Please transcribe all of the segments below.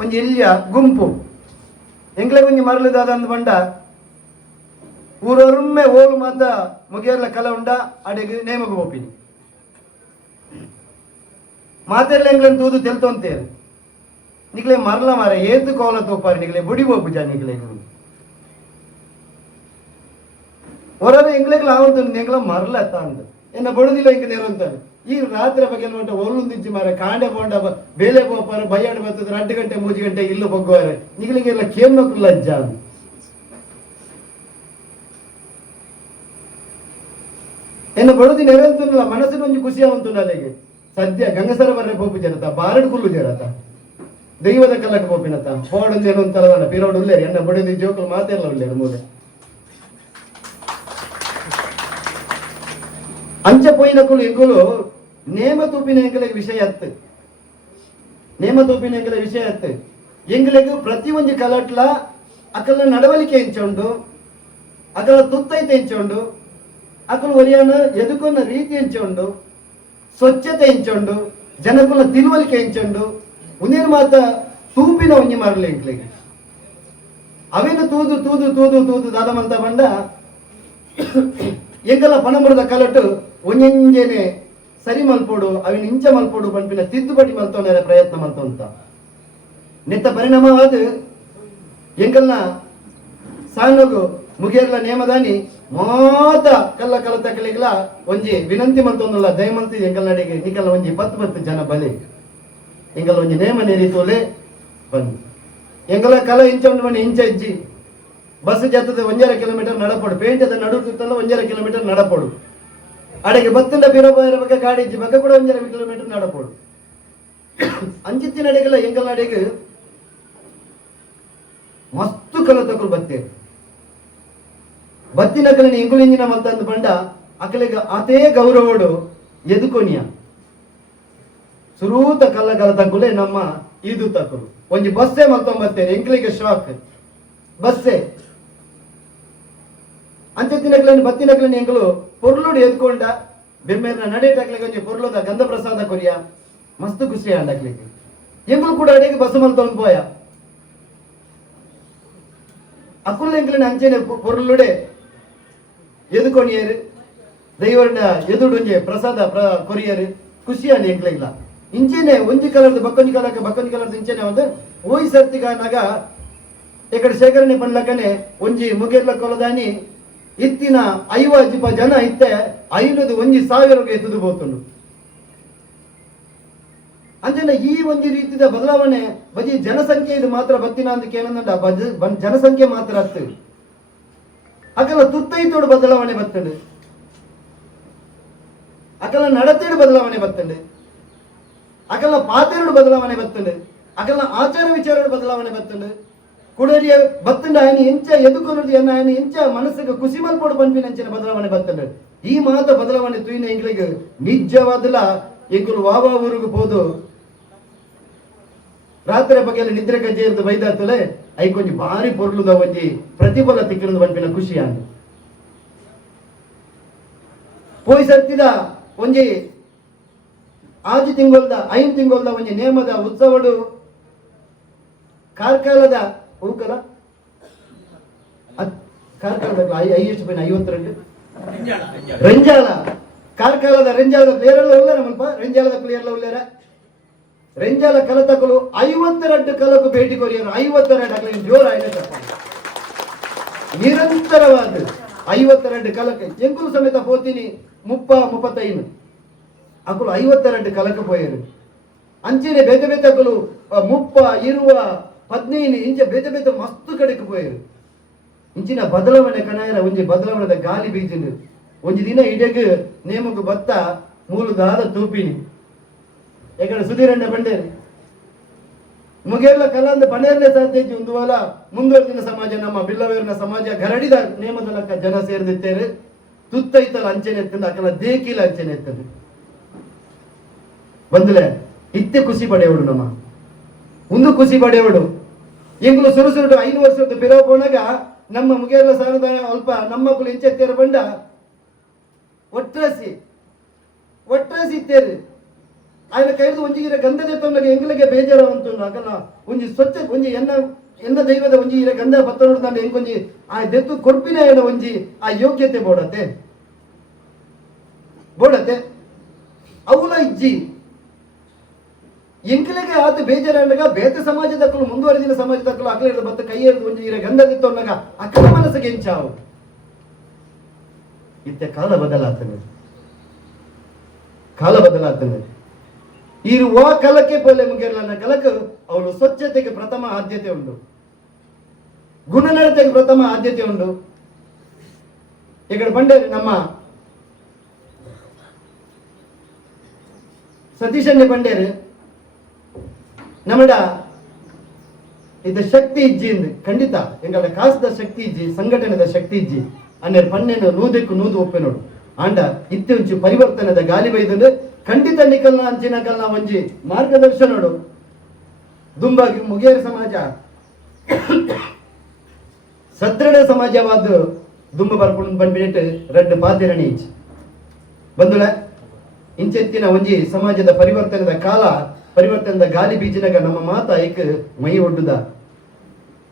ಒಂಜಿ ಇಲ್ಲಿಯ ಗುಂಪು ಎಂಕ್ಲೆ ಒಂಜಿ ಮರಳುದಾದ ಅಂದ್ ಬಂಡ ಊರೊರ್ಮೆ ಓಲು ಮಾತ ಮುಗಿಯರ್ಲ ಕಲ ಉಂಡ ಅಡೆಗೆ ನೇಮಗ ಹೋಪಿನಿ ಮಾತೆರ್ಲ ಎಂಗ್ಲೆನ್ ತೂದು ತೆಲ್ತೊಂತೇರು ನಿಕ್ಲೆ ಮರಲ ಮಾರ ಏತು ಕೋಲ ತೋಪಾರಿ ನಿಕ್ಲೆ ಬುಡಿ ಹೋಪು ಜಾ ನಿಕ್ಲೆ ಹೊರರೆ ಎಂಗ್ಲೆಗ್ಲ ಆವತ್ತು ಎಂಗ್ಲ ಮರಲ ಅಂದ ಎನ್ನ ಬಡುದಿಲ್ಲ ಇಂಕ ನೇರಂತಾರೆ ಈ ರಾತ್ರಿ ಬಗ್ಗೆ ನೋಟ ಒಲ್ಲುಂದಿಜ್ಜಿ ಮಾರ ಕಾಂಡೆ ಬೋಂಡ ಬೇಲೆ ಬೋಪಾರ ಬಯ್ಯಾಡು ಬರ್ತದೆ 2 ಗಂಟೆ 3 ಗಂಟೆ ಇಲ್ಲು ಬಗ್ಗುವಾರೆ ನಿಗಳಿಗೆಲ್ಲ ಕೇಮ್ನಕ್ಕು ಲಜ್ಜ ಎನ್ನ ಬಡುದಿ ನೆರಂತಲ್ಲ ಮನಸ್ಸಿನ ಒಂಜಿ ಖುಷಿ ಆವಂತುಂಡು ಅಲ್ಲಿಗೆ ಸದ್ಯ ಗಂಗಸರ ಬರ್ರೆ ಬೋಪು ಜನತ ಬಾರಡು ಕುಲ್ಲು ಜರತ ದೈವದ ಕಲ್ಲಕ ಬೋಪಿನತ ಹೋಡಂದೇನು ಅಂತಲ್ಲ ಪಿರೋಡು ಉಳ್ಳೇರಿ ಎನ್ನ ಬಡುದಿ ಜೋಕಲು ಮಾತೆಲ್ಲ ಉಳ್ಳೇರು ಮೂಲೆ ಅಂಚ ಪೋಯಿನಕುಲು ಎಂಗುಲು ನೇಮ ತೂಪಿನ ಎಂಗಲಿಗೆ ವಿಷಯ ಅತ್ತು ನೇಮ ತೂಪಿನ ಎಂಗಲ ವಿಷಯ ಅತ್ತು ಎಂಗಲಿಗೆ ಪ್ರತಿ ಒಂಜಿ ಕಲಟ್ಲ ಅಕಲ್ನ ನಡವಳಿಕೆ ಎಂಚುಂಡು ಅಕಲ ತುತ್ತೈತೆ ಎಂಚುಂಡು ಅಕಲು ಒರಿಯಾನ ಎದುಕೊನ್ನ ರೀತಿ ಎಂಚುಂಡು ಸ್ವಚ್ಛತೆ ಎಂಚುಂಡು ಜನಕುಲ ತಿಳುವಳಿಕೆ ಎಂಚುಂಡು ಉಂದೇನು ಮಾತ ತೂಪಿನ ಒಂಜಿ ಮರಲಿ ಎಂಕ್ಲಿಗೆ ಅವೇನು ತೂದು ತೂದು ತೂದು ತೂದು ದಾದಮಂತ ಬಂಡ ಎಂಕಲ ಪಣಮುರದ ಕಲಟು ಒಂಜೆಂಜೆನೆ ಸರಿ ಮಲ್ಪೋಡು ಅವಿನ ಇಂಚ ಮಲ್ಪೋಡು ಪಂಪಿನ ತಿದ್ದುಪಡಿ ಮಲ್ತೋನ ಪ್ರಯತ್ನ ಮಲ್ತೊಂತ ನೆತ್ತ ಪರಿಣಾಮವಾದ ಎಂಕಲ್ನ ಸಾನಗು ಮುಗಿಯರ್ಲ ನೇಮದಾನಿ ಮಾತ ಕಲ್ಲ ಕಲತಕಲಿಗ್ಲ ಒಂಜಿ ವಿನಂತಿ ಮಲ್ತೊಂದಲ್ಲ ದಯಮಲ್ತಿ ಎಂಕಲ್ ನಡೆಗೆ ನಿಕಲ್ಲ ಒಂಜಿ 10 ಜನ ಬಲೆ ಎಂಕಲ್ ಒಂಜಿ ನೇಮ ನೆರಿತೋಲೆ ಬಂದು ಎಂಕಲ ಕಲ ಇಂಚ ಉಂಡು ಮನೆ ಇಂಚ ಇಜ್ಜಿ ಬಸ್ ಜತ್ತದ 1.5 ಕಿಲೋಮೀಟರ್ ನಡಪಡು ಪೇಂಟದ ನಡುತ್ತಲ್ಲ 1.5 ಕಿಲೋಮೀಟರ್ ನಡಪಡು ಅಡೆಗೆ ಬತ್ತಿಂದ ಬೀರಬಾಯಿರ ಬಗ್ಗೆ ಗಾಡಿ ಇಜ್ಜಿ ಬಗ್ಗೆ ಕೂಡ 1.5 ಕಿಲೋಮೀಟರ್ ನಡಪಡು ಅಂಚಿತ್ತಿನ ಅಡೆಗೆಲ್ಲ ಎಂಕಲ್ ನಡೆಗೆ ಮಸ್ತು ಕಲತಕರು ಬತ್ತೇರು ಬತ್ತಿನ ಕಲಿನ ಎಂಗುಲು ಇಂಜಿನ ಮಲ್ತಂದು ಬಂಡ ಅಕಲಿಗೆ ಅದೇ ಗೌರವಡು ಎದುಕೊನಿಯ ಸುರೂತ ಕಲ್ಲ ಕಲತಕುಲೆ ನಮ್ಮ ಇದು ತಕರು ಒಂಜಿ ಬಸ್ಸೇ ಮಲ್ತೊಂಬತ್ತೇರು ಎಂಕಲಿಗೆ ಶಾಕ್ ಬಸ್ಸೇ ಅಂಚತ್ತಿನಕ್ಲನ್ನು ಬತ್ತಿನಕ್ಲನ್ನು ಎಂಗಳು ಪೊರ್ಲುಡು ಎದ್ಕೊಂಡ ಬೆಮ್ಮೇರ್ನ ನಡೆಯಟಾಕ್ಲಿಗೆ ಒಂಜಿ ಪೊರ್ಲುದ ಗಂಧ ಪ್ರಸಾದ ಕೊರಿಯ ಮಸ್ತು ಖುಷಿ ಅಂಡಕ್ಲಿಗೆ ಎಂಗಳು ಕೂಡ ಅಡೆಗೆ ಬಸ್ಸು ಮಲ್ತೊಂದು ಪೋಯ ಅಕುಲ್ ಎಂಕ್ಲಿನ ಅಂಚೆನೆ ಪೊರ್ಲುಡೆ ಎದುಕೊಣಿಯರು ದೈವರನ್ನ ಎದುಡುಂಜೆ ಪ್ರಸಾದ ಕೊರಿಯರು ಖುಷಿ ಅಂಡ್ ಎಂಕ್ಲಿಗ್ಲ ಇಂಚೆನೆ ಒಂಜಿ ಕಲರ್ದು ಬಕ್ಕೊಂಜಿ ಕಲರ್ದು ಇಂಚೆನೆ ಒಂದು ಓಯ್ ಸರ್ತಿಗ ನಗ ఇక్కడ సేకరణ పనులకనే ಒಂಜಿ ಮುಗಿರ್ಲ ಕೊಲದಾನಿ ಇತ್ತಿನ 50 ಜನ ಇತ್ತೆ 5,1,000 ಎತ್ತದು ಹೋಗ್ತುಂಡು ಅಂಜನ ಈ ಒಂಜಿ ರೀತಿಯ ಬದಲಾವಣೆ ಬಜಿ ಜನಸಂಖ್ಯೆ ಇದು ಮಾತ್ರ ಬತ್ತಿನ ಅಂತ ಏನಂದ ಜನಸಂಖ್ಯೆ ಮಾತ್ರ ಆಗ್ತದೆ ಅಕಲ ತುತ್ತೈತೋಡು ಬದಲಾವಣೆ ಬರ್ತದೆ ಅಕಲ ನಡತೆಡು ಬದಲಾವಣೆ ಬರ್ತದೆ ಅಕಲ ಪಾತೆರಡು ಬದಲಾವಣೆ ಬರ್ತದೆ ಅಕಲ ಆಚಾರ ವಿಚಾರಗಳು ಬದಲಾವಣೆ ಬರ್ತದೆ ಕುಡರಿಯ ಬತ್ತಂಡ ఆయన ಎಂಚ ಎದುಕೊನದು ಎನ್ನ ఆయన ಎಂಚ ಮನಸ್ಸಿಗೆ ಖುಷಿ ಮಲ್ಪೋಡು ಪಂಪಿನ ಅಂಚಿನ ಬದಲಾವಣೆ ಬತ್ತಂಡ ಈ ಮಾತ ಬದಲಾವಣೆ ತುಯಿನ ಎಂಗ್ಲಿಗೆ ನಿಜವಾದಲ ಎಂಕುಲು ವಾವಾ ಊರಿಗೆ ಹೋದು ರಾತ್ರಿ ಬಗೆಯಲ್ಲಿ ನಿದ್ರೆ ಕಜ್ಜೆ ಇರ್ದು ಬೈದಾತಲೆ ಐಕೊಂಜಿ ಭಾರಿ ಪೊರ್ಲುದ ಒಂಜಿ ಪ್ರತಿಫಲ ತಿಕ್ಕಿನ ಪಂಪಿನ ಖುಷಿ ಅಂದು ಪೋಯಿ ಸರ್ತಿದ ಒಂಜಿ 6 ತಿಂಗೊಲ್ದ 5 ತಿಂಗೊಲ್ದ ಒಂಜಿ ನೇಮದ ಉತ್ಸವಡು ಕಾರ್ಕಾಲದ ಹೂಕಲ ಕಾರ್ಕಾಲದ ಎಷ್ಟು ಪೈನ 52 ರೆಂಜಾಲ ಕಾರ್ಕಾಲದ ರೆಂಜಾಲದ ಪ್ಲೇಯರ್ ಎಲ್ಲ ಉಳ್ಳಾರ ಮಲ್ಪ ರೆಂಜಾಲದ ಪ್ಲೇಯರ್ ಎಲ್ಲ ಉಳ್ಳಾರ ರೆಂಜಾಲ ಕಲತಕಲು 52 ಕಲಕು ಭೇಟಿ ಕೊರಿಯರು 52 ಅಗಲಿನ ಜೋರ ಆಯ್ತಪ್ಪ ನಿರಂತರವಾದ 52 ಕಲಕ ಎಂಕುಲು ಸಮೇತ ಪೋತಿನಿ 35 ಅಕಲು 52 ಕಲಕ ಪೋಯರು ಅಂಚೆನೆ ಬೇತೆ ಬೇತಕಲು 30 20 15 ಇಂಚ ಬೇತೆ ಬೇತೆ ಮಸ್ತು ಕಡೆಗೆ ಪೋಯರು ಇಂಚಿನ ಬದಲಾವಣೆ ಕಣಾಯರ ಒಂಜಿ ಬದಲಾವಣೆದ ಗಾಲಿ ಬೀಜಿಂದು ಒಂಜಿ ದಿನ ಇಡೆಗ್ ನೇಮಗು ಬತ್ತ ಮೂಲದಾದ ತೂಪಿನಿ ಯಾಕಂದ್ರೆ ಸುಧೀರಣ್ಣ ಬಂಡೇರಿ ಮುಗೆಲ್ಲ ಕಲಾಂದ ಪಣೇರ್ಲೆ ಸಾಧ್ಯತೆ ಒಂದುವಲ ಮುಂದುವರೆದಿನ ಸಮಾಜ ನಮ್ಮ ಬಿಲ್ಲವೇರಿನ ಸಮಾಜ ಗರಡಿದ ನೇಮದ ಲಕ್ಕ ಜನ ಸೇರಿದಿತ್ತೇರು ತುತ್ತೈತಲ ಅಂಚೆನೆ ಎತ್ತಂದು ಅಕಲ ದೇಕಿಲ ಅಂಚೆನೆ ಎತ್ತದು ಬಂದಲೆ ಇತ್ತೆ ಖುಷಿ ಪಡೆಯೋಡು ನಮ್ಮ ಒಂದು ಖುಷಿ ಪಡೆಯೋಡು ಎಂಗ್ಲು ಸುರುಸುರುಡು 5 ವರ್ಷದ ಬಿರೋ ಪೋನಾಗ ನಮ್ಮ ಮುಗಿಯರ್ಲ ಸಾರದ ಅಲ್ಪ ನಮ್ಮ ಮಕ್ಕಳು ಇಂಚೆತ್ತೇರು ಬಂಡ ಒಟ್ರಾಸಿ ಇತ್ತೇರು ఆయన ಕೈದು ಒಂಜಿ ಇರ ಗಂಧದ ತೊಂದಗೆ ಎಂಗ್ಲಿಗೆ ಬೇಜಾರವಂತು ಆಗಲ್ಲ ಒಂಜಿ ಸ್ವಚ್ಛ ಒಂಜಿ ಎನ್ನ ದೈವದ ಒಂಜಿ ಇರ ಗಂಧ ಬತ್ತ ನೋಡ್ದಂಡೆ ಎಂಗೊಂಜಿ ಆ ದೆತ್ತು ಕೊರ್ಪಿನ ಏನ ಒಂಜಿ ಆ ಯೋಗ್ಯತೆ ಬೋಡತೆ ಅವಲ ಇಜ್ಜಿ ಎಂಕ್ಲೆಗೆ ಆತ ಬೇಜಾರಾಗ ಬೇತೆ ಸಮಾಜದಕ್ಕಲು ಮುಂದುವರೆದಿನ ಸಮಾಜದಕ್ಕಲು ಅಕಲ ಹಿಡಿದು ಬತ್ತ ಕೈ ಹಿಡಿದು ಒಂಜಿ ಇರ ಗಂಧದಿತ್ತೊಂಡಾಗ ಅಕ್ಕನ ಮನಸ್ಸಿಗೆ ಎಂಚಾವು ಇತ್ತೆ ಕಾಲ ಬದಲಾಗ್ತದೆ ಇರುವ ಕಲಕ್ಕೆ ಪೊಲೆ ಮುಗಿರಲ್ಲ ಕಲಕ್ಕೆ ಅವಳು ಸ್ವಚ್ಛತೆಗೆ ಪ್ರಥಮ ಆದ್ಯತೆ ಉಂಟು, ಗುಣನಡತೆಗೆ ಪ್ರಥಮ ಆದ್ಯತೆ ಉಂಟು. ಈಗ ಬಂಡೇರಿ ನಮ್ಮ ಸತೀಶನ್ನೇ ಬಂಡೇರಿ ನಮ್ಮಡ ಇದು ಶಕ್ತಿ ಇಜ್ಜಿ ಖಂಡಿತ ಎಂಗಳ ಕಾಸದ ಶಕ್ತಿ ಇಜ್ಜಿ ಸಂಘಟನೆದ ಶಕ್ತಿ ಇಜ್ಜಿ ಅನ್ನೇರು ಪಣ್ಣೆನು ನೂದಕ್ಕೂ ನೂದು ಒಪ್ಪೆ ನೋಡು ಆಂಡ ಇತ್ತೆ ಒಂಚು ಪರಿವರ್ತನದ ಗಾಲಿ ಬೈದಂದ್ರೆ ಖಂಡಿತ ನಿಕಲ್ನ ಅಂಚಿನಕಲ್ನ ಒಂಜಿ ಮಾರ್ಗದರ್ಶನೋಡು ದುಂಬಾಗಿ ಮುಗೇರಿ ಸಮಾಜ ಸದೃಢ ಸಮಾಜವಾದ ದುಂಬ ಬರ್ಕೊಂಡು ಬಂದ್ಬಿಟ್ಟು ರೆಡ್ ಪಾತಿರಣಿ ಇಚ್ಚಿ ಬಂದುಳ ಇಂಚೆತ್ತಿನ ಒಂಜಿ ಸಮಾಜದ ಪರಿವರ್ತನದ ಗಾಲಿ ಬೀಜಿನಾಗ ನಮ್ಮ ಮಾತ ಐಕ್ ಮೈ ಒಡ್ಡುದ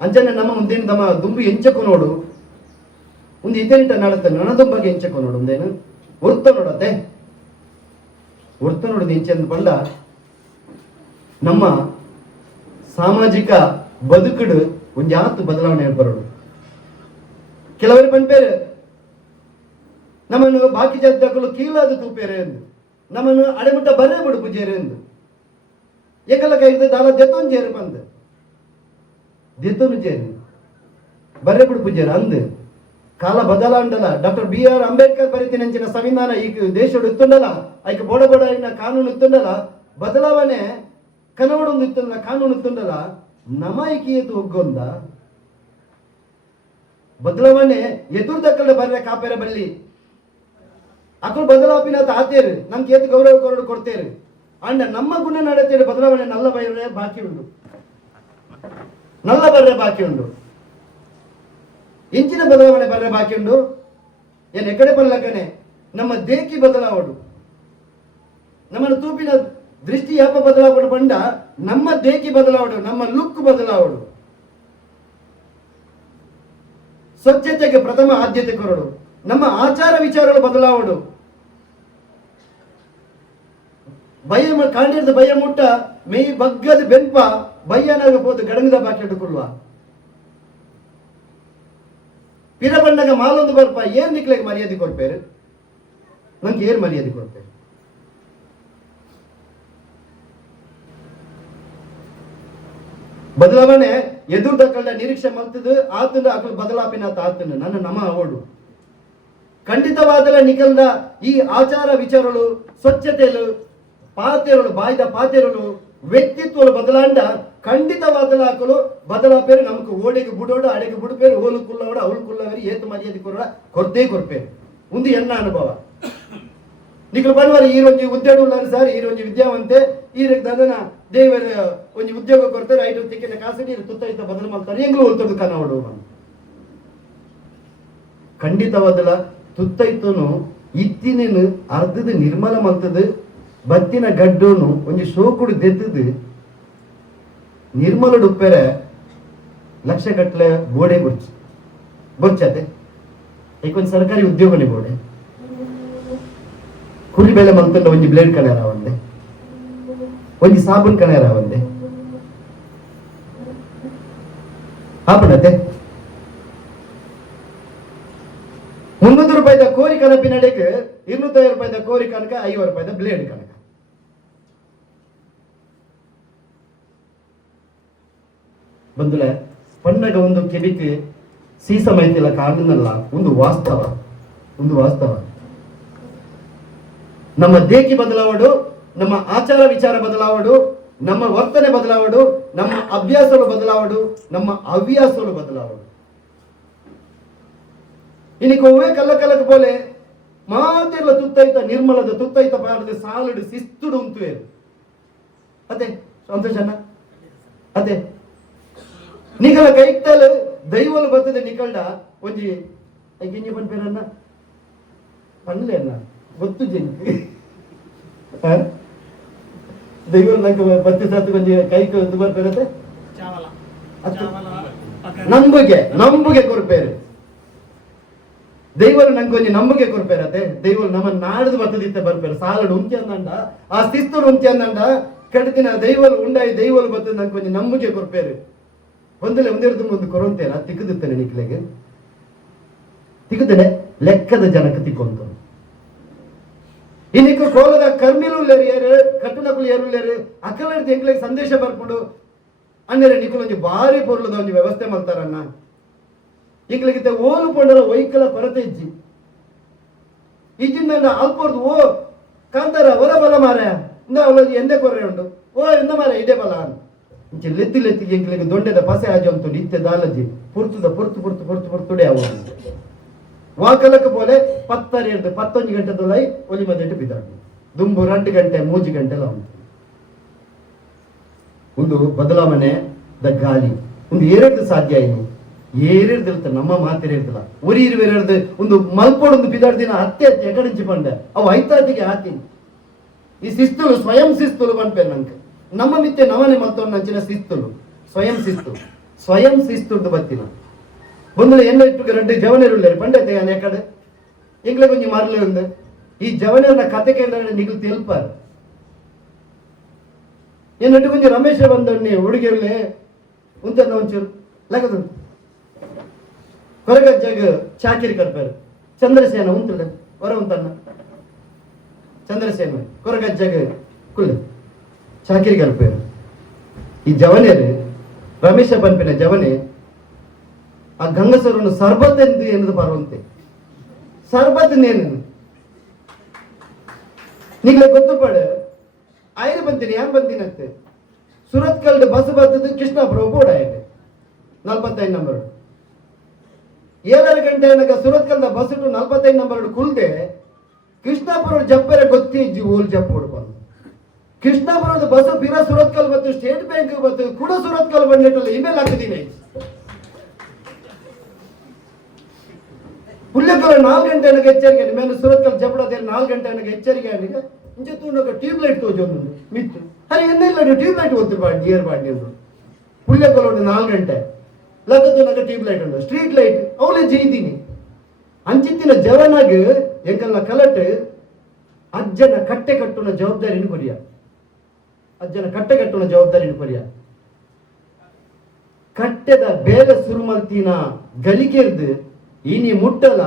ಅಂಚನೆ ನಮ್ಮ ಮುಂದೇನು ನಮ್ಮ ದುಂಬು ಎಂಚಕು ನೋಡು ಒಂದು ಇದೇಂಟ ನಡತ್ತೆ ನನ್ನ ದುಂಬಗೆ ಎಂಚಕು ನೋಡು ಒಂದೇನು ಒರ್ತ ನೋಡತ್ತೆ ಒರ್ತ ನೋಡುದು ಇಂಚೆಂದು ಬಂದ ನಮ್ಮ ಸಾಮಾಜಿಕ ಬದುಕುಡು ಒಂದು ಯಾತು ಬದಲಾವಣೆ ಬರೋಡು ಕೆಲವರು ಬಂದ್ಪೇರು ನಮ್ಮನ್ನು ಬಾಕಿ ಜಾತಕಲು ಕೀಲಾದ ತೂಪೇರೆ ಎಂದು ನಮ್ಮನ್ನು ಅಡೆಮುಟ್ಟ ಬರ್ರೆ ಬಿಡು ಪೂಜೇರೆ ಎಂದು ಏಕಲ್ಲ ಕೈದು ದಾಲ ದೆತ್ತೊಂದು ಜೇರು ಬಂದು ದೆತ್ತೊಂದು ಜೇರು ಬರ್ರೆ ಬಿಡು ಪೂಜೇರ ಅಂದು ಕಾಲ ಬದಲಾಂಡಲ್ಲ ಡಾಕ್ಟರ್ BR ಅಂಬೇಡ್ಕರ್ ಬರೀತೀನಿ ಅಂಚಿನ ಸಂವಿಧಾನ ಈಗ ದೇಶಡು ಇತ್ತುಂಡಲ್ಲ ಐಕ ಬೋಡ ಇನ್ನ ಕಾನೂನು ಇತ್ತುಂಡಲ್ಲ ಬದಲಾವಣೆ ಕನವಡೊಂದು ಇತ್ತುಂಡಲ್ಲ ಕಾನೂನು ಇತ್ತುಂಡಲ್ಲ ನಮಾಯಿಕಿಯದು ಒಗ್ಗೊಂದ ಬದಲಾವಣೆ ಎದುರ್ದಕ್ಕಲ್ಲ ಬರ್ರೆ ಕಾಪೇರ ಬಲ್ಲಿ ಅಕ್ಕಳು ಬದಲಾಪಿನ ಆತೇರು ನಮ್ಗೆ ಏತು ಗೌರವ ಕೊರಡು ಕೊಡ್ತೇರು ಅಂಡ ನಮ್ಮ ಗುಣ ನಡತೇರು ಬದಲಾವಣೆ ನಲ್ಲ ಬರ್ರೆ ಬಾಕಿ ಉಂಡು ಇಂಚಿನ ಬದಲಾವಣೆ ಬರ್ರೆ ಬಾಕಿ ಉಂಡು ಏನ್ ಎಕಡೆ ಬಲ್ಲಕನೆ ನಮ್ಮ ದೇಕಿ ಬದಲಾವಡು ನಮ್ಮನ್ನು ತೂಪಿನ ದೃಷ್ಟಿ ಯಾಪ ಬದಲಾವಣೆ ಬಂಡ ನಮ್ಮ ದೇಕಿ ಬದಲಾವಡು ನಮ್ಮ ಲುಕ್ ಬದಲಾವಡು ಸ್ವಚ್ಛತೆಗೆ ಪ್ರಥಮ ಆದ್ಯತೆ ಕೊರಡು ನಮ್ಮ ಆಚಾರ ವಿಚಾರಗಳು ಬದಲಾವಡು ಬಯ್ಯ ಕಾಂಡಿರದ ಬಯ್ಯ ಮುಟ್ಟ ಮೇಯಿ ಬಗ್ಗದ ಬೆಂಪ ಬಯ್ಯನಾಗಬಹುದು ಗಡಂಗದ ಬಾಕಿ ಇಟ್ಟುಕೊಳ್ಳುವ ಪಿರ ಬಣ್ಣಗ ಮಾಲೊಂದು ಬರ್ಪ ಏನ್ ನಿಕ್ಲೆಗೆ ಮರ್ಯಾದೆ ಕೊಡ್ಪೇರು ನಂಗೆ ಏನ್ ಮರ್ಯಾದೆ ಕೊಡ್ಪೇರು ಬದಲಾವಣೆ ಎದುರ್ದಕ್ಕಳ ನಿರೀಕ್ಷೆ ಮಲ್ತದು ಆತನ ಅಕಲ್ ಬದಲಾಪಿನ ಆತನ ನನ್ನ ನಮ ಅವಡು ಖಂಡಿತವಾದಲ ನಿಕಲ್ದ ಈ ಆಚಾರ ವಿಚಾರಗಳು ಸ್ವಚ್ಛತೆಗಳು ಪಾತೆರಳು ಬಾಯ್ದ ಪಾತೆರಳು ವ್ಯಕ್ತಿತ್ವಗಳು ಬದಲಾಂಡ ಖಂಡಿತವಾದಲ ಹಾಕಲು ಬದಲಾಪೇರು ನಮಕ್ ಓಡೆಗೆ ಬುಡೋಡು ಅಡೆಗೆ ಬುಡಪೇರು ಓಲು ಕುಲ್ಲವಡ ಅವಳು ಕುಲ್ಲವರಿ ಏತು ಮರ್ಯಾದೆ ಕೊರಡ ಕೊರ್ಪೇರು ಒಂದು ಎನ್ನ ಅನುಭವ ನಿಖಲು ಬನ್ವಾರಿ ಈ ಒಂಜಿ ಉದ್ಯೋಗ ಉಳ್ಳಾರು ಸರ್ ಈ ಒಂಜಿ ವಿದ್ಯಾವಂತೆ ಈ ದನ ದೇವರ ಒಂಜಿ ಉದ್ಯೋಗ ಕೊಡ್ತಾರೆ ಐದು ತಿಕ್ಕಿನ ಕಾಸಡಿ ತುತ್ತ ಬದಲು ಮಾಡ್ತಾರೆ ಹೆಂಗ್ಲೂ ಉಳ್ತದ್ದು ಕನ್ನಡ ಖಂಡಿತವಾದಲ ತುತ್ತೈತನು ಇತ್ತಿನೇನು ಅರ್ಧದ ನಿರ್ಮಲ ಮಲ್ತದು ಬತ್ತಿನ ಗಡ್ಡೋನು ಒಂಜಿ ಶೋಕುಡು ದೆದ್ದದು ನಿರ್ಮಲಡು ಉಪ್ಪೆರೆ ಲಕ್ಷ ಗಟ್ಟಲೆ ಬೋಡೆ ಬೊರ್ಚತೆ ಈಗೊಂದು ಸರ್ಕಾರಿ ಉದ್ಯೋಗನೇ ಬೋಡೆ ಕುರಿ ಬೆಲೆ ಮಲ್ತಂಡ ಒಂಜಿ ಬ್ಲೇಡ್ ಕಣರ ಒಂದೆ ಒಂಜಿ ಸಾಬೂನ್ ಕಣರ ಒಂದೆ ಆಪಣತೆ 300 ರೂಪಾಯಿದ ಕೋರಿ ಕನಪಿನಡೆಗೆ 250 ರೂಪಾಯಿದ ಕೋರಿ ಕನಕ 50 ರೂಪಾಯಿದ ಬ್ಲೇಡ್ ಕನಕ ಬಂದುಲೆ ಪಣ್ಣಗ ಒಂದು ಕೆಬಿಕ್ ಸೀಸ ಮೈತಿಲ್ಲ ಕಾರಣನಲ್ಲ ಒಂದು ವಾಸ್ತವ ನಮ್ಮ ದೇಕಿ ಬದಲಾವಡು ನಮ್ಮ ಆಚಾರ ವಿಚಾರ ಬದಲಾವಡು ನಮ್ಮ ವರ್ತನೆ ಬದಲಾವಡು ನಮ್ಮ ಅಭ್ಯಾಸಗಳು ಬದಲಾವಡು ನಮ್ಮ ಹವ್ಯಾಸಗಳು ಬದಲಾವಡು ಇನ್ನಿಗೆ ಒವ್ವೇ ಕಲ್ಲಕ ಬೋಲೆ ಮಾತೆಲ್ಲ ತುತ್ತೈತ ನಿರ್ಮಲದ ತುತ್ತೈತ ಪಾಡದ ಸಾಲಡು ಶಿಸ್ತುಡು ಉಂತುವೇರು ಅದೇ ಸಂತೋಷನ ಅದೇ ನಿಕಲ ಕೈತಲು ದೈವಲು ಬರ್ತದೆ ನಿಕಲ್ಡ ಒಂಜಿ ಗಿಂಜಿ ಪನ್ಪೇರನ್ನ ಪನ್ಲೆ ಅನ್ನ ಗೊತ್ತು ಜಂಕ್ ದೈವ ನಂಗೆ ಬತ್ತಿ ಸತ್ತು ಕೊಂಚ ಕೈಗೆ ಇದು ಬರ್ತಿರತ್ತೆ ನಂಬುಗೆ ಕೊರ್ಪೇರು ದೈವಲು ನಂಗೆ ಕೊಂಚ ನಂಬುಗೆ ಕೊರ್ಪೇರತ್ತೆ ದೈವಲು ನಮ್ಮನ್ನು ನಾಡ್ದು ಬತ್ತದಿತ್ತೆ ಬರ್ಪೇರು ಸಾಲಡು ಉಂಚೆ ಅಂದಂಡ ಆ ಶಿಸ್ತುಡು ಉಂಚೆ ಅಂದಂಡ ಕಡಿದಿನ ದೈವಲು ಉಂಡಾಯಿ ದೈವಲು ಬತ್ತದ ನಂಗೆ ಕೊಂಚ ನಂಬುಗೆ ಕೊರ್ಪೇರು ಒಂದಲೆ ಒಂದಿರದು ಒಂದು ಕೊರಂತೇನ ತಿಕ್ಕದಿತ್ತೇನೆ ನಿಕ್ಲೆಗೆ ತಿಕ್ಕದೇನೆ ಲೆಕ್ಕದ ಜನಕ್ಕೆ ತಿಕ್ಕೊಂತ ಇನ್ನಿಕ್ಕ ಕೋಲದ ಕರ್ಮಿಲು ಏರು ಕಟ್ಟುನಕುಲು ಏರುಲೇರು ಅಕಲರ್ದು ಎಂಕ್ಲೆಗೆ ಸಂದೇಶ ಬರ್ಕೊಂಡು ಅಂದರೆ ನಿಖಲು ಒಂದು ಭಾರಿ ಪೊರ್ಲದ ಒಂದು ವ್ಯವಸ್ಥೆ ಮಾಡ್ತಾರನ್ನ ಈಗಲಿಗಿತ್ತೆ ಓಲು ಪೊಂಡರ ವೈಕಲ ಕೊರತೆ ಇಜ್ಜಿ ಇಜ್ಜಿಂದ ಅಲ್ಪೋರ್ದು ಓ ಕಾಂತಾರ ಹೊರ ಬಲ ಮಾರ ಇಂದ ಅವಳಿಗೆ ಎಂದೇ ಕೊರ್ರೆ ಉಂಟು ಓ ಎಂದ ಮಾರ ಇದೇ ಬಲ ಇಂಚೆ ಲೆತ್ತಿ ಲೆತ್ತಿಗೆ ಎಂಕ್ಲೆಗೆ ದೊಡ್ಡದ ಪಸೆ ಆಜು ಅಂತು ಇತ್ತೆ ದಾಲಜಿ ಪುರ್ತುದ ಪುರ್ತು ಪುರ್ತು ಪುರ್ತು ಪುರ್ತುಡೆ ಅವ ವಾಕಲಕ್ಕೆ പോലെ 11 ಗಂಟೆ ದೊಲೈ ಒಲಿ ಮದ್ದಿಟ್ಟು ಬಿದ್ದಾడు ದುಂಬು 2 ಗಂಟೆ 3 ಗಂಟೆ ಉಂಟು ಒಂದು ಬದಲಾವಣೆ ಗಾಳಿ ಒಂದು ಏರಿದ್ದು ಸಾಧ್ಯ ಏನು ಏರಿರ್ದಿರ್ತ ನಮ್ಮ ಮಾತಿರಿರ್ತಲ್ಲ ಒರಿ ಇರುವೆರದು ಒಂದು ಮಲ್ಪೊಡೊಂದು ಬಿದ್ದಾಡ ದಿನ ಅತ್ತೆ ಎಕಡಿಂಚಿ ಬಂಡೆ ಅವು ಐತಾತಿಗೆ ಹಾಕಿನಿ ಈ ಶಿಸ್ತುಲು ಸ್ವಯಂ ಶಿಸ್ತುಲು ಬಂದ್ಪೇರು ನಂಗೆ ನಮ್ಮ ಮಿತ್ತೆ ನವನೆ ಮಲ್ತೊಂದು ನಂಚಿನ ಶಿಸ್ತುಲು ಸ್ವಯಂ ಶಿಸ್ತುಂಡು ಬತ್ತಿನ ಒಂದು ಎನ್ನ ಇಟ್ಟು 2 ಜವನೇರುಳ್ಳೇರು ಪಂಡತೆ ಯಾನೆ ಕಡೆ ಎಂಗ್ಲೆ ಕೊಂಚ ಮಾರ್ಲೆ ಉಂದು ಈ ಜವನೇರನ ಕತೆ ಕೇಳಿದ್ರೆ ನಿಗಲು ತೆಲ್ಪಾರು ಏನಟ್ಟು ಕೊಂಚ ರಮೇಶ ಬಂದಣ್ಣಿ ಹುಡುಗಿರ್ಲೆ ಉಂತನ್ನ ಒಂಚೂರು ಲಗದು ಕೊರಗಜ್ಜಾಗ ಚಾಕಿರಿ ಕರ್ಪಾರು ಚಂದ್ರಸೇನ ಉಂತಲ್ಲ ಹೊರ ಉಂತನ್ನ ಚಂದ್ರಸೇನ ಕೊರಗಜ್ಜಾಗ ಕುಲ್ಲ ಚಾಕಿರಿ ಕರ್ಪಾರು ಈ ಜವನೇರು ರಮೇಶ ಪನ್ಪಿನ ಜವನೆ ಆ ಗಂಗಸರನ್ನು ಸರ್ಬತ್ ಎಂದು ಎನ್ನದು ಬರುವಂತೆ ಸರ್ಬತ್ ನೇನು ನಿಗ್ಲೆ ಗೊತ್ತು ಪಡ ಆಯ್ದು ಬಂತೀನಿ ಯಾನ್ ಬಂತೀನಂತೆ ಸುರತ್ ಕಲ್ದ ಬಸ್ ಬರ್ತದ್ದು ಕೃಷ್ಣಾಪುರ ಬೋರ್ಡ್ ಆಯ್ತು 45 ನಂಬರ್ 7 ಗಂಟೆ ಏನಕ ಸುರತ್ ಕಲ್ದ ಬಸ್ 45 ನಂಬರ್ ಕುಲ್ದೆ ಕೃಷ್ಣಾಪುರ ಜಪ್ಪರೆ ಗೊತ್ತಿ ಇಜ್ಜಿ ಓಲ್ ಜಪ್ಪ ಹೊಡ್ಕೊಂಡು ಕೃಷ್ಣಾಪುರದ ಬಸ್ ಬಿರ ಸುರತ್ ಕಲ್ ಬತ್ತು ಸ್ಟೇಟ್ ಬ್ಯಾಂಕ್ ಬತ್ತು ಕೂಡ ಸುರತ್ ಕಲ್ ಬಂದಿಟ್ಟಲ್ಲ ಇಮೇಲ್ ಹಾಕಿದ್ದೀನಿ ಪುಲ್ಯಕಲ 4 ಗಂಟೆ ನನಗೆ ಎಚ್ಚರಿಕೆ ಮೇಲೆ ಸುರತ್ಕಲ್ ಜಪಡೋದೇ 4 ಗಂಟೆ ನನಗೆ ಎಚ್ಚರಿಕೆ ಆಗಿದೆ ಇಂಚೆ ತೂನಕ ಟ್ಯೂಬ್ ಲೈಟ್ ತೋಜೊಂದು ಮಿತ್ತು ಅರೆ ಎನ್ನೆಲ್ಲ ಟ್ಯೂಬ್ ಲೈಟ್ ಓದ್ತಿರ್ ಬಾಡಿ ನಿಯರ್ ಬಾಡಿ ಅಂದ್ರು ಪುಲ್ಯಕಲ 4 ಗಂಟೆ ಲಗತ್ತು ನಗ ಟ್ಯೂಬ್ ಲೈಟ್ ಉಂಟು ಸ್ಟ್ರೀಟ್ ಲೈಟ್ ಅವಳೆ ಜೈತೀನಿ ಅಂಚಿತ್ತಿನ ಜವನಾಗ ಎಂಕಲ್ನ ಕಲಟ್ ಅಜ್ಜನ ಕಟ್ಟೆ ಕಟ್ಟುನ ಜವಾಬ್ದಾರಿನ ಕೊರಿಯ ಅಜ್ಜನ ಕಟ್ಟೆ ಕಟ್ಟುನ ಜವಾಬ್ದಾರಿನ ಕೊರಿಯ ಕಟ್ಟೆದ ಬೇಗ ಸುರುಮಲ್ತಿನ ಗಲಿಗೆರ್ದು ಇನಿ ಮುಟ್ಟಲ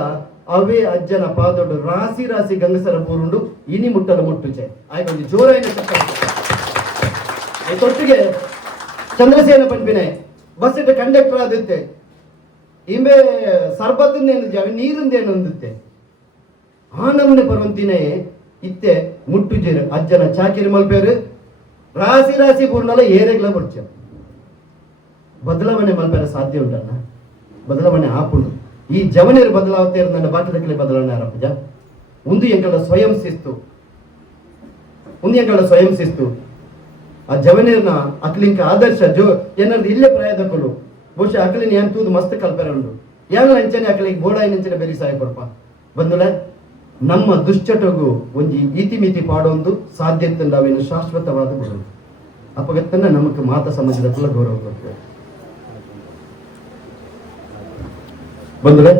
ಅವೇ ಅಜ್ಜನ ಪಾದೊಡು ರಾಸಿ ರಾಸಿ ಗಂಗಸರ ಪೂರುಂಡು ಇನಿ ಮುಟ್ಟಲ ಮುಟ್ಟುಚೆ ಆಯ್ತು ಜೋರಾಯಿನ ತೊಟ್ಟಿಗೆ ಚಂದ್ರಸೇನ ಪಂಪಿನೆ ಬಸ್ ಇಟ್ಟು ಕಂಡಕ್ಟರ್ ಆದಿತ್ತೆ ಇಂಬೆ ಸರ್ಬತ್ತೇನು ಜಾವಿ ನೀರಿಂದೇನು ಅಂದುತ್ತೆ ಆ ನಮ್ಮನೆ ಪರ್ವಂತಿನೇ ಇತ್ತೆ ಮುಟ್ಟುಜೇರು ಅಜ್ಜನ ಚಾಕಿರಿ ಮಲ್ಪೇರು ರಾಸಿ ರಾಸಿ ಪೂರ್ಣಲ ಏರೆಗ್ಲ ಬರ್ಚ ಬದಲಾವಣೆ ಮಲ್ಪೇರ ಸಾಧ್ಯ ಉಂಟಲ್ಲ ಬದಲಾವಣೆ ಆಪುಂಡು ಈ ಜವನೇರು ಬದಲಾವತ್ತೆ ನನ್ನ ಬಾಕಿದಕ್ಕೆ ಬದಲಾವಣೆ ಆರಂಭ ಒಂದು ಎಂಗಳ ಸ್ವಯಂ ಶಿಸ್ತು ಆ ಜವನೇರ್ನ ಅಕ್ಲಿಂಕ ಆದರ್ಶ ಏನಾದ್ರು ಇಲ್ಲೇ ಪ್ರಾಯದಕ್ಕಲು ಬಹುಶಃ ಅಕಲಿನ ಏನ್ ತೂದು ಮಸ್ತ್ ಕಲ್ಪನೆ ಉಂಟು ಯಾರು ಅಂಚನೆ ಅಕಲಿಗೆ ಬೋಡಾಯಿ ನಂಚನೆ ಬೆರಿ ಸಹಾಯ ಕೊಡಪ್ಪ ಬಂದುಳೆ ನಮ್ಮ ದುಶ್ಚಟಗೂ ಒಂಜಿ ಇತಿಮಿತಿ ಪಾಡೊಂದು ಸಾಧ್ಯತೆ ನಾವೇನು ಶಾಶ್ವತವಾದ ಬರೋದು ಅಪಗತ್ತನ್ನ ನಮಗೆ ಮಾತ ಸಮಾಜದ ಕುಲ ಗೌರವ ಕೊಡ್ತೇವೆ ಬಂದ್ರೆ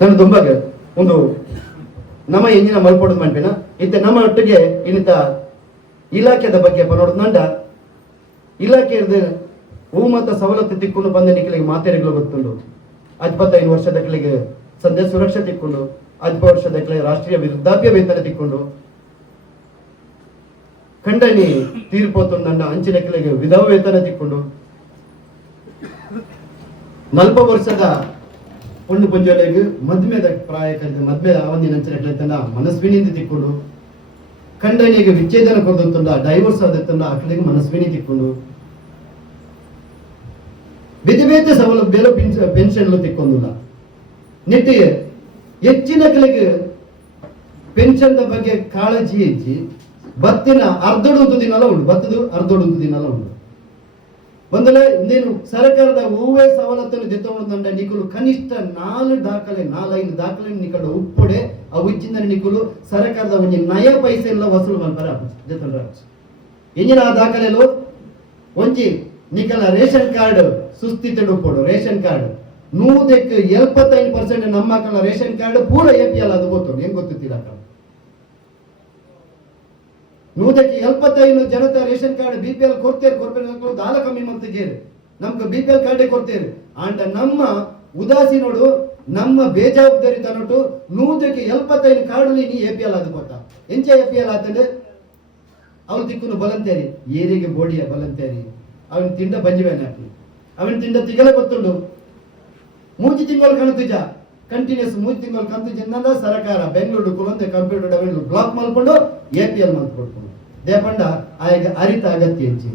ನಾನು ತುಂಬಾಗ ಒಂದು ನಮ್ಮ ಎಂಜಿನ ಮಲ್ಪೊಡೋದು ಮಾಡ್ಬೇನ ಇತ್ತೆ ನಮ್ಮ ಒಟ್ಟಿಗೆ ಇನ್ನಿತ ಇಲಾಖೆದ ಬಗ್ಗೆ ನೋಡೋದು ನಂಡ ಇಲಾಖೆ ಹೂಮತ ಸವಲತ್ತು ತಿಕ್ಕೊಂಡು ಬಂದ ನಿಖಲಿಗೆ ಮಾತೆರೆಗಳು ಗೊತ್ತುಂಡು 25 ವರ್ಷದ ಕಲಿಗೆ ಸಂದೇಶ ಸುರಕ್ಷೆ ತಿಕ್ಕೊಂಡು 10 ವರ್ಷದ ಕಲಿಗೆ ರಾಷ್ಟ್ರೀಯ ವೃದ್ಧಾಪ್ಯ ವೇತನ ತಿಕ್ಕೊಂಡು ಖಂಡನಿ ತೀರ್ಪೋತು ನನ್ನ ಅಂಚಿನ ಕಲಿಗೆ ವಿಧವ ವೇತನ ತಿಕ್ಕೊಂಡು 40 ವರ್ಷದ ಪುಂಡು ಪುಂಜಲೆಗೆ ಮದ್ಮೆದ ಪ್ರಾಯ ಕಲಿತ ಮದ್ಮೆದ ಅವನಿನ ಅಂಚಿನ ಕಲಿತನ ಮನಸ್ವಿನಿಂದ ತಿಕ್ಕೊಂಡು ಖಂಡನಿಗೆ ವಿಚ್ಛೇದನ ಕೊಡ್ದಂತಂಡ ಡೈವೋರ್ಸ್ ಆದತ್ತಂಡ ಅಕಲಿಗೆ ಮನಸ್ವಿನಿ ತಿಕ್ಕೊಂಡು ಬೇತೆ ಬೇತೆ ಸೌಲಭ್ಯ ಪೆನ್ಷನ್ಲು ತಿಕ್ಕೊಂದಿಲ್ಲ ನೆಟ್ಟಿಗೆ ಹೆಚ್ಚಿನ ಕಲಿಗೆ ಪೆನ್ಷನ್ ಬಗ್ಗೆ ಕಾಳಜಿ ಹೆಚ್ಚಿ ಬತ್ತಿನ ಅರ್ಧೊಡು ದಿನಲ್ಲ ಉಂಟು ಬತ್ತದು ಅರ್ಧೊಡು ದಿನಲ್ಲ ಉಂಟು ಒಂದಲ್ಲ ನೀನು ಸರ್ಕಾರದ ಹೂವೇ ಸವಲತ್ತನ್ನು ಜೊತೆ ನಿಕಲು ಕನಿಷ್ಠ 4 ದಾಖಲೆ 4-5 ದಾಖಲೆ ನಿಕಲು ಉಪ್ಪೊಡೆ ಆ ಉಜ್ಜಿನ ನಿಕಲು ಸರ್ಕಾರದ ಒಂದು ನಯ ಪೈಸೆ ಎಲ್ಲ ವಸೂಲು ಮಾಡ್ತಾರೆ ಜೊತೆ ಇಂಜಿನ ದಾಖಲೆಲು ಒಂಜಿ ನಿಕಲ ರೇಷನ್ ಕಾರ್ಡ್ ಸುಸ್ಥಿತಿಡು ಪೋಡು ರೇಷನ್ ಕಾರ್ಡ್ 75% ನಮ್ಮ ರೇಷನ್ ಕಾರ್ಡ್ ಪೂರ APL ಅದು ಗೊತ್ತು ಹೆಂಗ್ ಗೊತ್ತಿಲ್ಲ 75 ಜನತಾ ರೇಷನ್ ಕಾರ್ಡ್ BPL ಕೊಡ್ತೇವೆ ಕೊರ್ಪೊರೇಟ್ ದಾಲ ಕಮ್ಮಿ ಮಂತಿಗೇರು ನಮ್ಗೆ BPL ಕಾರ್ಡೇ ಕೊಡ್ತೇವೆ ಅಂಡ್ ನಮ್ಮ ಉದಾಸೀನೋಡು ನಮ್ಮ ಬೇಜವಾಬ್ದಾರಿ ತನೊಟ್ಟು 75 ಕಾರ್ಡ್ಲಿ ನೀ APL ಅದು ಗೊತ್ತಾ ಎಂಚ APL ಆತಂದ್ರೆ ಅವ್ರು ತಿಕ್ಕುನು ಬಲಂತೇರಿ ಏರಿಗೆ ಬೋಡಿಯ ಬಲಂತೇರಿ ಅವನ್ ತಿಂಡ ಬಂಜಿವೇನ ಅವನ್ ತಿಂಡ ತಿಗಲ ಗೊತ್ತುಂಡು 3 ತಿಂಗಳು ಕಣತಿಜ ಕಂಟಿನ್ಯೂಸ್ 3 ತಿಂಗಳು ಕಂತಿಜಿಂದ ಸರ್ಕಾರ ಬೆಂಗಳೂರು ಕುಲಂತೆ ಕಂಪ್ಯೂಟರ್ ಡೆವಲಪ್ ಬ್ಲಾಕ್ ಮಾಡ್ಕೊಂಡು APL ಮಾಡ್ಕೊಡ್ಕೊಂಡು ದೇಪಂಡ ಆಗ ಅರಿತ ಅಗತ್ಯ ಹೆಚ್ಚಿ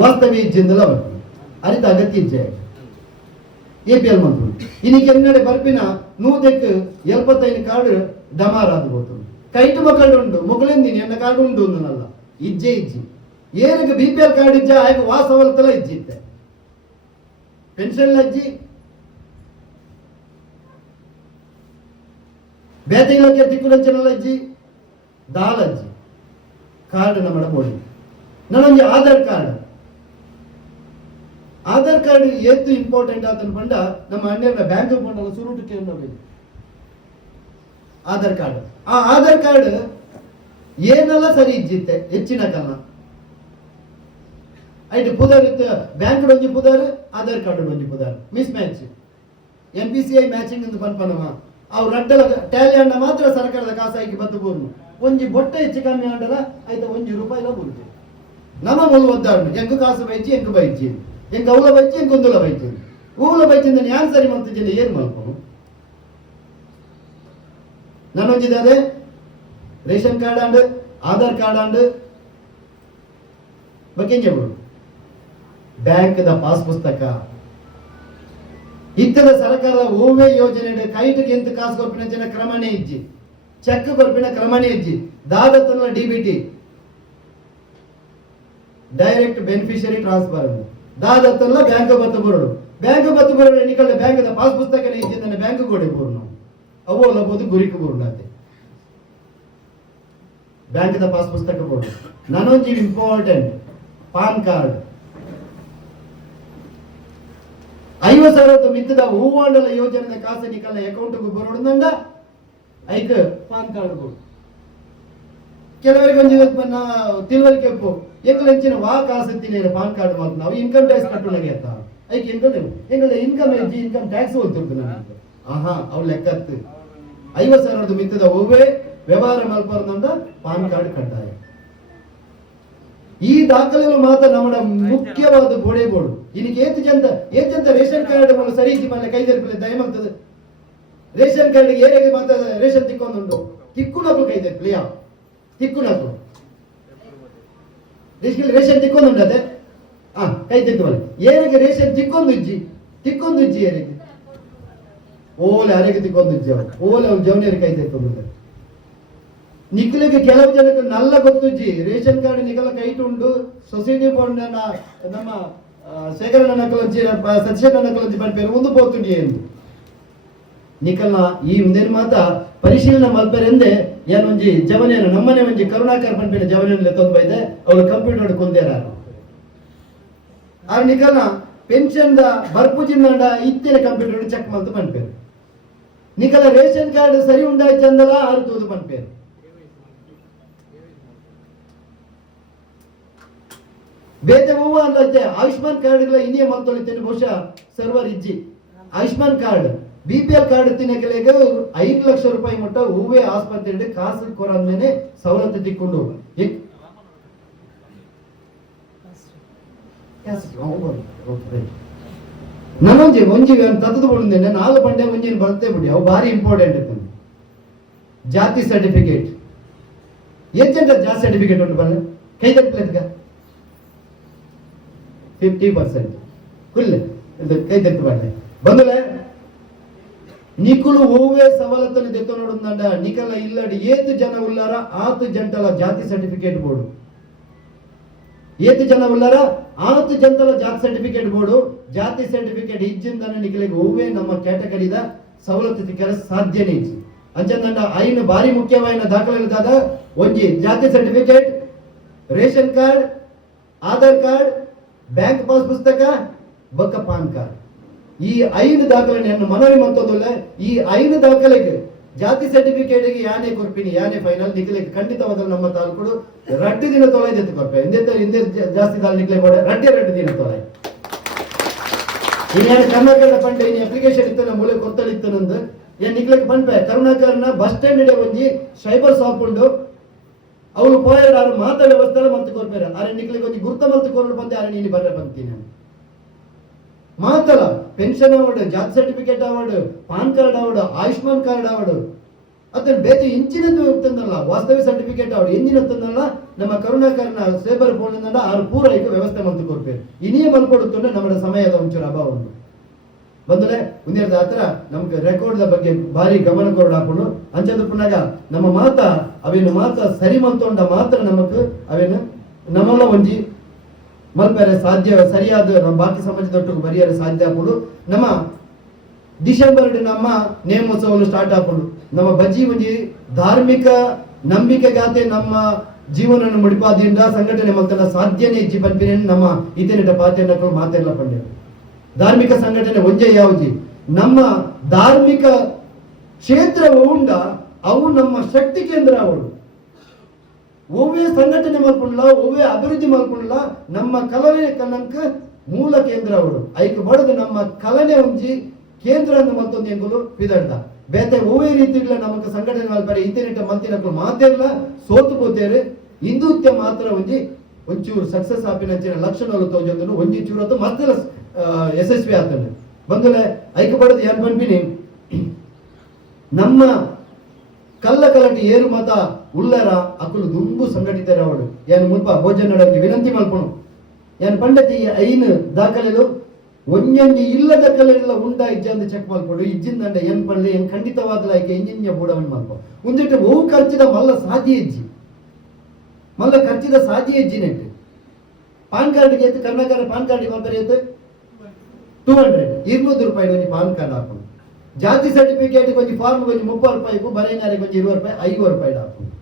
ವಾಸ್ತವಿ ಇಜ್ಜಿಂದಲ್ಲ ಬರ್ತೀನಿ ಅರಿತ ಅಗತ್ಯ ಹೆಚ್ಚೆ APL ಮಾಡ್ಕೊಂಡು ಇನ್ನಿಗೆ ಎನ್ನಡೆ ಬರ್ಪಿನ 75 ಕಾರ್ಡ್ ಡಮಾರ್ ಆಗ್ಬೋದು ಕೈಟು ಮಕ್ಕಳು ಉಂಟು ಮೊಗಲೆಂದಿನಿ ಎನ್ನ ಕಾರ್ಡ್ ಉಂಟು ಅಂದನಲ್ಲ ಇಜ್ಜೆ ಏನಿಗೆ BPL ಕಾರ್ಡ್ ಇಜ್ಜ ಆಗ ವಾಸವಲ್ತಲ ಇಜ್ಜಿತ್ತೆ ಪೆನ್ಷನ್ ಅಜ್ಜಿ ಬೇತೆಗೆ ತಿಕ್ಕುಲಂಚನಲ್ಲ ಅಜ್ಜಿ ದಾಲಜ್ಜಿ ಕಾರ್ಡ್ ನಮ್ಮ ಬೋಡಿ ನನಗೆ ಆಧಾರ್ ಕಾರ್ಡ್ ಏತು ಇಂಪಾರ್ಟೆಂಟ್ ಆತನ ಪಂಡ ನಮ್ಮ ಅಣ್ಣ ಬ್ಯಾಂಕ್ ಅಕೌಂಟ್ ಅಲ್ಲ ಸುರುಟಕ್ಕೆ ಆಧಾರ್ ಕಾರ್ಡ್ ಆ ಆಧಾರ್ ಕಾರ್ಡ್ ಏನೆಲ್ಲ ಸರಿ ಇಜ್ಜಿತ್ತೆ ಹೆಚ್ಚಿನ ಕಾಲ ಐಟ್ ಪುದರ್ ಬ್ಯಾಂಕ್ ಒಂಜಿ ಪುದರ್ ಆಧಾರ್ ಕಾರ್ಡ್ ಒಂಜಿ ಪುದರ್ ಮಿಸ್ ಮ್ಯಾಚ್ NPCI ಮ್ಯಾಚಿಂಗ್ ಎಂದು ಪನ್ಪನವ ಅವು ರಡ್ಡಲ ಟ್ಯಾಲಿ ಅಂಡ ಮಾತ್ರ ಸರ್ಕಾರದ ಕಾಸಾಗಿ ಬತ್ತು ಬೋರ್ನು ಒಂಜಿ ಬೊಟ್ಟ ಹೆಚ್ಚು ಕಮ್ಮಿ ಆಂಡಲ ಆಯ್ತ ₹1 ಬುರ್ಜಿ ನಮ್ಮ ಮೂಲ ಒದ್ದಾಡು ಎಂಕ ಕಾಸು ಬೈಚಿ ಎಂಕ ಬೈಚಿ ಎಂಕ ಅವಲ ಬೈಚಿ ಎಂಕ ಒಂದುಲ ಬೈಚಿ ಊಲ ಬೈಚಿಂದ ಯಾನ್ ಸರಿ ಮಾಡ್ತಿದ್ದೇನೆ ಏನ್ ಮಲ್ಪನು ನನ್ನೊಂದಿದೆ ration card and Aadhaar card and ಬಗ್ಗೆ ಬ್ಯಾಂಕ್ ದ ಪಾಸ್ ಪುಸ್ತಕ ಇತ್ತದ ಸರ್ಕಾರದ ಓವೇ ಯೋಜನೆ ಕೈಟಿಗೆ ಎಂತ ಕಾಸು ಕೊರ್ಪಿನ ಜನ ಕ್ರಮಣೆ ಇಜ್ಜಿ ಚೆಕ್ ಕೊರ್ಪಿನ ಕ್ರಮಣೆ ಇಜ್ಜಿ ದಾದತ್ತನ DBT ಡೈರೆಕ್ಟ್ ಬೆನಿಫಿಷರಿ ಟ್ರಾನ್ಸ್ಫರ್ ದಾದತ್ತಲ್ಲ ಬ್ಯಾಂಕ್ ಬತ್ತು ಬರೋಡು ಎನ್ನಿಕಲ್ಲ ಬ್ಯಾಂಕ್ ದ ಪಾಸ್ ಪುಸ್ತಕನೇ ಇಜ್ಜಿ ಬ್ಯಾಂಕ್ ಕೊಡಿ ಬೋರ್ನು ಅವೋ ಲಬೋದು ಗುರಿಕು ಬೋರ್ನಾತೆ ಬ್ಯಾಂಕ್ ದ ಪಾಸ್ ಪುಸ್ತಕ ಬೋರ್ಡು ನನೊಂಜಿ ಇಂಪಾರ್ಟೆಂಟ್ ಪಾನ್ ಕಾರ್ಡ್ 50,000 ಮಿತ್ತದ ಹೂವಾಂಡಲ ಯೋಜನೆ ಕಾಸು ನಿಕಲ್ಲ ಅಕೌಂಟ್ಗೆ ಬರೋದಂಡ ಐಕ್ ಪಾನ್ ಕಾರ್ಡ್ ಬೋರ್ಡು ಕೆಲವರಿಗೆ ಒಂಜಿ ತಿಳುವಳಿಕೆ ಎಂಕಲೆಂಚಿನ ವಾ ಕಾಸತ್ತಿನ ಪಾನ್ ಕಾರ್ಡ್ ಮಾಡ್ತು ನಾವು ಇನ್ಕಮ್ ಟ್ಯಾಕ್ಸ್ ಕಟ್ಟುನಗೆ ಅಂತ ಐಕ್ ಎಂಕಲ ಇನ್ಕಮ್ ಹೆಚ್ಚಿ ಇನ್ಕಮ್ ಟ್ಯಾಕ್ಸ್ ಹೋಗ್ತಿರ್ತು ನನಗೆ ಅವು ಲೆಕ್ಕತ್ತು 50,000 ಮಿತ್ತದ ಹೂವೇ ವ್ಯವಹಾರ ಮಲ್ಪರ್ದಂಡ ಪಾನ್ ಕಾರ್ಡ್ ಕಡ್ಡಾಯ ಈ ದಾಖಲೆಗಳು ಮಾತ್ರ ನಮ್ಮ ಮುಖ್ಯವಾದ ಗೋಡೆ ಬೋರ್ಡು ಇನ್ನಿಗೆ ಏತಂತ ರೇಷನ್ ಕಾರ್ಡ್ ಸರಿ ಮನೆ ಕೈದರ್ಪಿಲ್ಲ ದಯಮಂತದ ರೇಷನ್ ಕಾರ್ಡ್ ಏರಿಗೆ ಮಾತ್ರ ರೇಷನ್ ತಿಕ್ಕೊಂದುಂಟು ತಿಕ್ಕುನಕು ಕೈದರ್ಪಿಲ್ಲ ತಿಕ್ಕುನಕು ರೇಷನ್ ತಿಕ್ಕೊಂದುಂಟು ಅದೇ ಕೈ ತಿಕ್ಕುವಲ್ಲ ಏರಿಗೆ ರೇಷನ್ ತಿಕ್ಕೊಂದುಜ್ಜಿ ಏರಿಗೆ ಓಲೆ ಅರೆಗೆ ತಿಕ್ಕೊಂದುಜ್ಜಿ ಓಲೆ ಅವ್ರು ಜವನಿಯರಿಗೆ ಕೈ ತಿಕ್ಕೊಂದು ನಿಖಲಿಗೆ ಕೆಲವು ಜನಕ್ಕೆ ನಲ್ಲ ಗೊತ್ತುಜ್ಜಿ ರೇಷನ್ ಕಾರ್ಡ್ ನಿಖಲ ಕೈಟ್ ಉಂಟು ಸೊಸೈಟಿ ಬೋರ್ಡ್ ನಮ್ಮ ಶೇಖರಣ್ಣ ನಕಲಜ್ಜಿ ಸತ್ಯಣ್ಣ ನಕಲಜ್ಜಿ ಪಂಪೇರು ಒಂದು ಪೋತುಂಡಿ ಎಂದು ನಿಖಲ್ನ ಈ ಮುಂದೇನು ಮಾತ ಪರಿಶೀಲನೆ ಮಲ್ಪೆರೆಂದೆ ಏನೊಂಜಿ ಜವನೇನು ನಮ್ಮನೆ ಒಂಜಿ ಕರುಣಾಕರ್ ಪಂಪಿನ ಜವನೇನು ತೊಂದು ಬೈದೆ ಅವರು ಕಂಪ್ಯೂಟರ್ ಕೊಂದೇರ ಆ ನಿಖಲ್ನ ಪೆನ್ಷನ್ ದ ಬರ್ಪುಜಿಂದ ಇತ್ತಿನ ಕಂಪ್ಯೂಟರ್ ಚೆಕ್ ಮಾಡ್ತು ಪಂಪೇರು ನಿಖಲ ರೇಷನ್ ಕಾರ್ಡ್ ಸರಿ ಉಂಡಾಯ್ತು ಚಂದಲ್ಲ ಆರು ತೂದು ಪಂಪೇರು ಬೇತೆ ಹೂವು ಅಂದ್ರೆ ಆಯುಷ್ಮಾನ್ ಕಾರ್ಡ್ಗಳ ಇನ್ನೇ ಮಾತೊಳಿತೇನೆ ಬಹುಶಃ ಸರ್ವರ್ ಇಜ್ಜಿ ಆಯುಷ್ಮಾನ್ ಕಾರ್ಡ್ BPL ಕಾರ್ಡ್ ತಿನ್ನಕೆಲೆಗೆ 5 ಲಕ್ಷ ರೂಪಾಯಿ ಮಟ್ಟ ಹೂವೇ ಆಸ್ಪತ್ರೆ ಕಾಸು ಕೊರಮೇಲೆ ಸವಲತ್ತು ತಿಕ್ಕೊಂಡು ನನ್ನೊಂಜಿ ತತ್ತದು ಬಿಡಿದ್ದೇನೆ 4 ಬಂಡೆ ಮುಂಜಿನ ಬರ್ತೇ ಬಿಡಿ ಅವು ಭಾರಿ ಇಂಪಾರ್ಟೆಂಟ್ ಇರ್ತದೆ ಜಾತಿ ಸರ್ಟಿಫಿಕೇಟ್ ಎಂತ ಜಾತಿ ಸರ್ಟಿಫಿಕೇಟ್ ಉಂಟು ಬನ್ನಿ ಕೈ ತಪ್ಪಲೆದ್ಗ 50% ಕುಲ್ಲ ಕೈ ತೆತ್ತು ಬಾಳೆ ಬಂದಲೆ ನಿಕುಲು ಹೂವೇ ಸವಲತ್ತನ್ನು ತೆತ್ತು ನೋಡುದಂಡ ನಿಕಲ ಇಲ್ಲಡಿ ಏತು ಜನ ಉಲ್ಲಾರ ಆತು ಜಂಟಲ ಜಾತಿ ಸರ್ಟಿಫಿಕೇಟ್ ಬೋರ್ಡು ಏತು ಜನ ಉಲ್ಲಾರ ಆತು ಜಂಟಲ ಜಾತಿ ಸರ್ಟಿಫಿಕೇಟ್ ಬೋರ್ಡು ಜಾತಿ ಸರ್ಟಿಫಿಕೇಟ್ ಇಜ್ಜಿಂದನೆ ನಿಕಲಿಗೆ ಹೂವೇ ನಮ್ಮ ಕ್ಯಾಟಗರಿದ ಸವಲತ್ತು ತಿಕ್ಕರ ಸಾಧ್ಯನೇ ಇಜ್ಜಿ ಅಂಚಂದಂಡ ಐನು ಬಾರಿ ಮುಖ್ಯವಾದ ದಾಖಲೆಗಳಾದ ಒಂಜಿ ಜಾತಿ certificate ration card, Aadhaar card, bank pass ಪುಸ್ತಕ, ಬೊಕ್ಕ ಪಾನ್ ಕಾರ್ಡ್. ಈ 5 ದಾಖಲೆ ನಾನು ಮನವಿ ಮಂತೋದಿಲ್ಲ. ಈ 5 ದಾಖಲೆಗೆ ಜಾತಿ ಸರ್ಟಿಫಿಕೇಟ್ಗೆ ಯಾನೇ ಕೊರ್ಪಿನಿ ಯಾನೇ ಫೈನಲ್ ನಿಕ್ಲಿಕ್ಕೆ ಖಂಡಿತವಾದ ನಮ್ಮ ತಾಲೂಕು ರಡ್ಡು ದಿನ ತೊಳೆ ಎತ್ತು ಕೊರ್ಪೆ ಹಿಂದೆ ಜಾಸ್ತಿ ತಾಲ್ ನಿಕ್ಲೆ ಕೊಡ ರಡ್ಡು ದಿನ ತೊಳೆ. ಇನ್ನು ಕರ್ನಾಟಕ ಪಂಡ ಇನ್ನು ಅಪ್ಲಿಕೇಶನ್ ಇತ್ತು ನಮ್ಮ ಮೂಲೆ ಕೊತ್ತಲಿತ್ತು ನಂದು ಏನ್ ನಿಕ್ಲಿಕ್ಕೆ ಪಂಪೆ ಕರುಣಾಕರನ ಬಸ್ ಸ್ಟ್ಯಾಂಡ್ ಇಡೆ ಒಂಜಿ ಸೈಬರ್ ಶಾಪ್ ಉಂಡು. ಅವಳು ಪೋಯಾಡು ಅವ್ರು ಮಾತಾಡೋ ವ್ಯವಸ್ಥೆ ಮತ್ತೆ ಕೊರ್ಪೇರ ಅರೆ ನಿಕ್ಲಿಕ್ಕೆ ಒಂಜಿ ಗುರ್ತ ಮಲ್ತು ಕೊರಡು ಬಂದೆ ಅರೆ ನೀನು ಬರ್ರೆ ಬಂತೀನಿ ಮಾತಲ್ಲ. ಪೆನ್ಷನ್ ಅವಾರ್ಡ್, ಜಾತಿ certificate award, PAN card award, Ayushman card award ಅದನ್ನ ಬೇತೆ ಇಂಚಿನದ್ದು ಇರ್ತದಲ್ಲ, ವಾಸ್ತವ್ಯ ಸರ್ಟಿಫಿಕೇಟ್ ಅವಾರ್ಡ್ ಎಂಜಿನತ್ತಲ್ಲ ನಮ್ಮ ಕರುಣಾಕರನ ಸೇಬರ್ ಫೋನ್ ಆರು ಪೂರ ಈಗ ವ್ಯವಸ್ಥೆ ಮಂತು ಕೊಡ್ಬೇಕು. ಇನ್ನೇ ಮಲ್ಕೊಡುತ್ತಂದ್ರೆ ನಮ್ಮ ಸಮಯದ ಒಂಚೂರು ಅಭಾವ ಉಂಟು ಬಂದ್ರೆ ಮುಂದಿನ ಹತ್ರ ನಮ್ಗೆ ರೆಕಾರ್ಡ್ ಬಗ್ಗೆ ಭಾರಿ ಗಮನ ಕೊರಡು ಹಾಕೊಂಡು ಅಂಚದ ಪುನಗ ನಮ್ಮ ಮಾತ ಅವೇನು ಮಾತ ಸರಿ ಮಂತೊಂಡ ಮಾತ್ರ ನಮಕ್ ಅವೇನು ನಮ್ಮಲ್ಲ ಒಂಜಿ ಮಲ್ಪೆರೆ ಸಾಧ್ಯ ಸರಿಯಾದ ನಮ್ಮ ಬಾಕಿ ಸಮಾಜದೊಟ್ಟಿಗೆ ಬರೆಯಲು ಸಾಧ್ಯ ಆಗ್ಬೋದು. ನಮ್ಮ ಡಿಸೆಂಬರ್ ನಮ್ಮ ನೇಮೋತ್ಸವ ಸ್ಟಾರ್ಟ್ ಆಗ್ಬೋದು. ನಮ್ಮ ಬಜ್ಜಿ ಒಂಜಿ ಧಾರ್ಮಿಕ ನಂಬಿಕೆಗಾತೆ ನಮ್ಮ ಜೀವನ ಮುಡಿಪಾದಿಂದ ಸಂಘಟನೆ ಮಲ್ತನ ಸಾಧ್ಯನೇ ಇಜ್ಜಿ ಪಂಪಿನ ನಮ್ಮ ಇತೇನಿಟ ಪಾತ್ಯನಗಳು ಮಾತೆಲ್ಲ ಪಂಡ್ಯ ಧಾರ್ಮಿಕ ಸಂಘಟನೆ ಒಂಜೆ ಯಾವ್ಜಿ ನಮ್ಮ ಧಾರ್ಮಿಕ ಕ್ಷೇತ್ರ ಉಂಡ ಅವು ನಮ್ಮ ಶಕ್ತಿ ಕೇಂದ್ರ ಅವಳು ಒವ್ವೇ ಸಂಘಟನೆ ಮಲ್ಕೊಂಡ್ಲ ಒವ್ವೇ ಅಭಿವೃದ್ಧಿ ಮಲ್ಕೊಂಡ್ಲ ನಮ್ಮ ಕಲನೆ ಕನಂಕ ಮೂಲ ಕೇಂದ್ರ ಅವಳು ಐಕ್ ಬಡದು ನಮ್ಮ ಕಲನೆ ಒಂಜಿ ಕೇಂದ್ರ ಅನ್ನು ಮತ್ತೊಂದು ಎಂಬುದು ಬಿದಡ್ದ ಬೇತೆ ಒವ್ವೇ ರೀತಿ ನಮಗೆ ಸಂಘಟನೆ ಮಲ್ಪರೆ ಇತೇನಿಟ ಮಂತಿನಗಳು ಮಾತೆಲ್ಲ ಸೋತು ಹೋತೇರು ಹಿಂದುತ್ವ ಮಾತ್ರ ಒಂಚೂರು ಸಕ್ಸಸ್ ಆಪಿನಂಚಿನ ಲಕ್ಷಣಗಳು ತೋಜಂದ್ರು ಒಂಜಿ ಚೂರತ್ತು ಮತ್ತೆ ಯಶಸ್ವಿ ಆಗ್ತದೆ ಬಂದಲೆ ಐಕ ಬಡದು ಏನ್ ಪಂಪಿನಿ ನಮ್ಮ ಕಲ್ಲ ಕಲಟಿ ಏರು ಮತ ಉಳ್ಳರ ಅಕ್ಕಲು ದುಂಬು ಸಂಘಟಿತರ ಅವಳು ಏನು ಮುಲ್ಪ ಭೋಜನ ನಡಕ್ಕೆ ವಿನಂತಿ ಮಲ್ಪಣು ಏನು ಪಂಡತಿ ಐನು ದಾಖಲೆಲು ಒಂಜಂಜಿ ಇಲ್ಲದ ಕಲೆಲ್ಲ ಉಂಡ ಇಜ್ಜಂದ ಚೆಕ್ ಮಾಡ್ಕೊಡು ಇಜ್ಜಿಂದಂಡ ಏನ್ ಪಡ್ಲಿ ಏನ್ ಖಂಡಿತವಾದ ಲೈಕ್ ಎಂಜಿನ್ಯ ಬೂಡವನ್ ಮಾಡ್ಕೊ ಒಂದಿಟ್ಟು ಹೂ ಖರ್ಚಿದ ಮಲ್ಲ ಸಾಧ್ಯ ಇಜ್ಜಿ ಮಲ್ಲ ಖರ್ಚಿದ ಸಾಧ್ಯ ಇಜ್ಜಿ ನೆಟ್ಟು ಪಾನ್ ಕಾರ್ಡ್ಗೆ ಎತ್ತು ಕರ್ನಾಟಕ ಪಾನ್ ಕಾರ್ಡ್ ಮಲ್ಪರೆ ಎತ್ತು 200 200 ರೂಪಾಯಿ ಒಂದು ಪಾನ್ ಕಾರ್ಡ್ ಹಾಕೊಂಡು ಜಾತಿ ಸರ್ಟಿಫಿಕೇಟ್ ಒಂದು ಫಾರ್ಮ್ ಒಂದು 30 ರೂಪಾಯಿ ಬರೆನಾರಿಗೆ ಒಂದು 20 ರೂಪಾಯಿ 5 ರೂಪಾಯಿ ಹಾಕೊಂಡು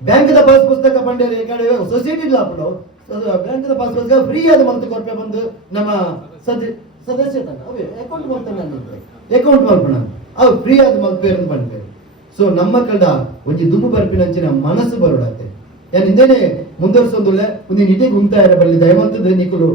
ಬ್ಯಾಂಕ್ ದ ಪಾಸ್ ಪುಸ್ತಕ ಪಂಡೇರಿ ಸೊಸೈಟಿ ಹಾಕೊಂಡು ಬ್ಯಾಂಕ್ ದ ಪಾಸ್ ಪುಸ್ತಕ ಫ್ರೀ ಆದ ಮಂತ್ ಕೊಡ್ಪೆ ಬಂದು ನಮ್ಮ ಸದಸ್ಯ ಅಕೌಂಟ್ ಮಾಡ್ತಾನೆ ಅಕೌಂಟ್ ಮಾಡ್ಕೋಣ ಅವು ಫ್ರೀ ಆದ ಮಂತ್ ಪೇರ್ ಬಂದ್ಪೇರು ಸೊ ನಮ್ಮ ಕಡ ಒಂಜಿ ದುಂಬು ಬರ್ಪಿನಂಚಿನ ಮನಸ್ಸು ಬರೋಡಾತೆ ಯಾನ್ ಹಿಂದೇನೆ ಮುಂದುವರ್ಸೋದಿಲ್ಲ ಒಂದು ಇಡೀ ಗುಂತಾ ಬರಲಿ ದಯವಂತದ ನಿಖಲು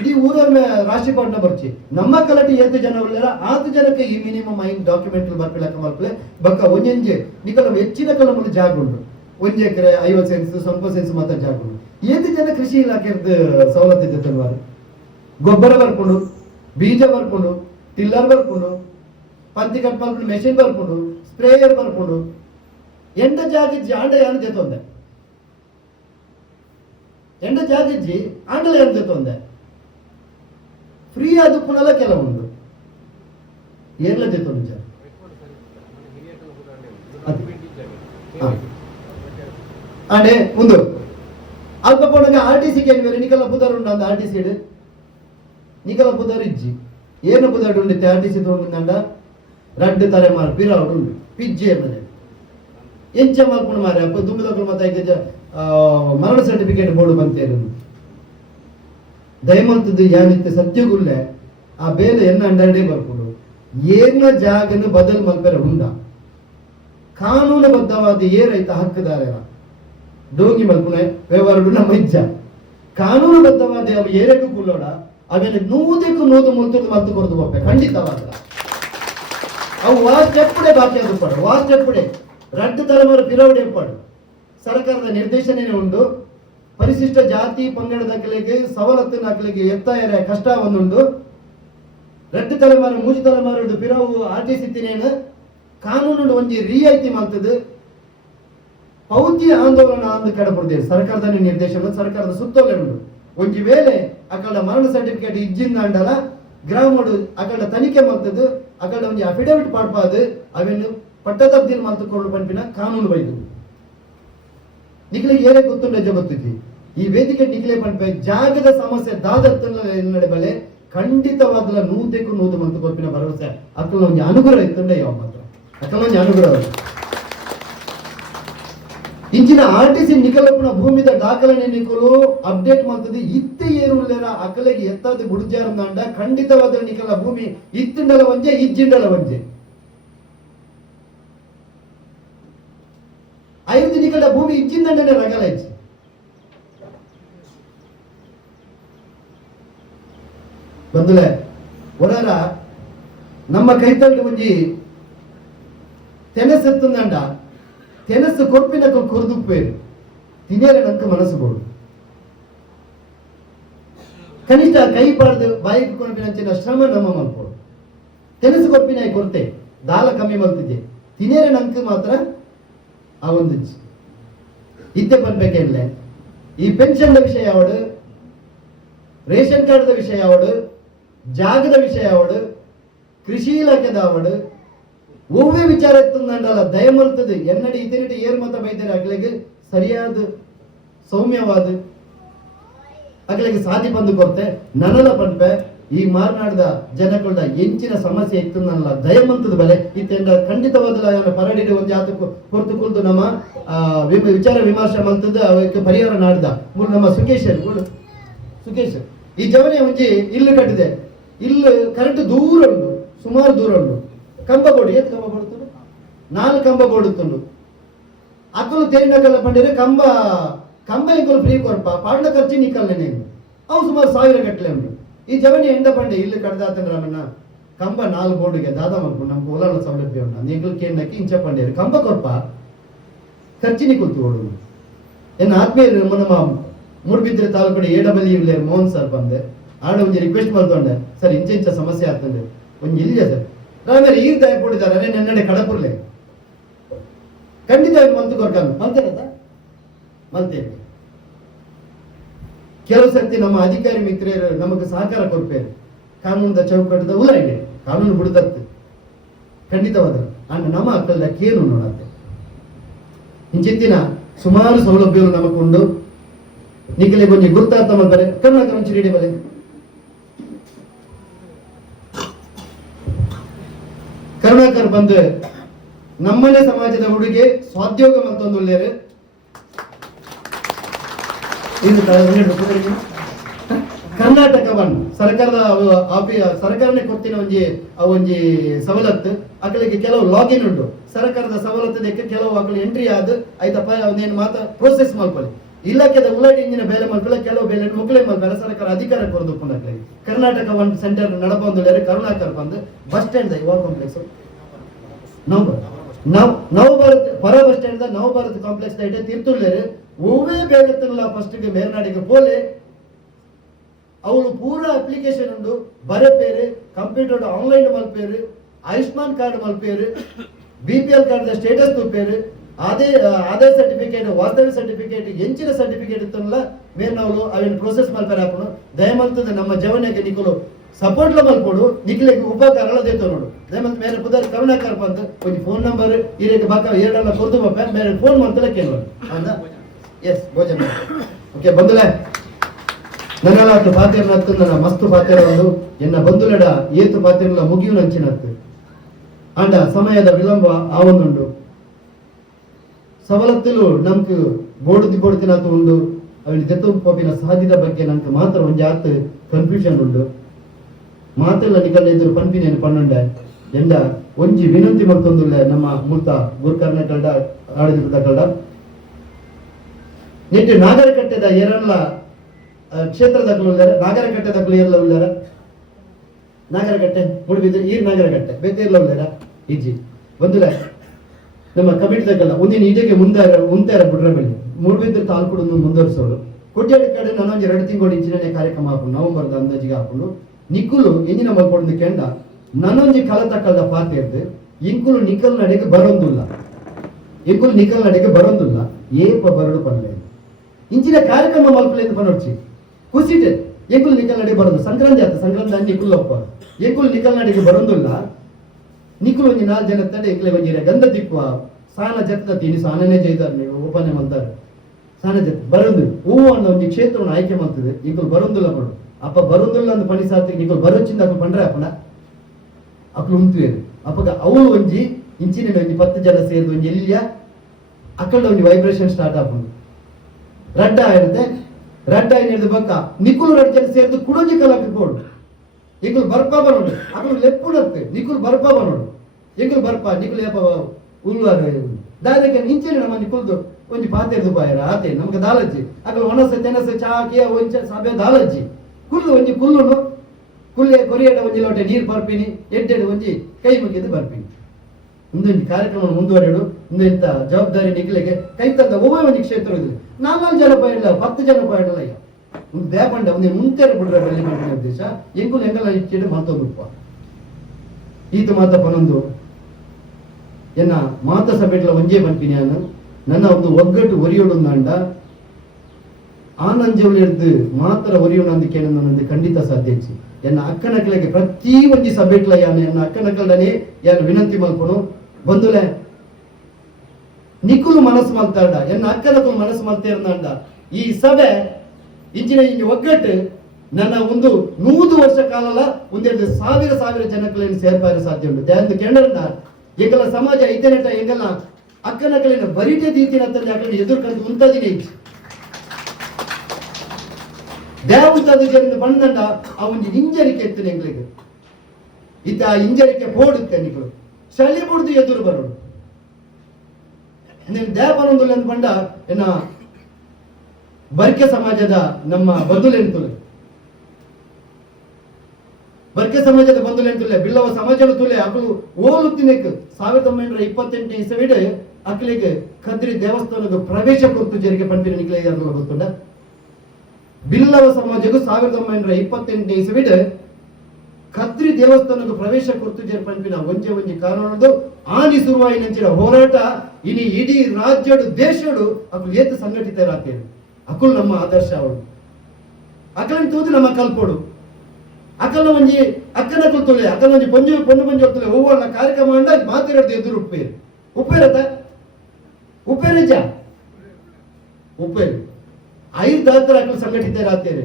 ಇಡೀ ಊರವ್ರ ರಾಶಿ ಪಾಟ್ನ ಬರ್ಚಿ ನಮ್ಮ ಕಲಟಿ 8 ಜನ ಉಳ್ಳಾರ 8 ಜನಕ್ಕೆ ಈ ಮಿನಿಮಮ್ 5 ಡಾಕ್ಯುಮೆಂಟ್ ಬರ್ಪಿಲಕ್ಕ ಮಲ್ಪಲೆ ಬಕ್ಕ ಒಂಜೆ ನಿಖಲ ಹೆಚ್ಚಿನ ಕಲ ಮುಂದೆ ಜಾಗ ಉಂಟು 1 ಎಕರೆ 50 ಸೆನ್ಸ್ ಸ್ವಲ್ಪ ಸೆನ್ಸ್ ಮಾತ್ರ ಜಾಗ ಉಂಟು 8 ಜನ ಕೃಷಿ ಇಲಾಖೆದ ಸವಲತ್ತು ಇದೆ ತಲ್ವಾರ ಗೊಬ್ಬರ ಬರ್ಕೊಂಡು ಬೀಜ ಬರ್ಕೊಂಡು ಟಿಲ್ಲರ್ ಬರ್ಕೊಂಡು ಪಂತಿ ಕಟ್ ಮಾಡ್ಕೊಂಡು ಮೆಷಿನ್ ಬರ್ಕೊಂಡು ಸ್ಪ್ರೇಯರ್ ಬರ್ಕೊಂಡು ಎಂಡ ಜಾಗಿಜ್ಜಿ ಆಂಡ ಯಾನು ಜೊತೆ ಎಂಡ ಜಾಗಿಜ್ಜಿ ಆಂಡಲ ಯಾನು ಜೊತೆ ಫ್ರೀ ಆದ ಪುನಲ ಕೆಲವುಂಡು ಏರ್ಲ ಜೊತೆ ಆಂಡೆ ಮುಂದು ಅಲ್ಪ ಪೋಣಗ RTC ಕೇಳಿ ನಿಕಲ ಪುದರ್ ಉಂಡು ಅಂದ RTC ನಿಕಲ ಪುದರ್ ಇಜ್ಜಿ ಏನು ಪುದರ್ ಉಂಡು RTC ತೊಗೊಂಡ ರಡ್ಡು ತಲೆಮಾರು ಪಿರಾವಡು ಉಂಡು ಪಿಜ್ಜಿ ಅನ್ನದೆ ಎಂಚ ಮಲ್ಪುಣ ಮಾರೆ ಅಪ್ಪ ತುಂಬದಕ್ಕಳು ಮತ್ತೆ ಮರಣ ಸರ್ಟಿಫಿಕೇಟ್ ಬೋರ್ಡು ಬಂತೇರು ದಯಮಂತದ್ದು ಯಾನಿತ್ತು ಸತ್ಯಗುಲ್ಲೆ ಆ ಬೇಲೆ ಎನ್ನ ಅಂಡರ್ಡೇ ಬರ್ಕೊಡು ಏನ ಜಾಗನು ಬದಲ್ ಮಲ್ಪೆರ ಹುಂಡ ಕಾನೂನುಬದ್ಧವಾದ ಏರೈತ ಹಕ್ಕುದಾರ ಡೋಂಗಿ ಮಲ್ಪುಣ ವ್ಯವಹಾರಡು ನಮ್ಮ ಇಜ್ಜ ಕಾನೂನುಬದ್ಧವಾದ ಅವು ಏರೆಗೂ ಕುಲ್ಲೋಡ ಅವೆಲ್ಲ 100ಕ್ಕೂ 100 ಮುಲ್ತದ್ದು ಮಲ್ತು ಕೊರದು ಬಪ್ಪೆ ಖಂಡಿತವಾದ ಅವು ವಾಸ್ಟೆಪ್ಪಡೆ ಬಾಕಿ ಅದು ಪಡ ವಾಸ್ಟೆಪ್ಪಡೆ ರಡ್ಡು ತಲೆಮಾರು ಪಿರವಡೆ ಎಂಪಾಡು ಸರ್ಕಾರದ ನಿರ್ದೇಶನೇ ಉಂಡು ಪರಿಶಿಷ್ಟ ಜಾತಿ ಪಂಗಡದ ಕಲೆಗೆ ಸವಲತ್ತಿನ ಕಲೆಗೆ ಎತ್ತಾಯರ ಕಷ್ಟ ಒಂದುಂಡು ರಡ್ಡು ತಲೆಮಾರು ಮೂಜಿ ತಲೆಮಾರು ಪಿರವು RTC ತಿನೇನು ಕಾನೂನು ಒಂಜಿ ರಿಯಾಯಿತಿ ಮಾಡ್ತದೆ ಪೌತಿ ಆಂದೋಲನ ಅಂದು ಕಡಪಡ್ತೇವೆ ಸರ್ಕಾರದ ನಿರ್ದೇಶನ ಸರ್ಕಾರದ ಸುತ್ತೋಲೆ ಉಂಡು ಒಂಜಿ ವೇಳೆ ಅಕಡ ಮರಣ ಸರ್ಟಿಫಿಕೇಟ್ ಇಜ್ಜಿಂದ ಅಂಡಲ ಗ್ರಾಮಡು ಅಕಡ ತನಿಖೆ ಮಾಡ್ತದ್ದು ಅಕಡ ಒಂಜಿ ಅಫಿಡವಿಟ್ ಪಾಡ್ಪಾದು ಅವೇನು ಪಟ್ಟದಬ್ದಿನ ಮಾತು ಕೊಳ್ಳು ಪಂಪಿನ ಕಾನೂನು ಬೈದು ನಿಖಿಲಿಗೆ ಏನೇ ಗೊತ್ತುಂಡ ಗೊತ್ತಿದ್ದಿ ಈ ವೇದಿಕೆ ನಿಖಿಲೆ ಪಂಪೆ ಜಾಗದ ಸಮಸ್ಯೆ ದಾದತ್ತ ಬಲೆ ಖಂಡಿತವಾದ 100ಕ್ಕೂ 100 ಮಂತು ಕೊಪ್ಪಿನ ಭರವಸೆ ಅಕ್ಕಲ ಒಂದು ಅನುಗ್ರಹ ಇತ್ತಂಡೆ ಯಾವ ಮಾತ್ರ ಅಕ್ಕಲ ಒಂದು ಅನುಗ್ರಹ ಇಂಚಿನ ಆರ್ಟಿಸಿ ನಿಕಲಪ್ಪನ ಭೂಮಿದ ದಾಖಲನೆ ನಿಕಲು ಅಪ್ಡೇಟ್ ಮಾಡ್ತದೆ ಇತ್ತೆ ಏರುಳ್ಳೇರ ಅಕಲೆಗೆ ಎತ್ತಾದ ಬುಡುಜಾರಂದಾಂಡ ಖಂಡಿತವಾದ ನಿಕಲ ಭೂಮಿ ಇತ್ತಿಂಡಲ ಒಂಜೆ ಇಜ್ಜಿಂಡಲ ಒಂಜೆ 5 ನಿಕಲ ಭೂಮಿ ಇಜ್ಜಿಂದಂಡನೆ ರಗಲ ಇಜ್ಜಿ ಬಂದುಲೆ ಒಡರ ನಮ್ಮ ಕೈತಲ್ಡು ಒಂಜಿ ತೆನಸೆತ್ತುಂದಂಡ ತೆನಸು ಕೊರ್ಪಿನಕ ಕೊರ್ದುಪ್ಪೇರು ತಿನ್ನೇರ ನಂಕ ಮನಸ್ಸು ಬೋಡು ಕನಿಷ್ಠ ಕೈ ಪಾಡ್ದು ಬಾಯಿಗೆ ಕೊರ್ಪಿನಂಚಿನ ಶ್ರಮ ನಮ್ಮ ಮಲ್ಪೋಡು ತೆನಸು ಕೊರ್ಪಿನ ಕೊರತೆ ದಾಲ ಕಮ್ಮಿ ಮಲ್ತಿದ್ದೆ ತಿನ್ನೇರ ನಂಕ ಮಾತ್ರ ಆ ಒಂದು ಇತ್ತೆ ಪನ್ಬೇಕೇನ್ಲೆ ಈ ಪೆನ್ಷನ್ ವಿಷಯ ಯಾವಡು ರೇಷನ್ ಕಾರ್ಡ್ ವಿಷಯ ಯಾವಡು ಜಾಗದ ವಿಷಯ ಯಾವಡು ಕೃಷಿ ಇಲಾಖೆದ ಆವಡು ಒವ್ವೇ ವಿಚಾರ ಎತ್ತುಂದಲ್ಲ ದಯಮಲ್ತದೆ ಎನ್ನಡಿ ಇತನಿಟಿ ಏರ್ ಮತ ಬೈದರೆ ಅಗ್ಲಿಗೆ ಸರಿಯಾದ ಸೌಮ್ಯವಾದ ಅಗ್ಲಿಗೆ ಸಾಧಿ ಬಂದು ಕೊರತೆ ನನಲ ಪಂಪೆ ಈ ಮಾತನಾಡಿದ ಜನಗಳ ಎಂಚಿನ ಸಮಸ್ಯೆ ಇತ್ತುನಲ್ಲ ದಯಮಂತದ ಬೆಲೆ ಇತ್ತೆಂದ ಖಂಡಿತವಾದ ಪರಡಿಗೆ ಒಂದು ಜಾತಕ್ಕೆ ಹೊರತು ಕುಳಿತು ನಮ್ಮ ವಿಚಾರ ವಿಮರ್ಶೆ ಮಂತದ ಅವಕ್ಕೆ ಪರಿಹಾರ ನಾಡಿದ ನಮ್ಮ ಸುಖೇಶ್ ಈ ಜವನೆ ಒಂಜಿ ಇಲ್ಲು ಕಟ್ಟಿದೆ ಇಲ್ಲು ಕರೆಕ್ಟ್ ದೂರ ಉಂಟು ಸುಮಾರು ದೂರ ಉಂಟು ಕಂಬ ಬೋಡು ಏತ್ ಕಂಬ ಬೋಡುತ್ತುಂಡು 4 ಕಂಬ ಬೋಡುತ್ತುಂಡು ಅಕ್ಕಲು ತೇರಿನಕಲ್ಲ ಪಂಡಿರೆ ಕಂಬ ಇಂಕಲು ಫ್ರೀ ಕೊರ್ಪ ಪಾಂಡ ಖರ್ಚಿ ನಿಕ್ಕಲ್ಲೇನೆ ಅವು ಸುಮಾರು 1000 ಗಟ್ಟಲೆ ಉಂಟು ಈ ಜವನಿ ಎಂಡ ಪಂಡೆ ಇಲ್ಲು ಕಡ್ದಾತನ ರಮಣ್ಣ ಕಂಬ 4 ಬೋರ್ಡ್ಗೆ ದಾದ ಮಲ್ಪು ನಮ್ಮ ಕೋಲಾರ ಸೌಲಭ್ಯ ಉಂಟು ಅಂದೇಂಕಲ್ ಕೇಂದ್ರಕ್ಕೆ ಇಂಚ ಪಂಡೇರು ಕಂಬ ಕೊರ್ಪ ಖರ್ಚಿನಿ ಕೂತು ಓಡು ಎನ್ನ ಆತ್ಮೀಯರು ನಮ್ಮ ಮೂಡ್ಬಿದ್ರೆ ತಾಲೂಕಡೆ AWU ಮೋಹನ್ ಸರ್ ಬಂದೆ ಆಡ ಒಂಜಿ ರಿಕ್ವೆಸ್ಟ್ ಮಾಡ್ಕೊಂಡೆ ಸರ್ ಇಂಚ ಸಮಸ್ಯೆ ಆಗ್ತದೆ ಒಂಜಿ ಇಲ್ಲ ಸರ್ ಆಮೇಲೆ ಈಗ ದಯಪಡಿದ್ದಾರೆ ನೆನ್ನೆ ಕಡಪುರ್ಲೆ ಖಂಡಿತ ಮಂತು ಕೊರ್ಕಂಡು ಮಲ್ತೇವೆ ಕೆಲವು ಸರ್ತಿ ನಮ್ಮ ಅಧಿಕಾರಿ ಮಿತ್ರರು ನಮಗೆ ಸಹಕಾರ ಕೊಡ್ಪೇರು ಕಾನೂನದ ಚೌಕಟ್ಟದ ಉಲ್ಲಂಘನೆ ಕಾನೂನು ಬಿಡುತ್ತೆ ಖಂಡಿತವಾದ ಅಂಡ್ ನಮ್ಮ ಅಕ್ಕಲ್ದ ಕೇನು ನೋಡತ್ತೆ ಇಂಚಿತ್ತಿನ ಸುಮಾರು ಸೌಲಭ್ಯಗಳು ನಮಗೊಂಡು ನಿಖಲೆ ಕೊಂಚ ಗುರುತಾರ್ಥ ಮಾಡ್ತಾರೆ ಕರ್ನಾಟಕ ಒಂಚೂರು ಹಿಡಿ ಬಲೆ ಕರುಣಾಕರ್ ಬಂದು ನಮ್ಮನೆ ಸಮಾಜದ ಹುಡುಗಿ ಸ್ವಾದ್ಯೋಗ ಮತ್ತೊಂದು ಒಳ್ಳೆಯರು ಕರ್ನಾಟಕವನ್ನು ಸರ್ಕಾರದ ಸರ್ಕಾರನೇ ಕೊಡ್ತಿನ ಒಂಜಿ ಸವಲತ್ತು ಅಕ್ಕಳಿಗೆ ಕೆಲವು ಲಾಗಿನ್ ಉಂಟು ಸರ್ಕಾರದ ಸವಲತ್ತು ಕೆಲವು ಅಕ್ಕಳು ಎಂಟ್ರಿ ಆದ ಆಯ್ತಪ್ಪ ಅವನೇನು ಮಾತ ಪ್ರೋಸೆಸ್ ಮಾಡ್ಕೊಳ್ಳಿ ಇಲಾಖೆದ ಉಲಾಡಿ ಇಂಜಿನ ಬೇಲೆ ಮಾಡ್ಕೊಳ್ಳ ಕೆಲವು ಬೇಲೆ ಮುಕ್ಳೆ ಮಾಡ್ಬೇಡ ಸರ್ಕಾರ ಅಧಿಕಾರ ಕೊಡದು ಪುನಃ ಕರ್ನಾಟಕ ಒಂದು ಸೆಂಟರ್ ನಡಬಂದು ಕರುಣಾಕರ್ ಬಂದು bus stand Yuva complex Navabharat ಹೊರ ಬಸ್ ಸ್ಟ್ಯಾಂಡ್ ನವಭಾರತ್ ಕಾಂಪ್ಲೆಕ್ಸ್ ಐಟೆ ತಿರ್ತುಳ್ಳೇರು ಒವ್ವೇ ಬೇಗತ್ತಲ್ಲ ಫಸ್ಟ್ಗೆ ಮೇಲ್ನಾಡಿಗೆ ಪೋಲೆ ಅವಳು ಪೂರ ಅಪ್ಲಿಕೇಶನ್ ಉಂಡು ಬರಪೇರು ಕಂಪ್ಯೂಟರ್ ಆನ್ಲೈನ್ ಮಲ್ಪೇರು ಆಯುಷ್ಮಾನ್ ಕಾರ್ಡ್ ಮಲ್ಪೇರು BPL ಕಾರ್ಡ್ ಸ್ಟೇಟಸ್ ತೂಪೇರು ಆದಾಯ ಸರ್ಟಿಫಿಕೇಟ್ ವಾಸ್ತವ್ಯ ಸರ್ಟಿಫಿಕೇಟ್ ಎಂಚಿನ ಸರ್ಟಿಫಿಕೇಟ್ ಇತ್ತಲ್ಲ ಮೇಲ್ನವಳು ಅವೇನು ಪ್ರೋಸೆಸ್ ಮಲ್ಪೇರ ಹಾಕೋಣ ದಯಮಲ್ತದ ನಮ್ಮ ಜವನಿಗೆ ನಿಖಲು ಸಪೋರ್ಟ್ಲ ಮಲ್ಕೊಡು ನಿಖಲಿಗೆ ಉಪಕಾರಗಳ ದೇತ ನೋಡು ದಯಮಂತ ಮೇರೆ ಪುದರ್ ಕರುಣಾಕರ್ ಬಂತ ಒಂದು ಫೋನ್ ನಂಬರ್ ಈ ರೀತಿ ಬಾಕ ಎರಡೆಲ್ಲ ಕೊರ್ದು ಬಪ್ಪ ಮೇರೆ ಫೋನ್ ಮಾಡ್ತಲ್ಲ ಕೇಳುವ ಹೌದಾ ಎಸ್ ಭೋಜನ ಓಕೆ ಬಂದುಲೆ ನನಗಾತು ಪಾತ್ರೆನ ಹತ್ತು ನನ್ನ ಮಸ್ತು ಪಾತ್ರೆ ಒಂದು ಎನ್ನ ಬಂಧುಲಡ ಏತು ಪಾತ್ರೆಗಳ ಮುಗಿಯು ನಂಚಿನತ್ತು ಅಂಡ ಸಮಯದ ವಿಳಂಬ ಆವೊಂದುಂಡು ಸವಲತ್ತಲು ನಮ್ಗೆ ಬೋಡ್ತಿನಾತು ಉಂಡು ಅವಳಿ ದೆತ್ತು ಪೋಪಿನ ಸಾಧ್ಯದ ಬಗ್ಗೆ ನಮ್ಗೆ ಮಾತ್ರ ಒಂಜಿ ಆತ್ ಕನ್ಫ್ಯೂಷನ್ ಉಂಡು ಮಾತೆಲ್ಲ ನಿಕಲ್ ಎದುರು ಪನ್ಪಿನೇನು ಪನ್ನುಂಡೆ ಎಂಡ ಒಂಜಿ ವಿನಂತಿ ಮಲ್ತೊಂದುಲ್ಲೆ ನಮ್ಮ ಮೂತ ಗುರುಕರ್ಣಕಲ್ಡ ಆಡಳಿತದ ಕಲ್ಡ ನೆಟ್ಟು ನಾಗರಕಟ್ಟೆದ ಎರಲ್ಲ ಕ್ಷೇತ್ರದಕ್ಕೂ ನಾಗರಕಟ್ಟೆದಕ್ಕೂ ಏರ್ಲ ಉಳ್ಳಾರ ನಾಗರಕಟ್ಟೆ ಮುಡಿಬಿದ್ರೆ ಈರ್ ನಾಗರಕಟ್ಟೆ ಬೇತೇರ್ಲ ಉಳ್ಳಾರ ಈಜಿ ಬಂದುಲೆ ನಮ್ಮ ಕಮಿಟಿದಾಗಲ್ಲ ಒಂದಿನ ಇದಕ್ಕೆ ಮುಂದೆ ಬಿಡ್ರೆ ಬೆಳಿ ಮೂಡ್ಬಿದ್ರೆ ತಾಲ್ಕೂಡ ಮುಂದುವರಿಸೋರು ಕೊಟ್ಟಿಯಾಡಿ ಕಡೆ ನಾನೊಂದು 2 ತಿಂಗಳು ಇಂಚಿನೇ ಕಾರ್ಯಕ್ರಮ ಹಾಕೊಂಡು ನವೆಂಬರ್ದ ಅಂದಾಜಿಗೆ ಹಾಕೊಂಡು ನಿಕ್ಕುಲು ಎಂಜಿನ ಮಲ್ಕೊಂಡು ಕೆಂಡ ನನ್ನೊಂಜಿ ಕಲತ ಕಲ್ದ ಪಾತಿ ಇರ್ದು ಇಂಕುಲು ನಿಕಲ್ ನಡೆಗೆ ಬರೋದಿಲ್ಲ ಏಪ ಬರಡು ಪನ್ಲೆ ಇಂಚಿನ ಕಾರ್ಯಕ್ರಮ ಮಲ್ಪಲೆ ಅಂತ ಪನೋಡ್ಚಿ ಕುಸಿಟೆ ಎಂಕುಲು ನಿಕಲ್ ನಡೆ ಬರೋದು ಸಂಕ್ರಾಂತಿ ಆತ ಸಂಕ್ರಾಂತಿ ನಿಕುಲ್ ಒಪ್ಪ ಎಂಕುಲು ನಿಕಲ್ ನಡೆಗೆ ಬರೋದಿಲ್ಲ ನಿಕುಲು ಒಂಜಿ 4 ಜನ ತಡೆ ಎಂಕ್ಲೆ ಒಂಜಿರ ಗಂಧ ತಿಪ್ಪುವ ಸಾನ ಜತ್ತ ತಿನಿ ಸಾನನೇ ಜೈದಾರ್ ನೀವು ಓಪನೆ ಮಾಡ್ತಾರೆ ಸಾನ ಜತ್ ಬರೋದು ಹೂವು ಅನ್ನೋ ಒಂದು ಕ್ಷೇತ್ರವನ್ನು ಆಯ್ಕೆ ಮಾಡ್ತದೆ ಇಂಕುಲು ಬರೋದಿಲ್ಲ ನೋಡು ಅಪ್ಪ ಬರೋದಿಲ್ಲ ಅಂತ ಪನಿ ಸಾತ್ರಿ ನಿಕುಲು ಬರೋಚಿಂದ ಅಪ್ಪ ಪಂಡ್ರೆ ಅಪ್ಪನ ಅಪ್ಪ ಉಂಟುವೇರು ಅಪ್ಪಗ ಅವಳು ಒಂಜಿ ಇಂಚಿನ ಒಂಜಿ 10 ಜನ ಸೇರಿದು ಒಂಜಿ ಎಲ್ಲಿಯ ಅಕ್ಕಳ ಒಂದು ವೈಬ್ರೇಷನ್ ಸ್ಟಾರ್ಟ್ ಆಪುಂಡು ರಡ್ಡ ಆಯ್ನದೆ ರಡ್ಡ ಹಿಡಿದ ಬಕ್ಕ ನಿಕುಲು ರಡ್ಡ ಸೇರಿದು ಕುಡಂಜಿ ಕಲಕ್ಕೆ ಬೋಡು ಎಂಕುಲು ಬರ್ಪ ಬರೋಡು ಅಕ್ಕಳು ಲೆಪ್ಪುಡತ್ತೆ ನಿಕುಲು ಬರ್ಪ ಬರೋಡು ಎಂಕುಲು ಬರ್ಪ ನಿಕುಲು ಏಪ ಉಲ್ವಾರ ದಾದಕ್ಕೆ ನಿಂಚೆ ನಮ್ಮ ನಿಕುಲ್ದು ಒಂಜಿ ಪಾತೆರ್ದು ಬಾಯರ ಆತೆ ನಮ್ಗೆ ದಾಲಜ್ಜಿ ಅಕ್ಕಳು ಒಣಸೆ ತೆನಸೆ ಚಾಕಿಯ ಒಂಚ ಸಭೆ ದಾಲಜ್ಜಿ ಕುಲ್ಲು ಒಂಜಿ ಕುಲ್ಲುನು ಕುಲ್ಲೆ ಕೊರಿಯಡ ಒಂಜಿ ಲೋಟೆ ನೀರು ಬರ್ಪಿನಿ ಎಡ್ಡೆಡು ಒಂಜಿ ಕೈ ಮುಗಿದು ಬರ್ಪಿನಿ ಮುಂದೊಂದು ಕಾರ್ಯಕ್ರಮ ಮುಂದುವರೆಡು ಇಂಥ ಜವಾಬ್ದಾರಿ ನಿಖಿಲೆಗೆ ಕೈ ತಂದ ಒಬ್ಬ ಒಂದು ಕ್ಷೇತ್ರ ಇದ್ರು 4 ಜನ ಪಾಯಿಲ್ಲ 10 ಜನ ಪಾಯಿಡಲ್ಲ ಈಗ ಒಂದು ದೇಪಂಡ ಒಂದು ಮುಂತೇರು ಬಿಡ್ರೆ ಬೆಳ್ಳಿ ಮಾಡಿದ ಉದ್ದೇಶ ಎಂಗುಲು ಎಂಗಲ್ಲ ಇಚ್ಚಿಡು ಮಾತೊಂದುಪ್ಪ ಈತ ಮಾತ ಪನೊಂದು ಎನ್ನ ಮಾತ ಸಭೆಗಳ ಒಂಜೇ ಬಂತೀನಿ ನಾನು ನನ್ನ ಒಂದು ಒಗ್ಗಟ್ಟು ಒರಿಯೋಡುಂದಾಂಡ ಆನಂಜವಳಿ ಹಿಡ್ದು ಮಾತ್ರ ಒರಿಯೋಣಂದಕ್ಕೆ ನನ್ನೊಂದು ಖಂಡಿತ ಸಾಧ್ಯಚ್ಚಿ ಎನ್ನ ಅಕ್ಕನಕ್ಕಳಿಗೆ ಪ್ರತಿ ಒಂಜಿ ಸಭೆಟ್ಲ ಎನ್ನ ಅಕ್ಕನಕ್ಕಳನೆ ಯಾರು ವಿನಂತಿ ಮಲ್ಪನು ಬಂದುಲೆ ನಿಕುಲು ಮನಸ್ಸು ಮಲ್ತಾಡ ಎನ್ನ ಅಕ್ಕನಕ್ಕಲು ಮನಸ್ಸು ಮಲ್ತೇರ್ನಾಂಡ ಈ ಸಭೆ ಇಂಚಿನ ಇಂಜಿ ಒಗ್ಗಟ್ಟು ನನ್ನ ಒಂದು 100 ವರ್ಷ ಕಾಲ ಒಂದೆರಡು ಸಾವಿರ ಜನಕ್ಕಳನ್ನು ಸೇರ್ಪಾರ ಸಾಧ್ಯ ಉಂಟು ದ್ಯಾಂದು ಕೇಳಂಡ ಎಂಗಲ ಸಮಾಜ ಐತನೆಟ ಎಂಗಲ್ಲ ಅಕ್ಕನಕ್ಕಳಿನ ಬರಿಟೆ ದೀತಿನ ಅಕ್ಕನ ಎದುರ್ಕಂದು ಉಂಟದಿನೇ ದೇವಸ್ಥಾನದ ಜನರು ಬಂದಂಡ ಆ ಒಂದು ಹಿಂಜರಿಕೆ ಎತ್ತು ಎಂಗಳಿಗೆ ಇತ್ತ ಹಿಂಜರಿಕೆ ಪೋಡುತ್ತೆ ನಿಗಳು ಶಲಿ ಬಿಡ್ದು ಎದುರು ಬರೋಡು ನೀನು ದೇವರೊಂದು ಬಂಡ ಏನ ಬರ್ಕೆ ಸಮಾಜದ ನಮ್ಮ ಬಂಧುಲೆಂತುಲೆ ಬರ್ಕೆ ಸಮಾಜದ ಬಂಧುಲೆಂತುಲೆ ಬಿಲ್ಲವ ಸಮಾಜದ ತುಲೆ ಅಕಲು ಓಲುತ್ತಿನೆಕ್ 1928 ಇಸವಿಡ್ ಅಕಲಿಗೆ ಕದ್ರಿ ದೇವಸ್ಥಾನದ ಪ್ರವೇಶ ಕೊಟ್ಟು ಜರಿಗೆ ಪಂಪಿನ ನಿಕ್ಲೆ ಗೊತ್ತುಂಡ ಬಿಲ್ಲವ ಸಮಾಜಕ್ಕೂ 1928 ಇಸವಿಡ್ ಕದ್ರಿ ದೇವಸ್ಥಾನದ ಪ್ರವೇಶ ಕೊರ್ತು ಪಂಪಿನ ಒಂಜೆ ಕಾರಣದ್ದು ಆನಿ ಶುರುವಾಯಿ ನಂಚಿನ ಹೋರಾಟ ಇನಿ ಇಡೀ ರಾಜ್ಯಡು ದೇಶಡು ಅಕಲು ಏತು ಸಂಘಟಿತರಾಗ್ತೇವೆ ಅಕುಲ್ ನಮ್ಮ ಆದರ್ಶ ಅವಳು ಅಕಲನ್ನು ತೂದು ನಮ್ಮ ಕಲ್ಪೋಡು ಅಕಲ ಒಂಜಿ ಅಕ್ಕನಕಲು ತೊಲೆ ಅಕಲ ಒಂಜಿ ಪೊಣ್ಣು ಪಂಜು ತೊಲೆ ಹೂವನ್ನ ಕಾರ್ಯಕ್ರಮ ಅಂಡ ಮಾತಿರದ್ದು ಎದುರು ಉಪ್ಪೇರತ ಉಪ್ಪೇರಿಜ ಉಪ್ಪೇರು 5 ದಾತರ ಅಕಲು ಸಂಘಟಿತರಾಗ್ತೇವೆ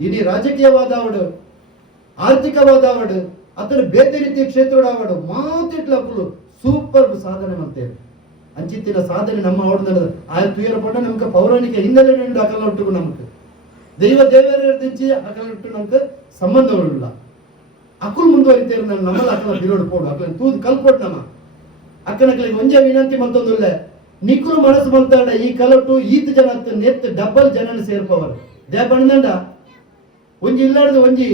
ಇಡೀ ರಾಜಕೀಯವಾದ ಅವಡು ಆರ್ಥಿಕವಾದ ಅವಡು ಅದರ ಬೇರೆ ರೀತಿಯ ಕ್ಷೇತ್ರವಾಡು ಮಾತಿಟ್ಲಕ್ಕಲು ಸೂಪರ್ ಸಾಧನೆ ಮಾಡ್ತೇವೆ ಅಂಚಿತ್ತಿನ ಸಾಧನೆ ನಮ್ಮ ಅವಡ್ದ ಆ ತುಯರ ಪಟ್ಟ ನಮ್ಗೆ ಪೌರಾಣಿಕ ಹಿನ್ನೆಲೆ ಅಕಲ ಒಟ್ಟು ನಮ್ಗೆ ದೇವರದಿಂಚಿ ಅಕಲ ಒಟ್ಟು ನಮ್ಗೆ ಸಂಬಂಧಗಳಿಲ್ಲ ಅಕುಲ್ ಮುಂದುವರಿತೇವೆ ನಾನು ನಮ್ಮಲ್ಲ ಅಕಲ ಬಿರೋಡು ಪೋಡು ಅಕಲ ತೂದು ಕಲ್ಪೊಟ್ಟು ನಮ್ಮ ಅಕ್ಕನಕಲಿಗೆ ಒಂಜೆ ವಿನಂತಿ ಮತ್ತೊಂದುಲ್ಲ ನಿಕುಲು ಮನಸ್ಸು ಮಲ್ತಾಡ ಈ ಕಲಟು ಈತ್ ಜನ ನೆತ್ ಡಬಲ್ ಜನನ ಸೇರ್ಪವರು ದೇ ಬಣ್ಣಂಡ ಒಂಜಿ ಇಲ್ಲಾಡ್ದು ಒಂಜಿ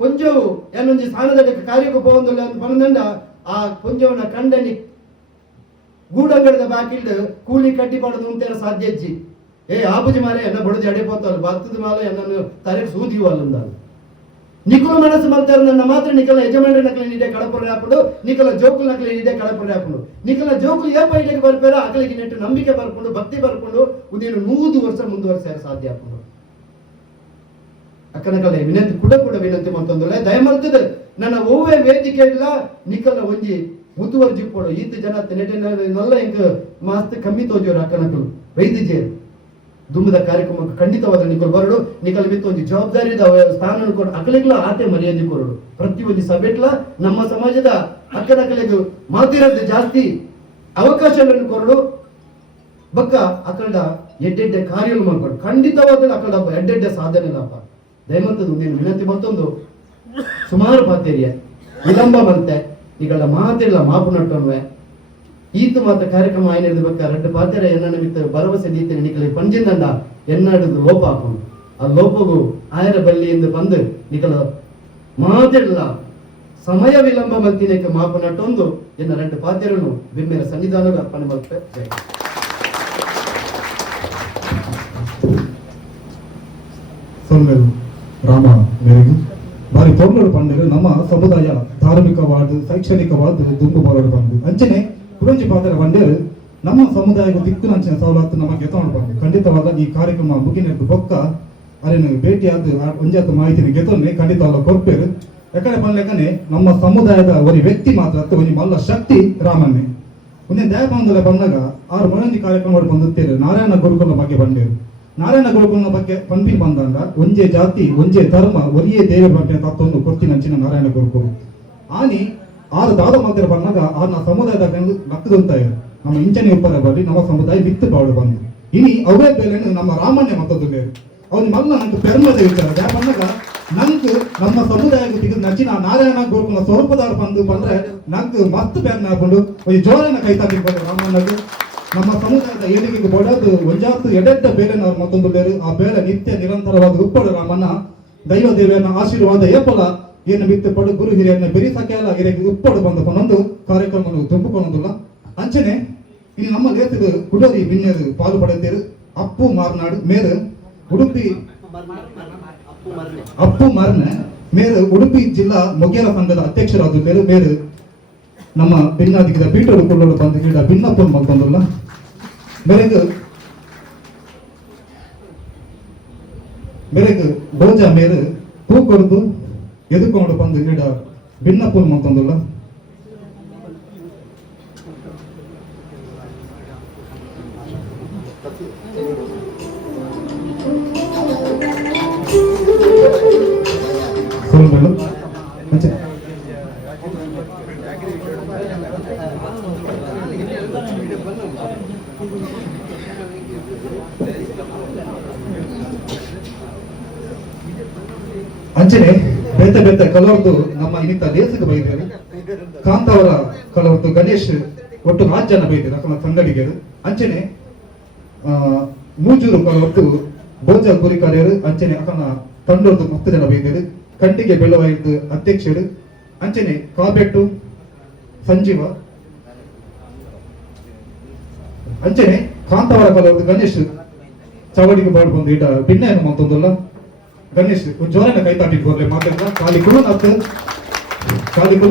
ಪೊಂಜವು ಏನೊಂಜಿ ಸ್ಥಾನದ ಕಾರ್ಯಕ್ಕೆ ಹೋಗಂದಿಲ್ಲ ಅಂತ ಬಂದಂಡ ಆ ಪೊಂಜವನ ಕಂಡನಿ ಗೂಡಂಗಡದ ಬಾಕಿಲ್ಡ್ ಕೂಲಿ ಕಟ್ಟಿ ಪಡೆದು ಉಂಟೇರ ಸಾಧ್ಯಜ್ಜಿ ಆಪುಜಿ ಮಾರೆ ಎನ್ನ ಬಡದು ಅಡೆಪೋತಲ್ಲ ಭತ್ತದ ಮಾಲ ಎನ್ನನ್ನು ತಲೆ ಸೂದಿವಲ್ಲ ನಿಕುಲು ಮನಸ್ಸು ಮಲ್ತಾರ ನನ್ನ ಮಾತ್ರ ನಿಕಲ ಯಜಮಾನ್ರ ನಕಲಿ ನಿಡೆ ಕಡಪುರ ಹಾಪುಡು ನಿಕಲ ಜೋಕುಲ್ ನಕಲಿ ನಿಡೆ ಕಡಪುರ ಹಾಪುಡು ನಿಕಲ ಜೋಕುಲ್ ಏಪ ಇಡೆಗೆ ಬರ್ಪೇರ ಅಕಲಿಗೆ ನೆಟ್ಟು ನಂಬಿಕೆ ಬರ್ಕೊಂಡು ಭಕ್ತಿ ಬರ್ಕೊಂಡು ಒಂದೇನು 100 ವರ್ಷ ಮುಂದುವರಿಸ ಸಾಧ್ಯ ಹಾಪುಡು ಅಕ್ಕನಕಲೆ ವಿನಂತಿ ಕೂಡ ವಿನಂತಿ ಮತ್ತೊಂದುಲ್ಲ ದಯಮಲ್ತದ ನನ್ನ ಓವೇ ವೇದಿಕೆ ಇಲ್ಲ ನಿಕಲ ಒಂಜಿ ಮುತುವರ್ಜಿ ಪೋಡು ಈತ ಜನ ನೆಟ್ಟಿನೆಲ್ಲ ಇಂಕ ಮಾಸ್ತ್ ಕಮ್ಮಿ ತೋಜೋರು ಅಕ್ಕನಕಲು ವೈದ್ಯಜೇರು ದುಂಬದ ಕಾರ್ಯಕ್ರಮಕ್ಕೆ ಖಂಡಿತವಾದ ನಿಕಲು ಬರಡು ನಿಕಲ್ ಬಿತ್ತು ಒಂದು ಜವಾಬ್ದಾರಿದ ಸ್ಥಾನ ಕೊಡು ಅಕಲಿಗ್ಲ ಆತೆ ಮರ್ಯಾದೆ ಕೊರಡು ಪ್ರತಿಯೊಂದು ಸಭೆಟ್ಲ ನಮ್ಮ ಸಮಾಜದ ಅಕ್ಕನಕಲಿಗೆ ಮಾತಿರೋದು ಜಾಸ್ತಿ ಅವಕಾಶಗಳನ್ನು ಕೊರಡು ಬಕ್ಕ ಅಕಲ್ಡ ಎಡ್ಡೆಡ್ಡೆ ಕಾರ್ಯಗಳು ಮಾಡ್ಕೊಂಡು ಖಂಡಿತವಾದ ಅಕಲ್ಡ ಎಡ್ಡೆಡ್ಡೆ ಸಾಧನೆ ಲಾಭ ದಯಮಂತದ್ದು ನೀನು ವಿನಂತಿ ಮತ್ತೊಂದು ಸುಮಾರು ಪಾತೇರಿಯ ವಿಳಂಬ ಬಂತೆ ಈಗಳ ಮಾತಿಲ್ಲ ಮಾಪು ನಟ್ಟನ್ವೆ ಈತು ಮಾತ ಕಾರ್ಯಕ್ರಮ ಆಯ್ನ ಬಕ್ಕ 2 ಪಾತೆರ ಎನ್ನ ನಿಮಿತ್ತ ಭರವಸೆ ದೀತೆ ನಿಕಲಿ ಪಂಜಿಂದಂಡ ಎನ್ನಡದು ಲೋಪ ಹಾಕೊಂಡು ಆ ಲೋಪಗೂ ಆಯರ ಬಲ್ಲಿಯಿಂದ ಬಂದು ನಿಕಲ ಮಾತಿಲ್ಲ ಸಮಯ ವಿಳಂಬ ಮಲ್ತಿನಕ್ಕೆ ಮಾಪು ನಟ್ಟೊಂದು ಎನ್ನ 2 ಪಾತೆರನ್ನು ಬಿಮ್ಮೆರ ಸನ್ನಿಧಾನದ ಅರ್ಪಣೆ ಮಾಡ್ತೆ ಜೈ ಸೊಲ್ಮೆರು ರಾಮ ಮೇರೆಗೆ ಬಾರಿ ತೊಂದರೆ ಪಂಡರು ನಮ್ಮ ಸಮುದಾಯ ಧಾರ್ಮಿಕವಾದ ಶೈಕ್ಷಣಿಕವಾದ ದುಂಬು ಬರೋಡು ಬಂದು ಅಂಚನೆ ಕುರಂಜಿ ಪಾತ್ರ ಬಂಡೇರು ನಮ್ಮ ಸಮುದಾಯಕ್ಕೆ ದಿಕ್ಕು ನಂಚಿನ ಸವಲತ್ತು ನಮಗೆ ಗೆತೊಂಡು ಬಂದು ಖಂಡಿತವಾದ ಈ ಕಾರ್ಯಕ್ರಮ ಮುಗಿನೆದ್ದು ಬೊಕ್ಕ ಅರೇನು ಭೇಟಿಯಾದ ಒಂಜಾತ ಮಾಹಿತಿನ ಗೆತೊನ್ನೆ ಖಂಡಿತವಾದ ಕೊರ್ಪೇರು ಯಾಕಂದ್ರೆ ಬಂದ್ಲೆಕ್ಕನೆ ನಮ್ಮ ಸಮುದಾಯದ ಒಂದು ವ್ಯಕ್ತಿ ಮಾತ್ರ ಒಂದು ಮಲ್ಲ ಶಕ್ತಿ ರಾಮನ್ನೇ ಒಂದೇ ದಯಪಾಂದಲ ಬಂದಾಗ 6 ಮನೊಂದು ಕಾರ್ಯಕ್ರಮ ಬಂದುತ್ತೇರು ನಾರಾಯಣ ಗುರುಕುಲ ಬಗ್ಗೆ ಬಂಡೇರು ನಾರಾಯಣ ಗುರುಕುಲನ ಬಗ್ಗೆ ಪಂಪಿನ ಬಂದಂಡ ಒಂಜೆ ಜಾತಿ ಒಂಜೆ ಧರ್ಮ ಒರಿಯೇ ದೇವರ ಬಗ್ಗೆ ತತ್ತೊಂದು ಕೊರ್ತಿ ನಂಚಿನ ನಾರಾಯಣ ಗುರುಕುಲು ಆನಿ 6 ದಾದ ಮಧ್ಯೆ ಬಂದಾಗ 6 ಸಮುದಾಯದ ನಕ್ಕದಂತ ನಮ್ಮ ಇಂಚನೆ ಉಪ್ಪರ ಬಳಿ ನಮ್ಮ ಸಮುದಾಯ ಬಿತ್ತು ಬಾಡು ಬಂದು ಇನಿ ಅವೇ ಬೇಲೆನು ನಮ್ಮ ರಾಮಣ್ಯ ಮತ್ತೊಂದು ಬೇರೆ ಅವ್ನು ಮಲ್ಲ ನಂಗೆ ಪೆರ್ಮದ ವಿಚಾರ ಯಾಕಂದಾಗ ನಂಗೆ ನಮ್ಮ ಸಮುದಾಯಕ್ಕೆ ತೆಗೆದು ನಚ್ಚಿನ ನಾರಾಯಣ ಗೋರ್ಕುಲ ಸ್ವರೂಪದಾರ ಬಂದ್ರೆ ನಂಗೆ ಮಸ್ತ್ ಬೇರೆ ಹಾಕೊಂಡು ಒಂದು ಜೋರನ್ನ ಕೈ ತಾಕಿರ್ಬೋದು ರಾಮಣ್ಣಗೆ ನಮ್ಮ ಸಮುದಾಯದ ಏಳಿಗೆಗೆ ಬಡದು ಒಂಜಾತು ಎಡೆಡ್ಡ ಬೇಲೆನವ್ರು ಮತ್ತೊಂದು ಬೇರೆ ಆ ಬೇಳೆ ನಿತ್ಯ ನಿರಂತರವಾದ ಉಪ್ಪಡು ರಾಮಣ್ಣ ದೈವ ದೇವಿಯನ್ನ ಆಶೀರ್ವಾದ ಏಪಲ ಏನು ಬಿತ್ತು ಪಡು ಗುರು ಹಿರಿಯನ್ನ ಬೆರಿಸಕ್ಕೆಲ್ಲ ಹಿರಿಯ ಉಪ್ಪಡು ಬಂದ ಕೊನೊಂದು ಕಾರ್ಯಕ್ರಮ ತುಂಬಿಕೊಳ್ಳೋದಿಲ್ಲ ಅಂಚನೆ ಇಲ್ಲಿ ನಮ್ಮ ಲೇತದ ಕುಡೋರಿ ಬಿನ್ನೇರು ಪಾಲು ಪಡೆದಿರು ಅಪ್ಪು ಮಾರ್ನಾಡು ಮೇರು ಉಡುಪಿ ಅಪ್ಪು ಮರ್ನೆ ಮೇರು ಉಡುಪಿ ಜಿಲ್ಲಾ ಮೊಗೇರ ಸಂಘದ ಅಧ್ಯಕ್ಷರಾದ ಮೇರು ನಮ್ಮ ಭಿನ್ನಾದಿಗಿದ ಪೀಠರು ಕೊಳ್ಳೋಡು ಬಂದು ಗೀಡ ಭಿನ್ನಪ್ಪನ್ ಮಲ್ಕೊಂಡಲ್ಲ ಬೆರೆಗೆ ಭೋಜ ಮೇರು ಹೂ ಕೊಡ್ದು ಎದುಕೊಂಡು ಬಂದು ಗೀಡ ಭಿನ್ನಪ್ಪನ್ ಮಲ್ಕೊಂಡಲ್ಲ ಅಂಚನೆ ಬೇತೆ ಬೇತೆ ಕಲರ್ದು ನಮ್ಮ ಇನ್ನಿತ ಲೇಸಿಗೆ ಬೈದೇರು ಕಾಂತಾವರ ಕಲರ್ದು ಗಣೇಶ್ ಒಟ್ಟು 4 ಜನ ಬೈದೇರು ಅಕ್ಕನ ಸಂಗಡಿಗೆರು ಅಂಚನೆ ಮೂಜೂರು ಕಲರ್ದು ಭೋಜ ಗುರಿಕಾರ್ಯರು ಅಂಚನೆ ಅಕ್ಕನ ತಂಡೋರ್ದು 10 ಜನ ಬೈದೇರು ಕಂಟಿಗೆ ಬೆಳವಾಯಿದ್ದು ಅಧ್ಯಕ್ಷರು ಅಂಚನೆ ಕಾಬೆಟ್ಟು ಸಂಜೀವ ಅಂಚನೆ ಕಾಂತಾವರ ಕಲರ್ದು ಗಣೇಶ್ ಚವಡಿಗೆ ಬಾಡ್ ಬಂದು ಈಟ ಭಿನ್ನ ಮತ್ತೊಂದಲ್ಲ ಗಣೇಶ್ ಜೋರನ್ನ ಕೈ ತಾಟಿಟ್ಟು ಬರ್ಲಿ ಮಾತಾಡ ಖಾಲಿ ಕುಳು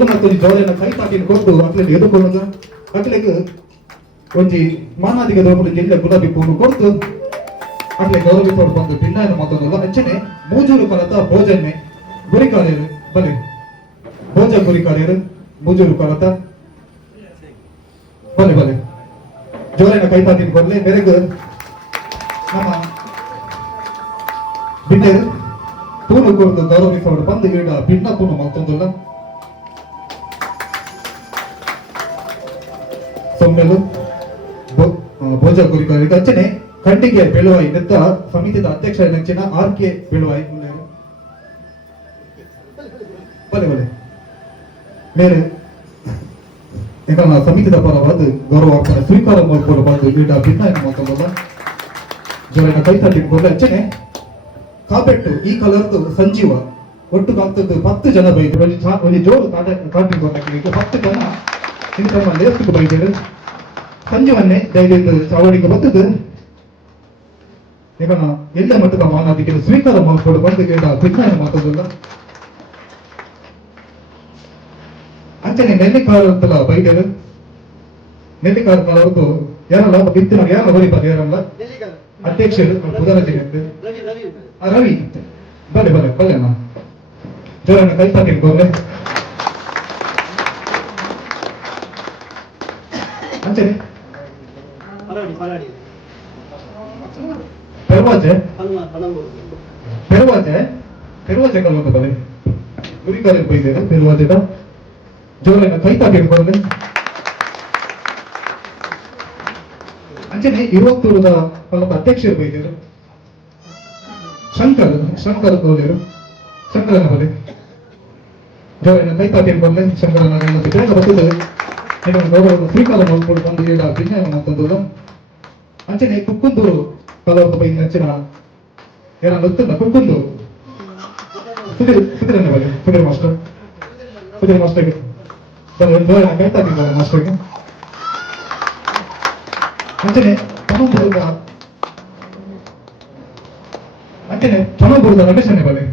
ಮತ್ತು ಜೋರನ್ನ ಕೈ ತಾಟಿಟ್ಟು ಕೊಟ್ಟು ಅಕ್ಲಿಗೆ ಎದುಕೊಳ್ಳೋದು ಅಕ್ಲಿಗೆ ಒಂಜಿ ಮಾನಾದಿಗೆ ದೋಪಲು ಜಿಲ್ಲೆ ಗುಲಾಬಿ ಪೂನು ಕೊಟ್ಟು ಅಕ್ಲೆ ಗೌರವಿಸೋರು ಬಂದು ಭಿನ್ನ ಮತ್ತೊಂದಲ್ಲ ಅಂಚನೆ ಮೂಜೂರು ಕಲತ ಭೋಜನ್ನೆ ಗುರಿಕಾರ್ಯರು ಬಲೆ ಭೋಜ ಗುರಿಕಾರ್ಯರು ಮೂಜೂರು ಕಲತ ಬಲೆ ಬಲೆ ಜೋರನ್ನ ಕೈ ತಾಟಿಟ್ಟು ಬರ್ಲಿ ಬೆರೆಗೆ ನಮ್ಮ ಬಿಟ್ಟರು ಪೂರ್ವ ಕೊಡ್ದು ಗೌರವಿಸೋರು ಬಂದು ಗೀಡ ಭಿನ್ನ ಪೂರ್ಣ ಮತ್ತೊಂದಲ್ಲ ಸೊಮ್ಮೆಲು ಭೋಜ ಗುರಿಕಾರಿ ಅಂಚನೆ ಕಂಟಿಗೆ ಬೆಳುವಾಯಿ ನೆತ್ತ ಸಮಿತಿದ ಅಧ್ಯಕ್ಷ ನೆಚ್ಚಿನ RK ಬೆಳುವಾಯಿ ಬಲೆ ಬಲೆ ಬೇರೆ ಈಗ ಸಮಿತಿದ ಪರವಾದ ಗೌರವ ಸ್ವೀಕಾರ ಮಾಡ್ಕೊಂಡು ಬಂದು ಗೀಡ ಭಿನ್ನ ಮತ್ತೊಂದಲ್ಲ ಜೋರನ್ನ ಕೈ ತಟ್ಟಿಟ್ಕೊಂಡು ಅಂಚನೆ ಕಾಬೆಟ್ಟು ಈ ಕಲರ್ದು ಸಂಜೀವ ಒಟ್ಟು ಕಾಗ್ತದ್ದು 10 ಜನ ಬೈದ್ರು ಒಂದು ಜೋರು ಕಾಟಿ 10 ಜನ ಇಂಥ ಲೇಸ್ಗೆ ಬೈದರು ಸಂಜೀವನ್ನೇ ಧೈರ್ಯದ ಚಾವಡಿಗೆ ಬರ್ತದೆ ಈಗ ಎಲ್ಲ ಮಟ್ಟದ ಮಾನಾದಿಗೆ ಸ್ವೀಕಾರ ಮಾಡ್ಕೊಂಡು ಬಂದು ಗೀಡ ಭಿನ್ನ ಮಾತಾಡಲ್ಲ ಅಂಚನೆ ನೆಲ್ಲಿಕಾರಲ್ಲ ಬೈದರು ನೆಲ್ಲಿಕಾರ ಕಲರ್ದು ಯಾರಲ್ಲ ಬಿತ್ತಿನ ಯಾರ ಬರೀತಾರೆ ಯಾರಲ್ಲ ಅಧ್ಯಕ್ಷರು ಬುಧರಾಜ್ ರವಿ ಬಲೆ ಬಲೆ ಬಲೆ ಅಣ್ಣ ಜೋರನ್ನ ಕೈ ತಾಕಿರ್ಬೋದ್ರೆ ಅಂಚನೆ ಪೆರ್ವಾಜೆ ಕಲ್ಲೊಂದು ಬಲೆ ಗುರಿಕಾರ್ಯ ಬೈದೇರು ಪೆರ್ವಾಜೆದ ಜೋರನ್ನ ಕೈ ತಾಕಿರ್ಬೋದ್ರೆ ಅಂಚನೆ 20 ಅಧ್ಯಕ್ಷರು ಬೈದೇರು ಶಂಕರ್ ಗೌರಿಯರು ಶಂಕರನ ಬಲೆ ಜೋರನ್ನ ಕೈ ತಾಟಿಯನ್ನು ಬಂದ್ರೆ ಶಂಕರನ ಬೇಗ ಬರ್ತದೆ ಗೌರವ ಸ್ವೀಕಾರ ಮಾಡ್ಕೊಂಡು ಬಂದು ಗೀಡ ಭಿನ್ನ ಮತ್ತೊಂದು ಅಂಚನೆ ಕುಕ್ಕುಂದೂರು ಕಲವರ್ತ ಬೈ ನೆಚ್ಚಿನ ಏನ ಗೊತ್ತಿಲ್ಲ ಕುಕ್ಕುಂದು ಸುಧೀರನ ಬಲೆ ಸುಧೀರ್ ಮಾಸ್ಟರ್ಗೆ ಜೋರನ್ನ ಕೈ ತಾಟಿದ್ದಾರೆ ಮಾಸ್ಟರ್ಗೆ ಅಂಚನೆ ಪಣಂಬೂರದ ರಮೇಶನೇ ಬಲೆ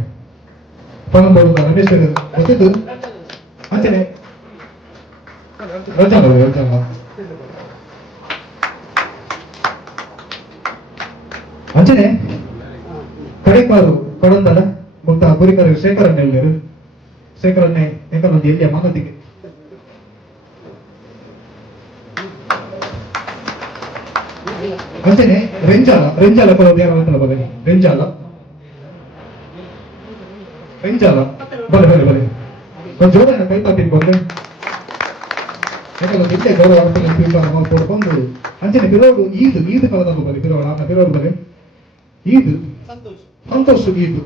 ಪಣಂಬೂರದ ರಮೇಶ್ ಗೊತ್ತಿದ್ದು ಅಂಚನೆ ರಜಾಲ ಅಂಚನೆ ಕಡೆಕಾರು ಕೊಡಂದಲ ಮುಕ್ತ ಗುರಿಕರ ಶೇಖರನ್ನೇ ಹೇಳಿದರು ಶೇಖರನ್ನೇ ಏಕಲೊಂದು ಎಲ್ಲಿಯ ಮಾನದಿಗೆ ಅಂಚನೆ ರೆಂಜಾಲ ಕೊಡೋದು ಯಾರು ಅಂತ ಬಲೆ ರೆಂಜಾಲ ಬಲೆ ಬಲೆ ಬಲೆ ಜೋರನ್ನ ಕೈ ತಾಟಿಟ್ಟು ಬಂದ್ರೆ ಯಾಕಂದ್ರೆ ಇಲ್ಲೇ ಗೌರವ ಅರ್ಪಣೆ ಸ್ವೀಕಾರ ಮಾಡ್ಕೊಂಡು ಬಂದು ಅಂಚನೆ ಪಿರೋಡು ಈದು ಕಾಲದ ಬರೀ ಪಿರೋಡು ಆತ ಪಿರೋಡು ಬರೀ ಈದು ಸಂತೋಷ ಈದು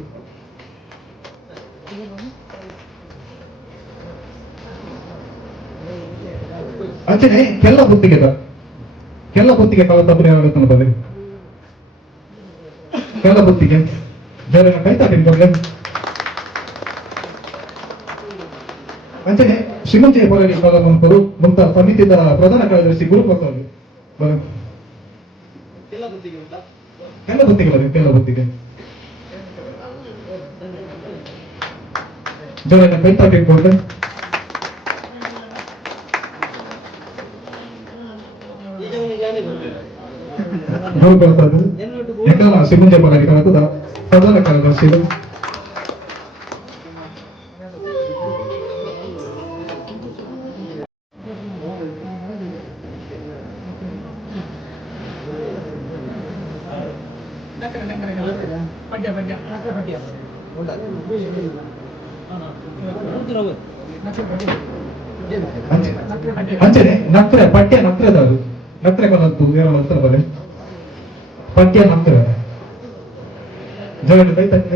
ಅಂಚನೆ ಕೆಲ್ಲ ಬುತ್ತಿಗೆ ಕಾಲ ತಪ್ಪು ಯಾವಾಗತ್ತನ ಬರೀ ಕೆಲ್ಲ ಬುತ್ತಿಗೆ ಬೇರೆ ಕೈ ತಾಟಿನ್ಕೊಂಡ್ರೆ ಅಂಚನೆ ಶ್ರೀಮಂತಿಯ ಪೊರೆಯಲ್ಲಿ ಕಾಲಮಂತರು ಮುಂತ ಸಮಿತಿಯ ಪ್ರಧಾನ ಕಾರ್ಯದರ್ಶಿ ಗುರುಪ್ರಸಾದ್ ಕೆಲ ಬುತ್ತಿಗೆ ಜನ ಕೈ ತಾಟಿನ್ಕೊಂಡ್ರೆ ಗುರುಪ್ರಸಾದ್ ಎಂಕಲ ಶ್ರೀಮಂತಿಯ ಪೊರೆಯಲ್ಲಿ ಕಾಲದ ಪ್ರಧಾನ ಕಾರ್ಯದರ್ಶಿಗಳು ಅಂಚನೆ ನಕ್ರೆ ಪಠ್ಯ ನಕ್ರೆದಾರು ನಕ್ರೆ ಕೊನದ್ದು ಏನೋ ಅಂತಾರೆ ಬಲೆ ಪಠ್ಯ ನಕ್ರೆ ಜಗತ್ತು ಕೈ ತಕ್ಕ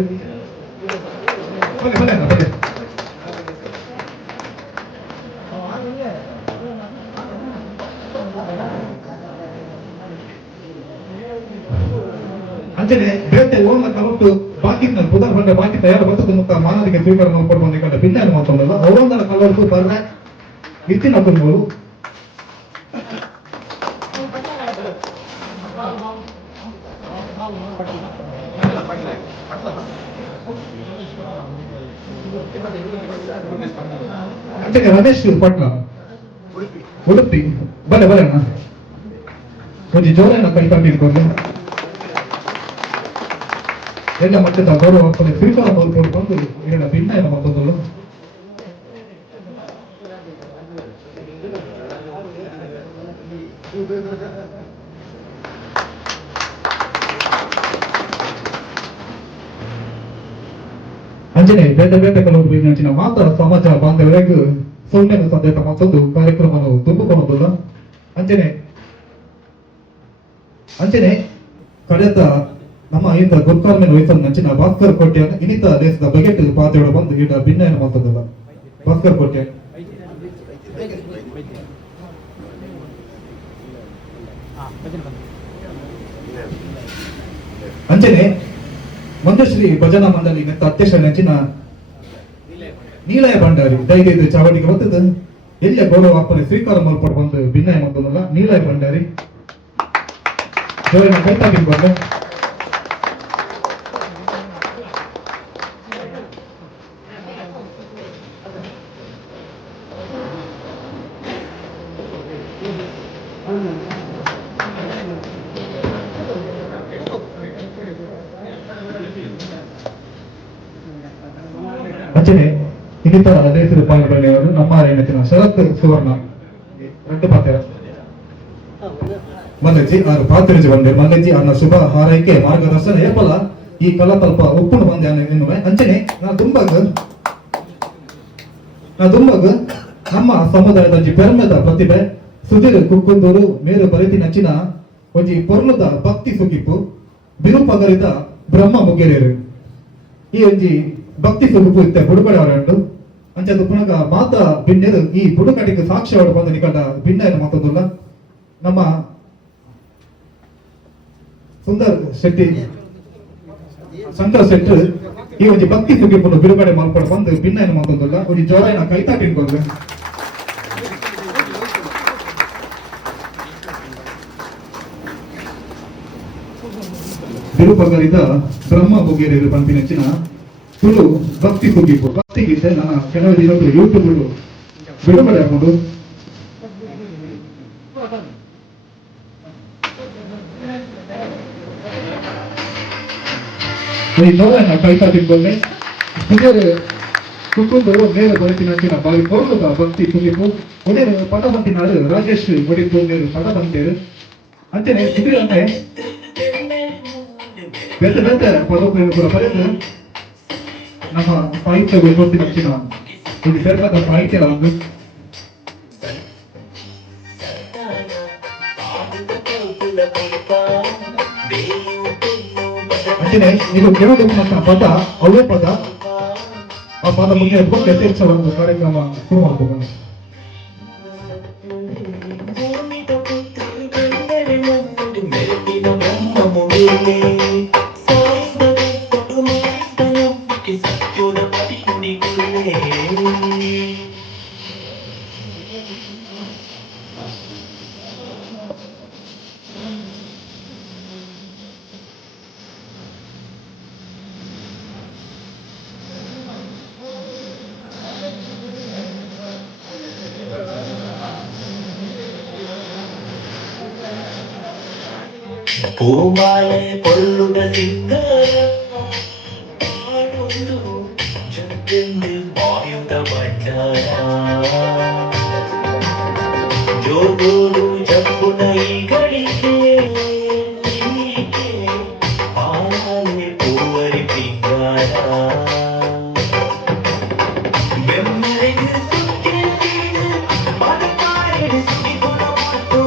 ಅಂಚನೆ ಬೇಟೆ ಓನ ಕಲಟ್ಟು ಬಾಕಿನ ಪುದರ್ ಬಂಡೆ ಬಾಕಿ ತಯಾರು ಬರ್ತದೆ ಮುಖ ಮಾನವಿಕ ಸ್ವೀಕಾರ ಮಾಡ್ಕೊಂಡು ಬಂದ ಭಿನ್ನ ಮಾತಾಡಲ್ಲ ಅವರೊಂದರ ಕಲಟ್ಟು ಬರ್ರೆ ಇತ್ತಿನ ಹಾಕೊಂಡ್ಬೋದು ಅಂಚನೆ ರಮೇಶ್ ಪಟ್ಲ ಉಡುಪಿ ಬಲೆ ಅಣ್ಣ ಒಂಜಿ ಜೋರನ್ನ ಕೈ ತಂದಿರ್ಕೊಂಡು ಎಲ್ಲ ಮಟ್ಟದ ಗೌರವ ಅರ್ಪಣೆ ಸ್ವೀಕಾರ ಮಾಡ್ಕೊಂಡು ಬಂದು ಏನ ಭಿನ್ನ ಏನೋ ಮತ್ತೊಂದು ಅಂಜನೆ ಬೇತೆ ಕೆಲವರು ಅಂಚಿನ ಮಾತ್ರ ಸಮಾಜ ಬಾಂಧವರಿಗೆ ಸೌಮ್ಯನ ಸಾಧ್ಯತೆ ಮತ್ತೊಂದು ಕಾರ್ಯಕ್ರಮವನ್ನು ತುಂಬಿಕೊಳ್ಳೋದಿಲ್ಲ ಅಂಚನೆ ಕಳೆದ ನಮ್ಮ ಇಂಥ ಗುರುಕಾರ್ಮೆನ್ ವಯಸ್ಸನ್ನು ನಂಚಿನ ಭಾಸ್ಕರ್ ಕೋಟೆಯನ್ನು ಇನ್ನಿತ ದೇಶದ ಬಗೆಟ್ ಪಾತ್ರೆಗಳು ಬಂದು ಈಗ ಭಿನ್ನ ಏನು ಮಾತೋದಿಲ್ಲ ಭಾಸ್ಕರ್ ಕೋಟೆ ಅಂಚನೆ ಮಂಜುಶ್ರೀ ಭಜನಾ ಮಂಡಳಿ ನೆತ್ತ ಅಧ್ಯಕ್ಷ ನೆಂಚಿನ ನೀಲಯ ಭಂಡಾರಿ ದೈದು ಚಾವಡಿಗೆ ಬರ್ತದೆ ಎಲ್ಲ ಗೌರವ ಅರ್ಪಣೆ ಸ್ವೀಕಾರ ಮಾಡ್ಕೊಂಡು ಬಂದು ಭಿನ್ನ ಮತ್ತೊಂದಲ್ಲ ನೀಲಯ ಭಂಡಾರಿ ಜೋರಿನ ಕೈತಾಗಿರ್ಬಾರ್ದು ಅಂಚನೆ ಇನ್ನಿತರ ದೇಶದ ಪಾಲ್ಗೊಳ್ಳುವವರು ನಮ್ಮ ನೆಚ್ಚಿನ ಶರತ್ ಸುವರ್ಣ ರೆಡ್ಡು ಪಾತ್ರ ಮಲ್ಲಜ್ಜಿ ಆರು ಪಾತ್ರಿಜಿ ಬಂದೆ ಮಲ್ಲಜ್ಜಿ ಅನ್ನ ಶುಭ ಹಾರೈಕೆ ಮಾರ್ಗದರ್ಶನ ಏಪಲ ಈ ಕಲಾತಲ್ಪ ಒಪ್ಪುಣ ಬಂದೆ ಎನ್ನುವೆ ಅಂಚನೆ ನಾ ದುಂಬಾಗ ನಮ್ಮ ಸಮುದಾಯದ ಪೆರ್ಮೆದ ಪ್ರತಿಭೆ ಸುಧೀರ್ ಕುಕ್ಕುಂದೂರು ಮೇರು ಬರಿತಿ ನಚ್ಚಿನ ಒಂಜಿ ಪೊರ್ಲುದ ಭಕ್ತಿ ಸುಗಿಪ್ಪು ಬಿರುಪಗರಿದ ಬ್ರಹ್ಮ ಮುಗೇರಿಯರು ಈ ಒಂಜಿ ಭಕ್ತಿ ಸುಗುಪು ಇತ್ತೆ ಬುಡುಗಡೆ ಅವರಂಡು ಅಂಚದು ಪುನಗ ಮಾತ ಭಿನ್ನೆದು ಈ ಬುಡುಗಡೆಗೆ ಸಾಕ್ಷ್ಯವಾಡು ಬಂದ ನಿಕಟ ಭಿನ್ನ ಏನು ಮಾತೋದಿಲ್ಲ ನಮ್ಮ ಸುಂದರ್ ಶೆಟ್ಟಿ ಶಂಕರ ಶೆಟ್ಟಿ ಈ ಒಂಜಿ ಭಕ್ತಿ ಸುಗಿಪ್ಪನ್ನು ಬಿಡುಗಡೆ ಮಾಡ್ಕೊಂಡು ಬಂದು ಭಿನ್ನ ಏನು ಮಾತೋದಿಲ್ಲ ಒಂಜಿ ಜೋರನ ಕೈತಾಟಿನ್ಕೊಂಡು ಬಿರುಪಗರಿದ ಬ್ರಹ್ಮ ಬುಗೇರಿಯರು ಪಂಪಿನಚ್ಚಿನ ತುಳು ಭಕ್ತಿ ಸುಗಿಪ್ಪು ಭಕ್ತಿ ಗೀತೆ ನನ್ನ ಕೆಲವು ದಿನಗಳು ಯೂಟ್ಯೂಬ್ ಬಿಡುಗಡೆ ಹಾಕೊಂಡು ಈ ನೋಡನ್ನ ಕೈತಾ ತಿಳ್ಕೊಂಡೆ ಸುಮಾರು ಕುಟುಂಬರು ನೇರ ಬದುಕಿನ ಬಾಗಿ ಪೌರ್ಣದ ಭಕ್ತಿ ಸುಗಿಪ್ಪು ಒಡೆಯರು ಪಟಬಂತಿನಾಡು ರಾಜೇಶ್ ಒಡಿಪು ನೇರು ಪಟಬಂತಿಯರು ಅಂಚನೆ ಸುಗಿರಂತೆ ಬೇತೆ ಪದೋಪಯೋಗ ಬರೆದು ನಮ್ಮ ಸಾಹಿತ್ಯ ಗೊತ್ತಿನ ಒಂದು ಸೇರ್ಪದ ಸಾಹಿತ್ಯ ಒಂದು ಅಂಚನೆ ಇದು ಕೇಳೋದು ಪದ ಅವೇ ಪದ ಆ ಪದ ಮುಂದೆ ಎತ್ಕೊಂಡು ಯಥೇಚ್ಛ ಒಂದು ಕಾರ್ಯಕ್ರಮ ಶುರು ಮಾಡ್ಬೋದು. പൂമാലെ പൊള്ളുക സിംഗാരൊന്നു ചുറ്റിന്റെ വായുത ഭണ്ഡാര ജോഗോಡು ಜಪ್ಪುನ ಈ ಗಳಿಗೆ ಆಲೆ ಪೂವರಿ ಪಿಂಗಾರ ಬೆಮ್ಮರೆಗೆ ಸುತ್ತಿನ ಮದಕಾರೆ ಸುಗಿಗುಣ ಮಾತು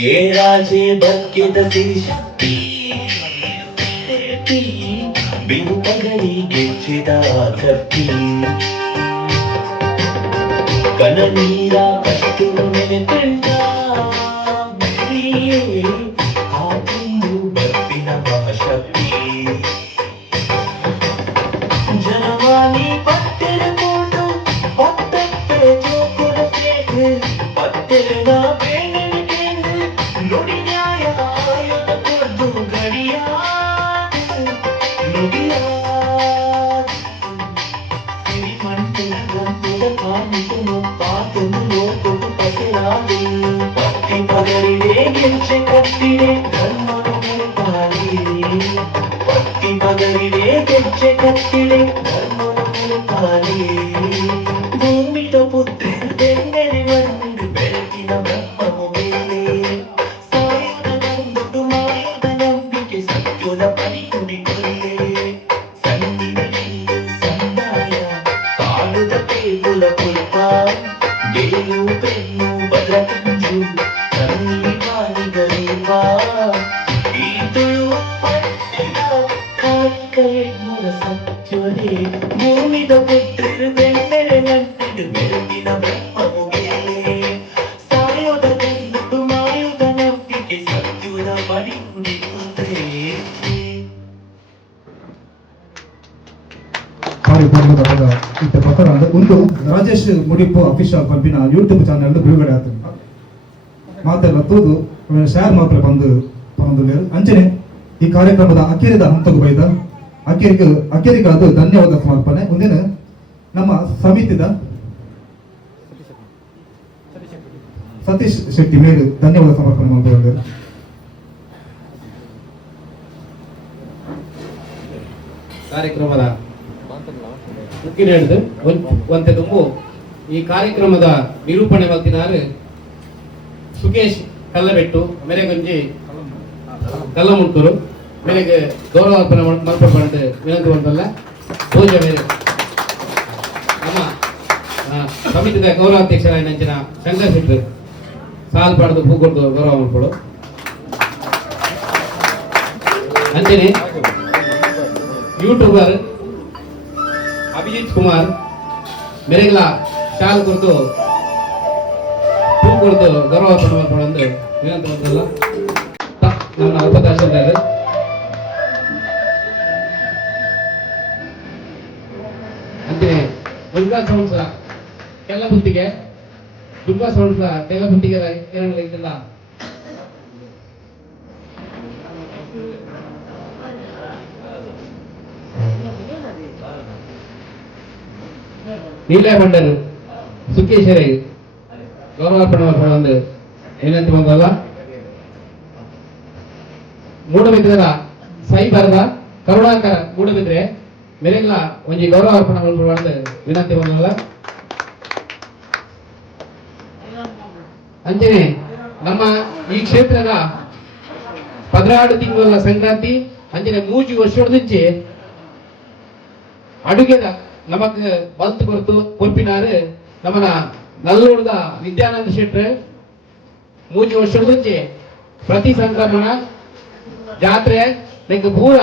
ये राजे बक्किद शक्ति बिनु पगड़ी ಗೆಚ್ಚಿದ ಕತ್ತಿ ಕನನೀರ ಕಟ್ಟು ನೆನೆತಂಡ ಹಾಕಿಂದು ಬಪ್ಪಿನ ಮಹಾಶಕ್ತಿ ಜನವಾನಿ ಪತ್ತೆರ ಕೋಟು ಪತ್ತಪ್ಪೆ ಜೋಕುರ ಸೇತು ಪತ್ತೆರನ ಬೇಗನಿಗೆ ನುಡಿ ನ್ಯಾಯ ಆಯುಧ ಕೊಡ್ದು ಗಡಿಯ ನುಡಿಯ ಸಿರಿಮಂಟಲ ಗಂಧದ ಕಾಣಿತು ಪಾತನು ಲೋಕವು ಪಸರಾದೆ ಪತ್ತಿ ಪಗರಿದೆ ಗೆಲ್ಚೆ ಕತ್ತಿದೆ ಧರ್ಮನು ಪಾಲಿದೆ ಪತ್ತಿ ಪಗರಿದೆ ಗೆಲ್ಚೆ ಕತ್ತಿದೆ ಧರ್ಮನು ಪಾಲಿದೆ ಭೂಮಿತ ಪುತ್ರ ಬೆಂಗರಿ ಬಂದು ಬೆಳಕಿನ ಬ್ರಹ್ಮವು ಮೇಲೆ ಸಾಯುಧ ಬಂದು ಮಾಯುಧ ನಂಬಿಕೆ ಸತ್ಯುದ ಪರಿಕುಡಿಕೊಳ್ಳೆ ಸಂದಿನಲ್ಲಿ ಸಂದಾಯ ಕಾಲುದ ಕೇಗುಲ ಪುಲ್ಪ ಬೇಲು ಬೆನ್ನು ಬದಲಕಂಜು ಸನ್ನಿ ಬಾಲಿಗರೇವ ಈ ತುಳು ಪಟ್ಟಿನ ಕಾಕಳೆಣ್ಣರ ಸತ್ಯವೇ ಭೂಮಿದ ಪುತ್ರರು ಬೆಣ್ಣೆರೆ ನಟ್ಟಿಡು ಬೆಳಕಿನ ಬ್ರಹ್ಮವು ಮೇಲೆ ಸಾಯೋದ ಗಂಧು ಮಾಯುಧ ನಂಬಿಕೆ ಸತ್ಯುದ ಪರಿಕುಡಿಕೊಳ್ಳೆ ಕಾರ್ಯಕ್ರಮದ ಭಾಗ ಇತ್ತ ಪತ್ರ ಅಂದ್ರೆ ಒಂದು ರಾಜೇಶ್ ಮುಡಿಪು ಅಫಿಷಿಯಲ್ ಪಂಪಿನ ಯೂಟ್ಯೂಬ್ ಚಾನೆಲ್ ಬಿಡುಗಡೆ ಆಗ್ತದೆ ಮಾತೆಲ್ಲ ತೂದು ಶೇರ್ ಮಾತ್ರ ಬಂದು ಅಂಚನೆ ಈ ಕಾರ್ಯಕ್ರಮದ ಅಖೇರಿದ ಹಂತಕ್ಕೂ ಬೈದ ಅಖೇರಿಗಾದ ಧನ್ಯವಾದ ಸಮರ್ಪಣೆ ಮುಂದಿನ ನಮ್ಮ ಸಮಿತಿದ ಸತೀಶ್ ಶೆಟ್ಟಿ ಮೇಲು ಧನ್ಯವಾದ ಸಮರ್ಪಣೆ ಮಾಡ್ತಾರೆ. ಕಾರ್ಯಕ್ರಮದ ಮುಖ್ಯ ಹೇಳಿದು ಒಂತೆ ತುಂಬು ಈ ಕಾರ್ಯಕ್ರಮದ ನಿರೂಪಣೆ ಮಲ್ತಿನಾರು ಸುಕೇಶ್ ಕಲ್ಲಬೆಟ್ಟು ಮೇರೆಗೊಂಜಿ ಕಲ್ಲಮುಂಟೂರು ಮೇರೆಗೆ ಗೌರವಾರ್ಪಣೆ ಮಲ್ಪಡ್ದು ವಿನಂತಿ ಬಂತಲ್ಲ ಪೂಜೆ ಮೇರೆ ನಮ್ಮ ಸಮಿತಿದ ಗೌರವಾಧ್ಯಕ್ಷರಾಗಿ ನಂಚಿನ ಶಂಕರ್ ಶೆಟ್ಟಿ ಸಾಲ್ ಪಾಡ್ದು ಹೂ ಕೊಡ್ದು ಗೌರವ ಮಾಡ್ಕೊಡು ಯೂಟ್ಯೂಬರ್ ಅಭಿಜಿತ್ ಕುಮಾರ್ ಮೇರೆಗಳ ಶಾಲೆ ಕುರಿತು ಕುರಿತು ಗೌರವ ಪಡುವಂತ ವಿನಂತಿ ಬಂದಲ್ಲ ನನ್ನ ಉಪದಾಸರು ಅಂತೆ ದುರ್ಗಾ ಸೌಂಡ್ಸ್ ಕೆಲ ಬುತ್ತಿಗೆ ದುರ್ಗಾ ಸೌಂಡ್ಸ್ ಕೆಲ ಬುತ್ತಿಗೆ ಏನಿಲ್ಲ ನೀಲೇ ಬಂಡರು ಸುಖೇಶ್ವರಿ ಗೌರವಾರ್ಪಣೆ ಒಂದು ಏನಂತ ಬಂದಲ್ಲ ಮೂಡಬಿದ್ರ ಸೈಬರ್ದ ಕರುಣಾಕರ ಮೂಡಬಿದ್ರೆ ಮೇರೆಲ್ಲ ಒಂಜಿ ಗೌರವಾರ್ಪಣೆ ಒಂದು ವಿನಂತಿ ಬಂದಲ್ಲ ಅಂಚನೆ ನಮ್ಮ ಈ ಕ್ಷೇತ್ರದ 16 ತಿಂಗಳ ಸಂಕ್ರಾಂತಿ ಅಂಚನೆ 3 ವರ್ಷದೊಂಚೆ ಅಡುಗೆದ ನಮಕ್ ಬಂತು ಕೊರತು ಕೊರ್ಪಿನಾರು ನಮ್ಮನ ನಲ್ಲೂರ್ದ ವಿದ್ಯಾನಂದ ಶೆಟ್ರು 3 ವರ್ಷದೊಂಚೆ ಪ್ರತಿ ಸಂಕ್ರಮಣ ಜಾತ್ರೆ ನಿಂಗೆ ಪೂರ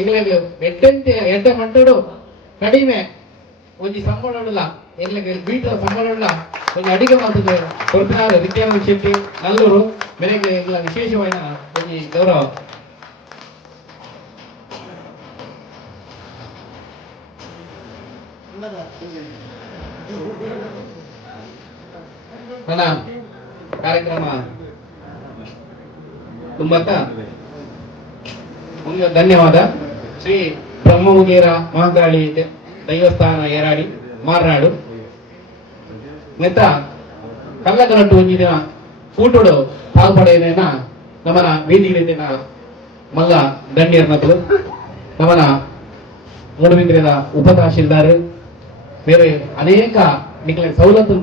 ಎಗ್ಲೆಗೆ ಎಡ್ಡೆ ಮಂಟೋಡು ಕಡಿಮೆ ಒಂಜಿ ಸಂಬಳಲ್ಲ ಎಗ್ಲೆಗೆ ಬೀಟ ಸಂಬಳಲ್ಲ ಒಂದು ಅಡಿಗೆ ಮಾಡ್ತದೆ ಕೊರ್ಪಿನಾರು ವಿದ್ಯಾನಂದ ಶೆಟ್ಟಿ ನಲ್ಲೂರು ಬೆಲೆಗೆ ಎಲ್ಲ ವಿಶೇಷವಾದ ಒಂದು ಗೌರವ ನನ್ನ ಕಾರ್ಯಕ್ರಮ ತುಂಬಾ ಒಂದು ಧನ್ಯವಾದ. ಶ್ರೀ ಬ್ರಹ್ಮಮುಗೇರ ಮಹಾಕಾಳಿ ದೈವಸ್ಥಾನ ಏರಾಡಿ ಮಾರ್ನಾಡು ಮೆತ್ತ ಕಲ್ಲಗಲಟ್ಟು ಒಂಜಿ ದಿನ ಕೂಟೋಡು ಪಾಲ್ಪಡೆಯನ್ನ ನಮ್ಮನ ವೇದಿಕೆಯ ಮಲ್ಲ ದಂಡಿಯರ್ನಗಳು ನಮ್ಮನ ಮೂಡಬಿದ್ರೆದ ಉಪ ತಹಶೀಲ್ದಾರ್ ಬೇರೆ ಅನೇಕ ನಿಖಲ ಸವಲತ್ತು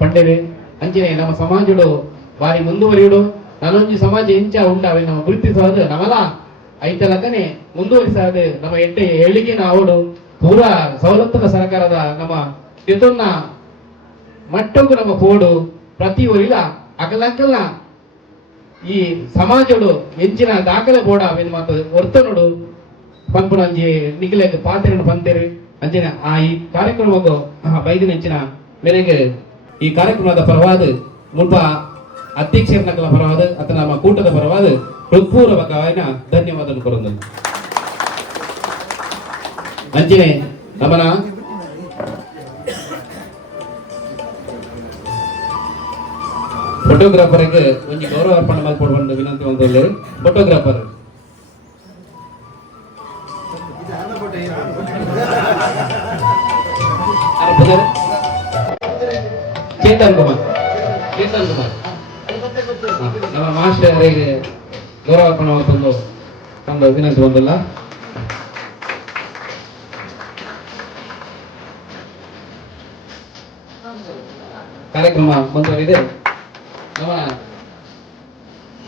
ಪಂಡೇವೆ ಅಂಚನೆ ನಮ್ಮ ಸಮಾಜಗಳು ಬಾರಿ ಮುಂದುವರಿಯುಡು ನಾನೊಂದು ಸಮಾಜ ಇಂಚ ಉಂಟಾವೆ ನಮ್ಮ ಗುರುತಿಸೋದು ನಮ್ಮಲ್ಲ ಐತಲಕ್ಕನೆ ಮುಂದುವರಿಸೋದು ನಮ್ಮ ಎಡ್ಡೆ ಹೇಳಿಕೆ ನಾವು ಪೂರ ಸವಲತ್ತುಗಳ ಸರ್ಕಾರದ ನಮ್ಮ ಇದನ್ನ ಮಟ್ಟಕ್ಕೂ ನಮ್ಮ ಪೋಡು ಪ್ರತಿ ಊರಿಲ ಅಗಲಕ್ಕಲ್ಲ ಈ ಸಮಾಜಗಳು ಹೆಚ್ಚಿನ ದಾಖಲೆ ಬೋಡ ಮಾತು ಹೊರ್ತನೋಡು ಪಂಪುಣಂಜಿ ನಿಖಲೆ ಪಾತ್ರೆಯನ್ನು ಪಂತೇರಿ ಅಂಚಿನ ಆ ಈ ಕಾರ್ಯಕ್ರಮಕ್ಕೂ ಬೈದಿನ ಹೆಚ್ಚಿನ ಮೇರೆಗೆ ಈ ಕಾರ್ಯಕ್ರಮದ ಪರವಾದ ಮುಲ್ಪ ಅಧ್ಯಕ್ಷರನ್ನ ಪರವಾದ ಅಥವಾ ನಮ್ಮ ಕೂಟದ ಪರವಾದ ಹೃತ್ಪೂರ್ವಕವಾದ ಧನ್ಯವಾದ ಕೊರೊಂದು ಅಂಚಿನೆ ನಮ್ಮನ ಫೋಟೋಗ್ರಾಫರ್ಗೆ ಒಂದು ಗೌರವ ಅರ್ಪಣೆ ಮಾಡಿಕೊಡುವಂತ ವಿನಂತಿ ಒಂದು ಫೋಟೋಗ್ರಾಫರ್ ಚೇತನ್ ಕುಮಾರ್ ನಮ್ಮ ಮಾಸ್ಟರ್ ಗೌರವ ಅರ್ಪಣೆ ಮಾಡಿಕೊಂಡು ತಮ್ಮ ವಿನಂತಿ ಒಂದಲ್ಲ ಕಾರ್ಯಕ್ರಮ ಮುಂದುವರಿದೆ. ನಮ್ಮ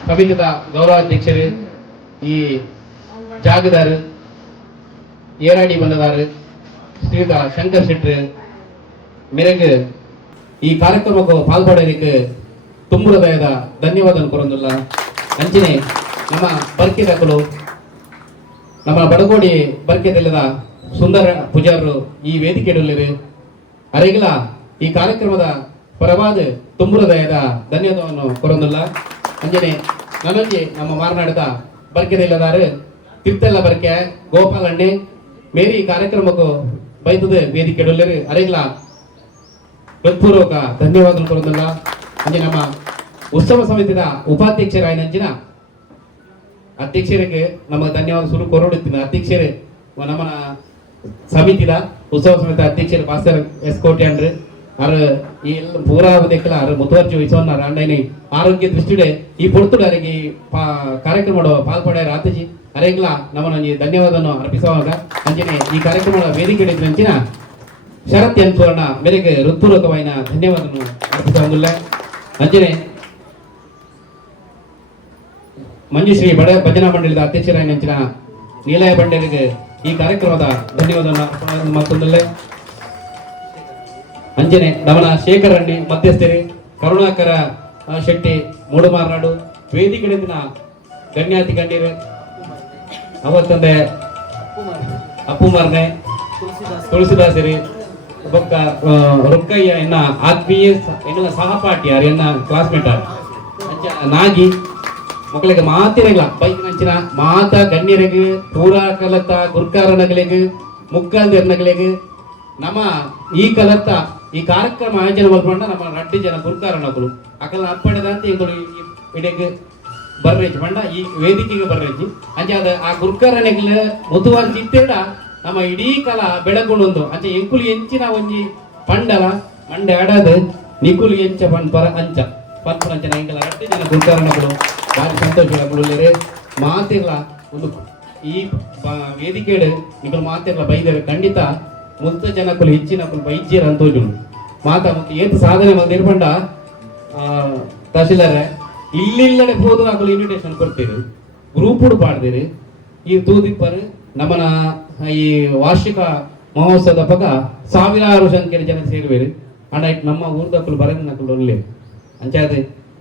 ಸಮಿತಿದ ಗೌರವಾಧ್ಯಕ್ಷರು ಈ ಜಾಗದಾರು ಏರಾಡಿ ಬಂದದಾರು ಶ್ರೀಯುತ ಶಂಕರ್ ಶೆಟ್ರು ಮೇರೆಗೆ ಈ ಕಾರ್ಯಕ್ರಮಕ್ಕೂ ಪಾಲ್ಪಡೋದಕ್ಕೆ ತುಂಬ ಹೃದಯದ ಧನ್ಯವಾದ ಕೊರೊಂದಿಲ್ಲ ಅಂಚನೆ ನಮ್ಮ ಬರ್ಕೆದಕ್ಕಳು ನಮ್ಮ ಬಡಗೋಡಿ ಬರ್ಕೆದಲ್ಲದ ಸುಂದರ ಪೂಜಾರರು ಈ ವೇದಿಕೆಯಲ್ಲಿವೆ ಅರೆಗಿಲ ಈ ಕಾರ್ಯಕ್ರಮದ ಪರವಾದ ತುಂಬ ಹೃದಯದ ಧನ್ಯವಾದವನ್ನು ಕೊರೊಂದಿಲ್ಲ ಅಂಜನೆ ನನ್ನೊಂಜಿ ನಮ್ಮ ಮಾರನಾಡದ ಬರ್ಕೆದಲ್ಲದಾರು ತಿರ್ತೆಲ್ಲ ಬರ್ಕೆ ಗೋಪಾಲಣ್ಣೆ ಮೇರಿ ಈ ಕಾರ್ಯಕ್ರಮಕ್ಕೂ ಬೈತದ ವೇದಿಕೆಯಲ್ಲಿರು ಅರೆಗಿಲ ಹೃತ್ಪೂರ್ವಕ ಧನ್ಯವಾದ ಕೊರೊಂದಿಲ್ಲ ಅಂಜೆ ನಮ್ಮ ಉತ್ಸವ ಸಮಿತಿಯ ಉಪಾಧ್ಯಕ್ಷರಾಯನಂಚಿನ ಅಧ್ಯಕ್ಷರಿಗೆ ನಮ್ಮ ಧನ್ಯವಾದ ಸುರು ಕೊರಡುತ್ತೀನಿ. ಅಧ್ಯಕ್ಷರೇ ನಮ್ಮ ಸಮಿತಿದ ಉತ್ಸವ ಸಮಿತಿ ಅಧ್ಯಕ್ಷರು ಭಾಸ್ಕರ್ ಎಸ್ ಕೋಟಿ ಅಂಡ್ರೆ ಅರ ಈ ಪೂರಾವಧಿಕಲ ಅರ ಮುತುವರ್ಜಿ ವಹಿಸೋಣ ಅಂಡೈನಿ ಆರೋಗ್ಯ ದೃಷ್ಟಿಡೆ ಈ ಪೊರ್ತುಡರಿಗೆ ಕಾರ್ಯಕ್ರಮ ಪಾಲ್ಪಡ್ಯಾರ ಆತಜಿ ಅರೆಗ್ಲ ನಮ್ಮನ್ನ ಧನ್ಯವಾದವನ್ನು ಅರ್ಪಿಸುವಾಗ ಅಂಜನೆ ಈ ಕಾರ್ಯಕ್ರಮದ ವೇದಿಕೆ ಅಂಚಿನ ಶರತ್ ಎನ್ಸುವರ್ಣ ಮೇರೆಗೆ ಹೃತ್ಪೂರ್ವಕವಾದ ಧನ್ಯವಾದವನ್ನು ಅರ್ಪಿಸುವುದಿಲ್ಲ ಅಂಜನೆ ಮಂಜುಶ್ರೀ ಬಡ ಭಜನಾ ಮಂಡಳಿದ ಅಧ್ಯಕ್ಷರಾಗಿ ನೆಂಚಿನ ನೀಲಯ ಬಂಡೇರಿಗೆ ಈ ಕಾರ್ಯಕ್ರಮದ ಧನ್ಯವಾದವನ್ನು ಮತ್ತೊಂದಲ್ಲೇ ಅಂಜನೆ ನಮನ ಶೇಖರ್ ಅಣ್ಣಿ ಮಧ್ಯಸ್ಥರಿ ಕರುಣಾಕರ ಶೆಟ್ಟಿ ಮೂಡುಮಾರ್ನಾಡು ವೇದಿಕೆಡಿನ ಗಣ್ಯಾತಿ ಗಣ್ಯರು ಅವತ್ತಂದೆ ಅಪ್ಪು ಮಾರ್ನೆ ತುಳಸಿದಾಸರಿ ಬೊಕ್ಕ ರೊಕ್ಕಯ್ಯ ಎನ್ನ ಆತ್ಮೀಯ ಎನ್ನ ಸಹಪಾಠಿ ಯಾರು ಎನ್ನ ಕ್ಲಾಸ್ಮೇಟ್ ಅಂಚ ನಾಗಿ ಮಕ್ಕಳಿಗೆ ಮಾತಿರಲ್ಲ ಬೈಕ್ ನಂಚಿನ ಮಾತ ಗಣ್ಯರಿಗೆ ಪೂರಾ ಕಲತ ಗುರ್ಕಾರನಗಳಿಗೆ ಮುಕ್ಕಾಲ್ದಿರ್ನಗಳಿಗೆ ನಮ್ಮ ಈ ಕಲತ್ತ ಈ ಕಾರ್ಯಕ್ರಮ ಆಯೋಜನೆ ಮಾಡ್ಕೊಂಡ ನಮ್ಮ ರಡ್ಡಿ ಜನ ಗುರ್ಕಾರನಗಳು ಅಕಲ್ನ ಅಪ್ಪಣೆದಂತ ಇಂಗಳು ಇಡೆಗೆ ಬರ್ರೇಜ್ ಬಂಡ ಈ ವೇದಿಕೆಗೆ ಬರ್ರೇಜಿ ಅಂಚೆ ಅದ ಆ ಗುರ್ಕಾರನೆಗಳ ಮುತುವಾಗಿ ಚಿತ್ತೇಡ ನಮ್ಮ ಇಡೀ ಕಲ ಬೆಳಗುಣೊಂದು ಅಂಚೆ ಎಂಕುಲು ಎಂಚಿನ ಒಂಜಿ ಪಂಡಲ ಮಂಡೆ ಆಡದ ನಿಕುಲು ಎಂಚ ಪಂಪರ ಅಂಚ ಪಂಪರಂಚನ ಇಂಕಲ ರಡ್ಡಿ ಜನ ಗುರ್ಕಾರನಗಳು ಭಾರಿ ಸಂತೋಷಗಳೇ ಮಾತಿರ್ಲ ಒಂದು ಈ ವೇದಿಕೆಡ್ ನಿಕಲು ಮಾತಿರ್ಲ ಬೈದರೆ ಖಂಡಿತ ಮುಲ್ತ ಜನಕ್ಕಲು ಹೆಚ್ಚಿನ ಬೈಜ್ಯರ ಅಂತೋಜು ಮಾತ ಏತ್ ಸಾಧನೆ ಮಂದಿ ಇರ್ಪಂಡ ತಹಶೀಲ್ದಾರೆ ಇಲ್ಲಿಲ್ಲಡೆ ಹೋದು ಹಾಕಲು ಇನ್ವಿಟೇಷನ್ ಕೊಡ್ತೀರಿ ಗ್ರೂಪ್ ಪಾಡ್ದಿರಿ ಈ ತೂದಿಪ್ಪರು ನಮ್ಮನ ಈ ವಾರ್ಷಿಕ ಮಹೋತ್ಸವದ ಪಕ್ಕ ಸಾವಿರಾರು ಸಂಖ್ಯೆಯ ಜನ ಸೇರುವೇರಿ ಅಂಡ ನಮ್ಮ ಊರ್ದಕ್ಕಲು ಬರೆದ ನಕಲು ಒಳ್ಳೆ ಅಂಚಾದ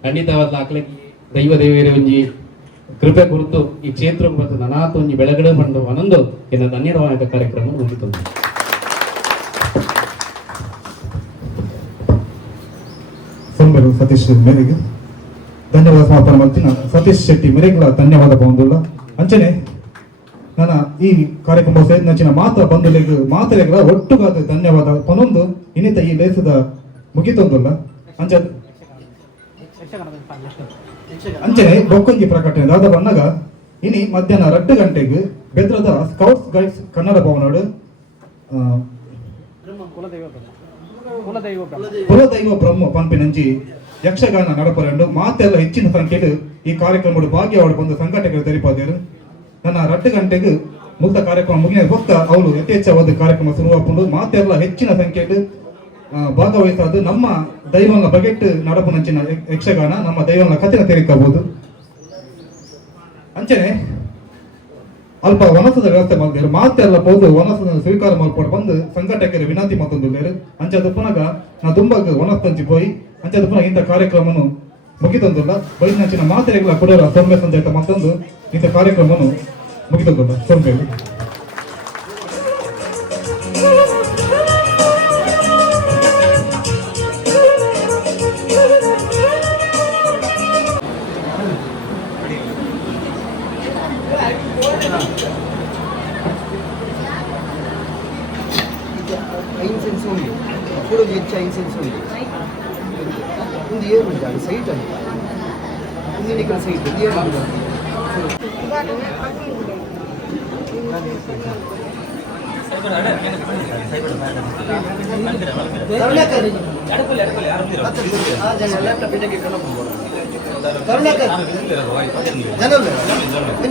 ಖಂಡಿತವಾದ ಅಕ್ಲಿಗೆ ದೈವ ದೇವಿಯರ ಒಂಜಿ ಕೃಪೆ ಕುರಿತು ಈ ಕ್ಷೇತ್ರಕ್ಕೆ ಬರ್ತದೆ ಅನಾಥ ಒಂಜಿ ಬೆಳಗಡೆ ಬಂದು ಅನ್ನೊಂದು ಎನ್ನ ಧನ್ಯವಾದ ಕಾರ್ಯಕ್ರಮ ಮುಗಿತು. ಸೊಂಬೆರು ಸತೀಶ್ ಮೇರೆಗೆ ಧನ್ಯವಾದ ಸಮರ್ಪಣೆ ಮಾಡ್ತೀನಿ. ಸತೀಶ್ ಶೆಟ್ಟಿ ಮೇರೆಗಳ ಧನ್ಯವಾದ ಬಂದುಲ್ಲ ಅಂಚನೆ ನನ್ನ ಈ ಕಾರ್ಯಕ್ರಮ ಸೇರಿದಂಚಿನ ಮಾತ್ರ ಬಂಧುಗಳಿಗೆ ಮಾತರೆಗಳ ಒಟ್ಟುಗಾದ ಧನ್ಯವಾದ ಪನೊಂದು ಇನ್ನಿತ ಈ ಲೇಸದ ಮುಗಿತೊಂದಲ್ಲ ಅಂಚ ಅಂಚನೆ ಬೊಕ್ಕೊಂಜಿ ಪ್ರಕಟಣೆ ದಾದ ಬಣ್ಣಗ ಇನಿ ಮಧ್ಯಾಹ್ನ 2 ಗಂಟೆಗೆ ಬೆದ್ರದ ಸ್ಕೌಟ್ಸ್ ಗೈಡ್ಸ್ ಕನ್ನಡ ಭವನಡು ಕುಲದೈವ ಬ್ರಹ್ಮ ಪಂಪಿನಂಜಿ ಯಕ್ಷಗಾನ ನಡಪರಂಡು ಮಾತೆಲ್ಲ ಹೆಚ್ಚಿನ ಸಂಖ್ಯೆಯಲ್ಲಿ ಈ ಕಾರ್ಯಕ್ರಮ ಭಾಗ್ಯವಾಡ ಬಂದ ಸಂಘಟಕರು ತೆರಿಪಾದರು. ನನ್ನ 2 ಗಂಟೆಗೆ ಮುಕ್ತ ಕಾರ್ಯಕ್ರಮ ಮುಗಿದ ಬೊಕ್ಕ ಅವಳು ಯಥೇಚ್ಛವಾದ ಕಾರ್ಯಕ್ರಮ ಶುರುವಾಕೊಂಡು ಮಾತೆಲ್ಲ ಹೆಚ್ಚಿನ ಸಂಖ್ಯೆಯಲ್ಲಿ ಭಾಗವಹಿಸೋದು ನಮ್ಮ ದೈವನ ಬಗೆಟ್ ನಡಪನಂಚಿನ ಯಕ್ಷಗಾನ ನಮ್ಮ ದೈವನ ಕಥೆನ ತೆರಿಕಬಹುದು. ಅಂಚನೆ ಅಲ್ಪ ವನಸದ ವ್ಯವಸ್ಥೆ ಮಾಡಿದ್ರು ಮಾತೆಲ್ಲ ಹೋದು ವನಸದ ಸ್ವೀಕಾರ ಮಾಡ್ಕೊಂಡು ಬಂದು ಸಂಘಟಕರ ವಿನಂತಿ ಮತ್ತೊಂದು ಅಂಚದ ಪುನಗ ನಾ ತುಂಬ ವನಸ್ತಂಚಿ ಹೋಗಿ ಅಂಚದ ಪುನಃ ಇಂಥ ಕಾರ್ಯಕ್ರಮನು ಮುಗಿತೊಂದಿಲ್ಲ ಬೈನಂಚಿನ ಮಾತೆರೆಗಳ ಕೊಡೋರ ಸೊಂಬೆ ಸಂಜೆ ಮತ್ತೊಂದು ಇಂಥ ಕಾರ್ಯಕ್ರಮನು ಮುಗಿತೊಂದಿಲ್ಲ ಸೊಂಬೆ ಐನ್ಸೆನ್ಸ್ ఉంది ఇప్పుడు వచ్చే ఐన్సెన్స్ ఉంది ఇది ఏముంది అది సైట్ అని ఇది ఇక్కడ సైట్ ఇది ఏముంది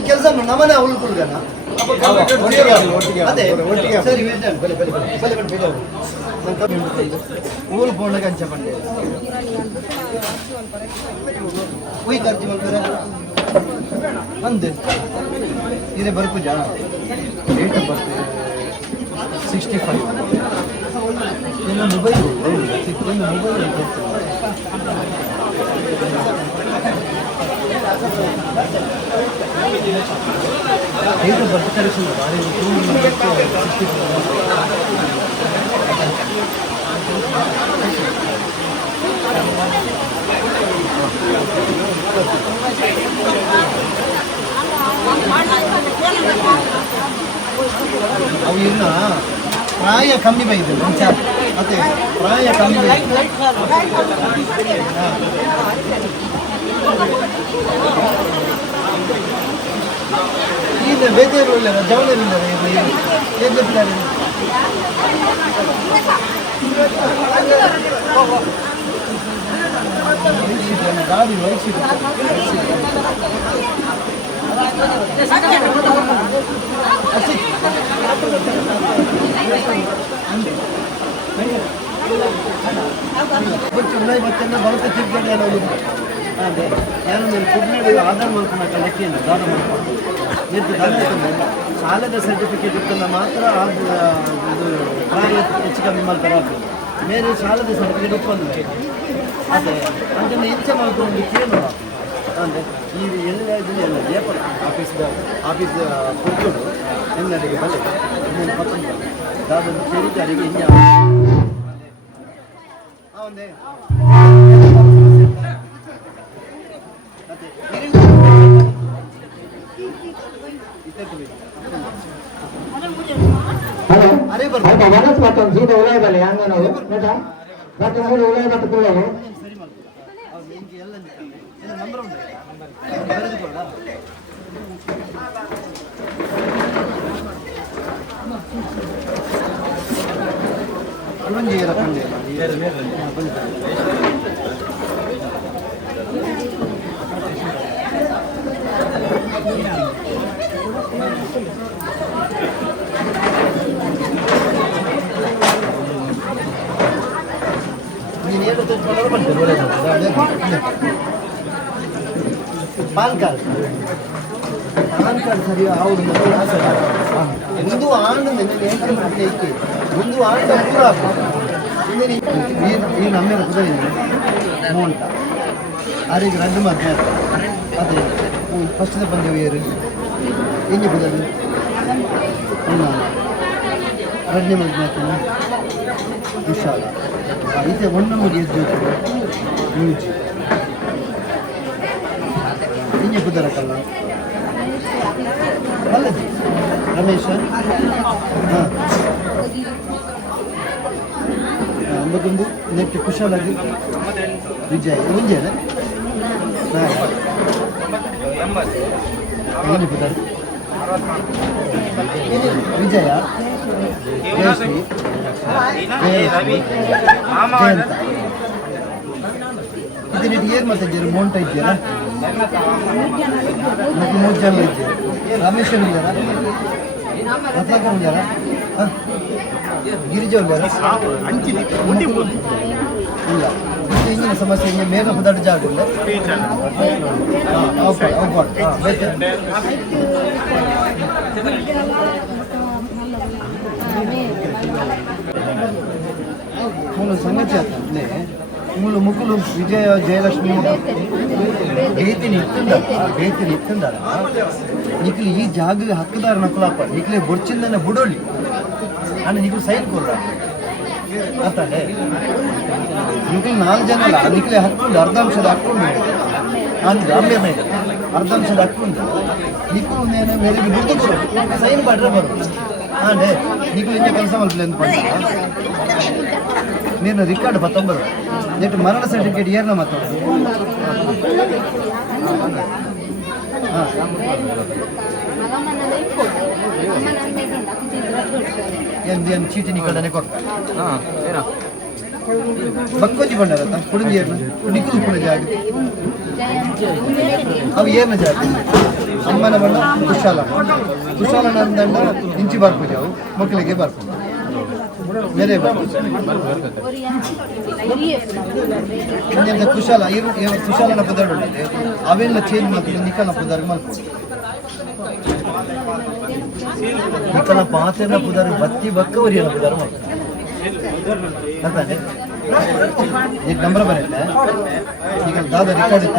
ಕೆಲಸ ನಮ್ಮನೆ ಉಳ್ಕೊಳ್ಗಣ ಅದೇ ಸರಿ ಊರು పోండగా అని చెప్పండి పోయి ఖర్చు ಮಾಡ್ತಾರೆ ಅಂದೆ ಇದೆ ಬರ್ಪುಜ ಡೇಟ್ ಆಫ್ ಬರ್ತ್ 65 ಇನ್ನು mobile date of birth correction ಅವು ಇನ್ನ ಪ್ರಾಯ ಕಮ್ಮಿ ಬೈದು ಮತ್ತೆ ಪ್ರಾಯ ಕಮ್ಮಿ ಈಗ ಬೇಜಾರು ಇಲ್ಲ ಜವಳಿಲ್ಲ ಗಾಡಿ ವಹಿಸಿದೆ ఉన్నాయి బచ్చన్న భరత తిరిగి అదే నేను ಕುಡ್ನಾಡಿ ಆಧಾರ್ ಮಾಡ್ಕೊಂಡು ಲೆಕ್ಕಿಲ್ಲ ದಾನ ಮಾಡ್ಕೊಂಡು ನಿಂತು ದಾನ ಸಾಲದ ಸರ್ಟಿಫಿಕೇಟ್ ಇತ್ತಲ್ಲ ಮಾತ್ರ ಇದು ಪ್ರಾಯ ಹೆಚ್ಚು ಕಮ್ಮಿ ಮಾಡ್ತಾರೆ ಬೇರೆ ಸಾಲದ ಸರ್ಟಿಫಿಕೇಟ್ ಒಪ್ಪಂದು ಅದೇ ಅದನ್ನು ಹೆಚ್ಚು ಮಾಡ್ಕೊಂಡು ಕೇಳುವ ಅಂದರೆ ಈ ಎಲ್ಲ ಇದನ್ನೆಲ್ಲ ಏಪರ್ ಆಫೀಸ್ ಕೊಟ್ಟು ಎಲ್ಲರಿಗೆ ಬಲೆ अरे बरं मलाच वाटतं जुड उलाय झाले अंगण बेटा बाकी मूल उलाय जात तुला ನಂಬರ್ ಉಂಟು ಬರೆದುಕೊಳ್ಳ ಕುರಂಜಿಯರ ಪಂದ್ಯ ಪಾನ್ ಕಾರ್ಡ್ ಸರಿ ಹೌದು ಒಂದು ಆಂಡು ಒಂದು ಆಂಡು ಪೂರ ಈ ನಮ್ಮ ಕುದರಿ ಮೋಂಟ ಆರಿಗೆ రెండు ಮಧ್ಯ ಅದೇ ಫಸ್ಟ್ ಪಂದ್ಯ ವೇರು ಎಂಜಿ ಕುದರಿ ಎರಡನೇ ಮಧ್ಯ ವಿಶಾಲ అయితే ಒಂದು ಮುಗಿಯ ಮ್ಯೂಜಿ ಏನು చెప్పుతారకల్లా ಅಲ್ಲది ರಮೇಶ್ ಅಂಬಗೊಂದು ನೆಟ್ಟು ಕುಶಾಲಾಗಿ ವಿಜಯ್ ಮುಂಜಾನ ಏನು చెప్పుతారు ವಿಜಯ ಜಯಶ್ರೀ ಇದು ಏನು ಮಾತಾಡ್ತೀರ ಮೌಂಟ ಇದ್ದೀರಾ ಮತ್ತೆ 3 ಜನ ಇದ್ದೀರಾ ರಮೇಶ್ ಇದ್ದಾರಾ ರತ್ನಾಕರ್ ಇದ್ದಾರಾ ಗಿರಿಜಾ ಇದ್ದಾರಾ ಇಲ್ಲ ಇದು ಇಂಜಿನ ಸಮಸ್ಯೆ ಇಂಜಿನ ಮೇಘ ಪದಾರ್ಥ ಜಾಗ ಇಲ್ಲ ಮೂಲ ಸಂಗತಿ ಆಗ್ತದೆ ಮೂಲ ಮುಕ್ಕುಲು ವಿಜಯ ಜಯಲಕ್ಷ್ಮಿ ಬೇತಿನಿ ಇತ್ತಂದಾರ ನಿಕ್ಲಿ ಈ ಜಾಗ ಹಕ್ಕದಾರ ನಕಲಪ್ಪ ನಿಕ್ಲಿ ಬೊರ್ಚಿಂದನೆ ಬುಡೋಳಿ ಅಣ್ಣ ನಿಕ್ಲಿ ಸೈಡ್ ಕೊಡ್ರ ಅರ್ಥಾನೆ ನಿಕ್ಲಿ 4 ಜನ ಅಲ್ಲ ನಿಕ್ಲಿ ಹಕ್ಕೊಂಡು ಅರ್ಧಾಂಶದ ಹಾಕ್ಕೊಂಡು ಅಂದ್ರೆ ಅಂಬೆ ಮೇಲೆ ಅರ್ಧಾಂಶದ ಹಾಕ್ಕೊಂಡು ನಿಕ್ಕು ನೇನ ಮೇರೆಗೆ ಬುಡ್ದು ಕೊಡು ಸೈನ್ ಮಾಡ್ರೆ ಬರೋದು ಹಾಂ ನಿಕ್ಲಿ ಇಂಜ ಕೆಲಸ ಮಾಡ್ಲಿ ಅಂತ నేను రికార్డు 19 నెట్ మరణ సర్టిఫికేట్ ఏర్న మాత్రం ಏನು ಚೀಟಿ ನೀ ಕಡೆನೆ ಕೊಡ್ತಾ ಬಕ್ಕೋಜಿ ಬಂಡಾರತ್ತ ಕುಡಿಂಜಿ ಏರ್ನ ನಿಕ್ಕುಲು ಕೂಡ ಜಾಗ ಅವು ಏರ್ನ ಜಾಗ ಅಮ್ಮನ ಬಣ್ಣ ಕುಶಾಲನ ಅಂದಂಡ ಇಂಚಿ ಬರ್ಪೂಜ ಅವು ಮಕ್ಕಳಿಗೆ ಬರ್ಪೂಜ ಬೇರೆ ಕುಶಾಲ ಕುಶಾಲನ ಪದಾರ್ಥ ಉಂಟು ಅವೆಲ್ಲ ಚೇಂಜ್ ಮಾಡ್ತಾರೆ ನಿಕ್ಕನ ಪದಾರ್ಥ ಮಾಡ್ಕೊಂಡು ನಿಕ್ಕನ ಪಾತ್ರೆನ ಪದಾರ್ಥ ಬತ್ತಿ ಬಕ್ಕವರಿಯನ ಪದಾರ್ಥ ಮಾಡ್ತಾರೆ ಅರ್ಥಾನೆ ಈಗ ನಂಬರ್ ಬರುತ್ತೆ ಈಗ ದಾದ ರೆಕಾರ್ಡ್ ಇತ್ತು